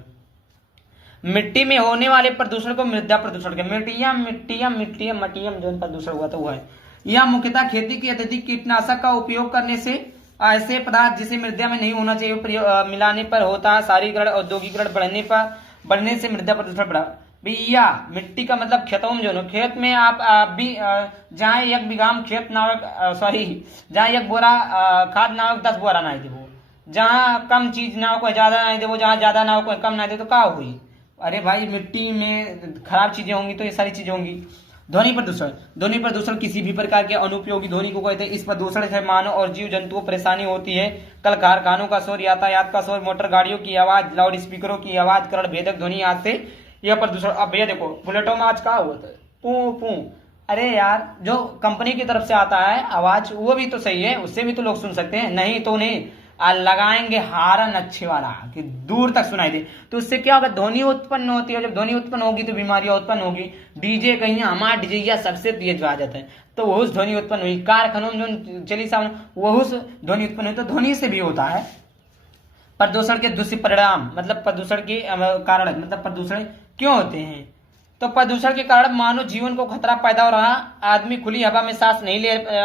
मिट्टी में होने वाले प्रदूषण को मृदा प्रदूषण के, मटियम जो प्रदूषण हुआ तो वो है। यह मुख्यतः खेती की अत्यधिक कीटनाशक का उपयोग करने से ऐसे पदार्थ जिसे मृदा में नहीं होना चाहिए मिलाने पर होता है। शहरीकरण, औद्योगिकरण बढ़ने से मृदा प्रदूषण बढ़ा। भैया मिट्टी का मतलब खेतों में जो खेत में आप भी जहाँ 1 बीघा में खेत नावक जहाँ 1 बोरा खाद नावक 10 बोरा नहीं देवो, जहाँ कम चीज ना हो ज्यादा नहीं देवो, जहाँ ज्यादा ना हो कम नहीं दे, तो क्या हुई, अरे भाई मिट्टी में खराब चीजें होंगी, तो ये सारी चीजें होंगी। ध्वनि प्रदूषण। ध्वनि प्रदूषण किसी भी प्रकार के अनुपयोगी ध्वनि को कहते हैं। इस प्रदूषण से मानव और जीव जंतुओं को परेशानी होती है। कल कारखानों का शोर, यातायात का शोर, मोटर गाड़ियों की आवाज, लाउड स्पीकरों की आवाज, कर्ण भेदक ध्वनि आदि से यह प्रदूषण। अब भैया देखो बुलेटों में आज क्या होता है, पू पू, अरे यार जो कंपनी की तरफ से आता है आवाज वो भी तो सही है, उससे भी तो लोग सुन सकते हैं, नहीं तो नहीं लगाएंगे हारन अच्छे वाला कि दूर तक सुनाई दे, तो उससे क्या होगा, ध्वनि उत्पन्न होती है। जब ध्वनि उत्पन्न होगी तो बीमारियां उत्पन्न होगी। डीजे कहीं हमारा डीजे सबसे तेज आ जाता है, तो वह ध्वनि उत्पन्न हुई। कारखानों में जो चली सामने वह ध्वनि उत्पन्न हुई, तो ध्वनि से भी होता है। प्रदूषण के दुष्परिणाम, मतलब प्रदूषण के कारण, मतलब प्रदूषण क्यों होते हैं, तो प्रदूषण के कारण मानव जीवन को खतरा पैदा हो रहा। आदमी खुली हवा में सांस नहीं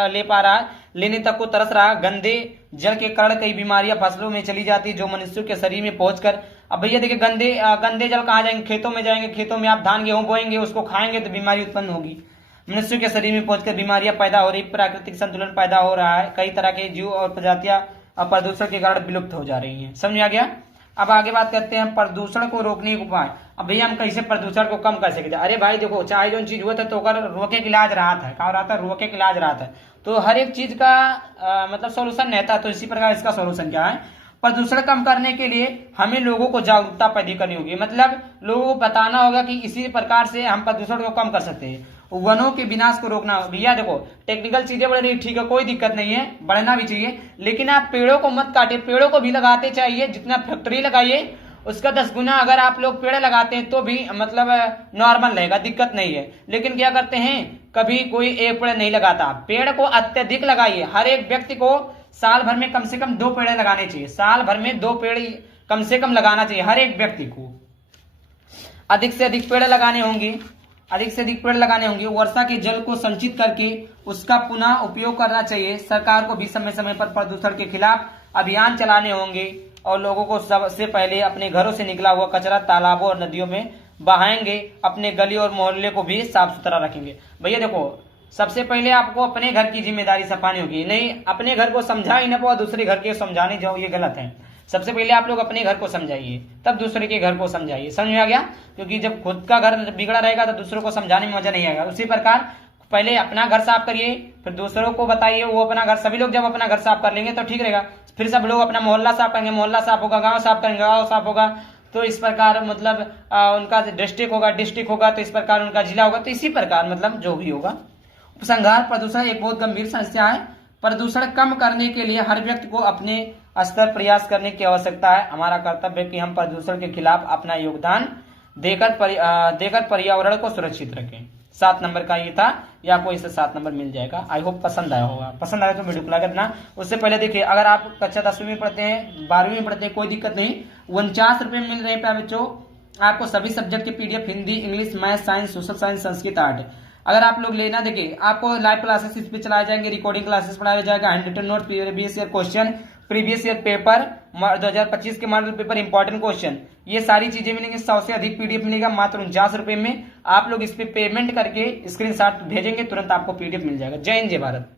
ले पा रहा, लेने तक को तरस रहा। गंदे जल के कारण कई बीमारियां फसलों में चली जाती, जो मनुष्य के शरीर में पहुंचकर, अब भैया देखिए गंदे जल कहाँ जाएंगे, खेतों में जाएंगे, खेतों में आप धान गेहूं बोएंगे, उसको खाएंगे तो बीमारी उत्पन्न होगी। मनुष्य के शरीर में पहुंचकर बीमारियां पैदा हो रही, प्राकृतिक संतुलन पैदा हो रहा है। कई तरह के जीव और प्रजातियां प्रदूषण के कारण विलुप्त हो जा रही है। समझ आ गया। अब आगे बात करते हैं प्रदूषण को रोकने के उपाय। अब भैया हम कैसे प्रदूषण को कम कर सकते हैं। अरे भाई देखो चाहे जो चीज हुआ था तो अगर रोके के इलाज रहा था, क्या रहा था, रोके के इलाज रहा था, तो हर एक चीज का मतलब सोल्यूशन रहता है। तो इसी प्रकार इसका सोल्यूशन क्या है, प्रदूषण कम करने के लिए हमें लोगों को जागरूकता पैदा करनी होगी, मतलब लोगों को बताना होगा कि इसी प्रकार से हम प्रदूषण को कम कर सकते हैं। वनों के विनाश को रोकना। भैया देखो टेक्निकल चीजें बढ़ रही, ठीक है, कोई दिक्कत नहीं है, बढ़ना भी चाहिए, लेकिन आप पेड़ों को मत काटे, पेड़ों को भी लगाते चाहिए। जितना फैक्ट्री लगाइए उसका 10 गुना अगर आप लोग पेड़ लगाते हैं तो भी मतलब नॉर्मल रहेगा, दिक्कत नहीं है। लेकिन क्या करते हैं, कभी कोई एक पेड़ नहीं लगाता। पेड़ को अत्यधिक लगाइए। हर एक व्यक्ति को साल भर में कम से कम 2 पेड़ लगाने चाहिए। साल भर में 2 पेड़ कम से कम लगाना चाहिए हर एक व्यक्ति को। अधिक से अधिक पेड़ लगाने होंगे, अधिक से अधिक पेड़ लगाने होंगे। वर्षा के जल को संचित करके उसका पुनः उपयोग करना चाहिए। सरकार को भी समय समय पर प्रदूषण के खिलाफ अभियान चलाने होंगे और लोगों को सबसे पहले अपने घरों से निकला हुआ कचरा तालाबों और नदियों में बहाएंगे। अपने गली और मोहल्ले को भी साफ सुथरा रखेंगे। भैया देखो सबसे पहले आपको अपने घर की जिम्मेदारी सफानी होगी। नहीं अपने घर को समझा ही ना पाओ, दूसरे घर के समझाने जाओ, ये गलत है। सबसे पहले आप लोग अपने घर को समझाइए, तब दूसरे के घर को समझाइए। समझ में आ गया। क्योंकि जब खुद का घर बिगड़ा रहेगा तो दूसरों को समझाने में मजा नहीं आएगा। उसी प्रकार पहले अपना घर साफ करिए, फिर दूसरों को बताइए वो अपना घर, सभी लोग जब अपना घर साफ कर लेंगे तो ठीक रहेगा। फिर सब लोग अपना मोहल्ला साफ करेंगे, मोहल्ला साफ होगा, गांव साफ करेंगे, गांव साफ होगा, तो इस प्रकार मतलब उनका डिस्ट्रिक्ट होगा, डिस्ट्रिक्ट होगा तो इस प्रकार उनका जिला होगा, तो इसी प्रकार मतलब जो भी होगा। उपसंहार, प्रदूषण एक बहुत गंभीर समस्या है। प्रदूषण कम करने के लिए हर व्यक्ति को अपने स्तर प्रयास करने की आवश्यकता है। हमारा कर्तव्य है कि हम प्रदूषण के खिलाफ अपना योगदान देकर पर्यावरण को सुरक्षित रखें। 7 नंबर का ये था, या आपको इससे 7 नंबर मिल जाएगा। आई होप पसंद आया होगा, पसंद आया तो वीडियो को लाइक करना। उससे पहले देखिए, अगर आप कक्षा 10वीं में पढ़ते हैं, 12वीं में पढ़ते हैं, कोई दिक्कत नहीं, 49 रुपए में मिल रहे हैं प्यारे बच्चों आपको सभी सब्जेक्ट के PDF, Hindi, English, math, science, social science, Sanskrit, art. अगर आप लोग लेना, देखिए आपको लाइव क्लासेस इस पे चलाए जाएंगे, रिकॉर्डिंग क्लासेस पढ़ाया जाएगा, hand written note, previous year question, previous year paper, 2025 के मॉडल पेपर, इंपॉर्टेंट क्वेश्चन, ये सारी चीजें मिलेंगी। 100 से अधिक पीडीएफ मिलेगा मात्र 49 रुपए में। आप लोग इस पे पेमेंट करके स्क्रीनशॉट भेजेंगे, तुरंत आपको पीडीएफ मिल जाएगा। जय हिंद, जय भारत।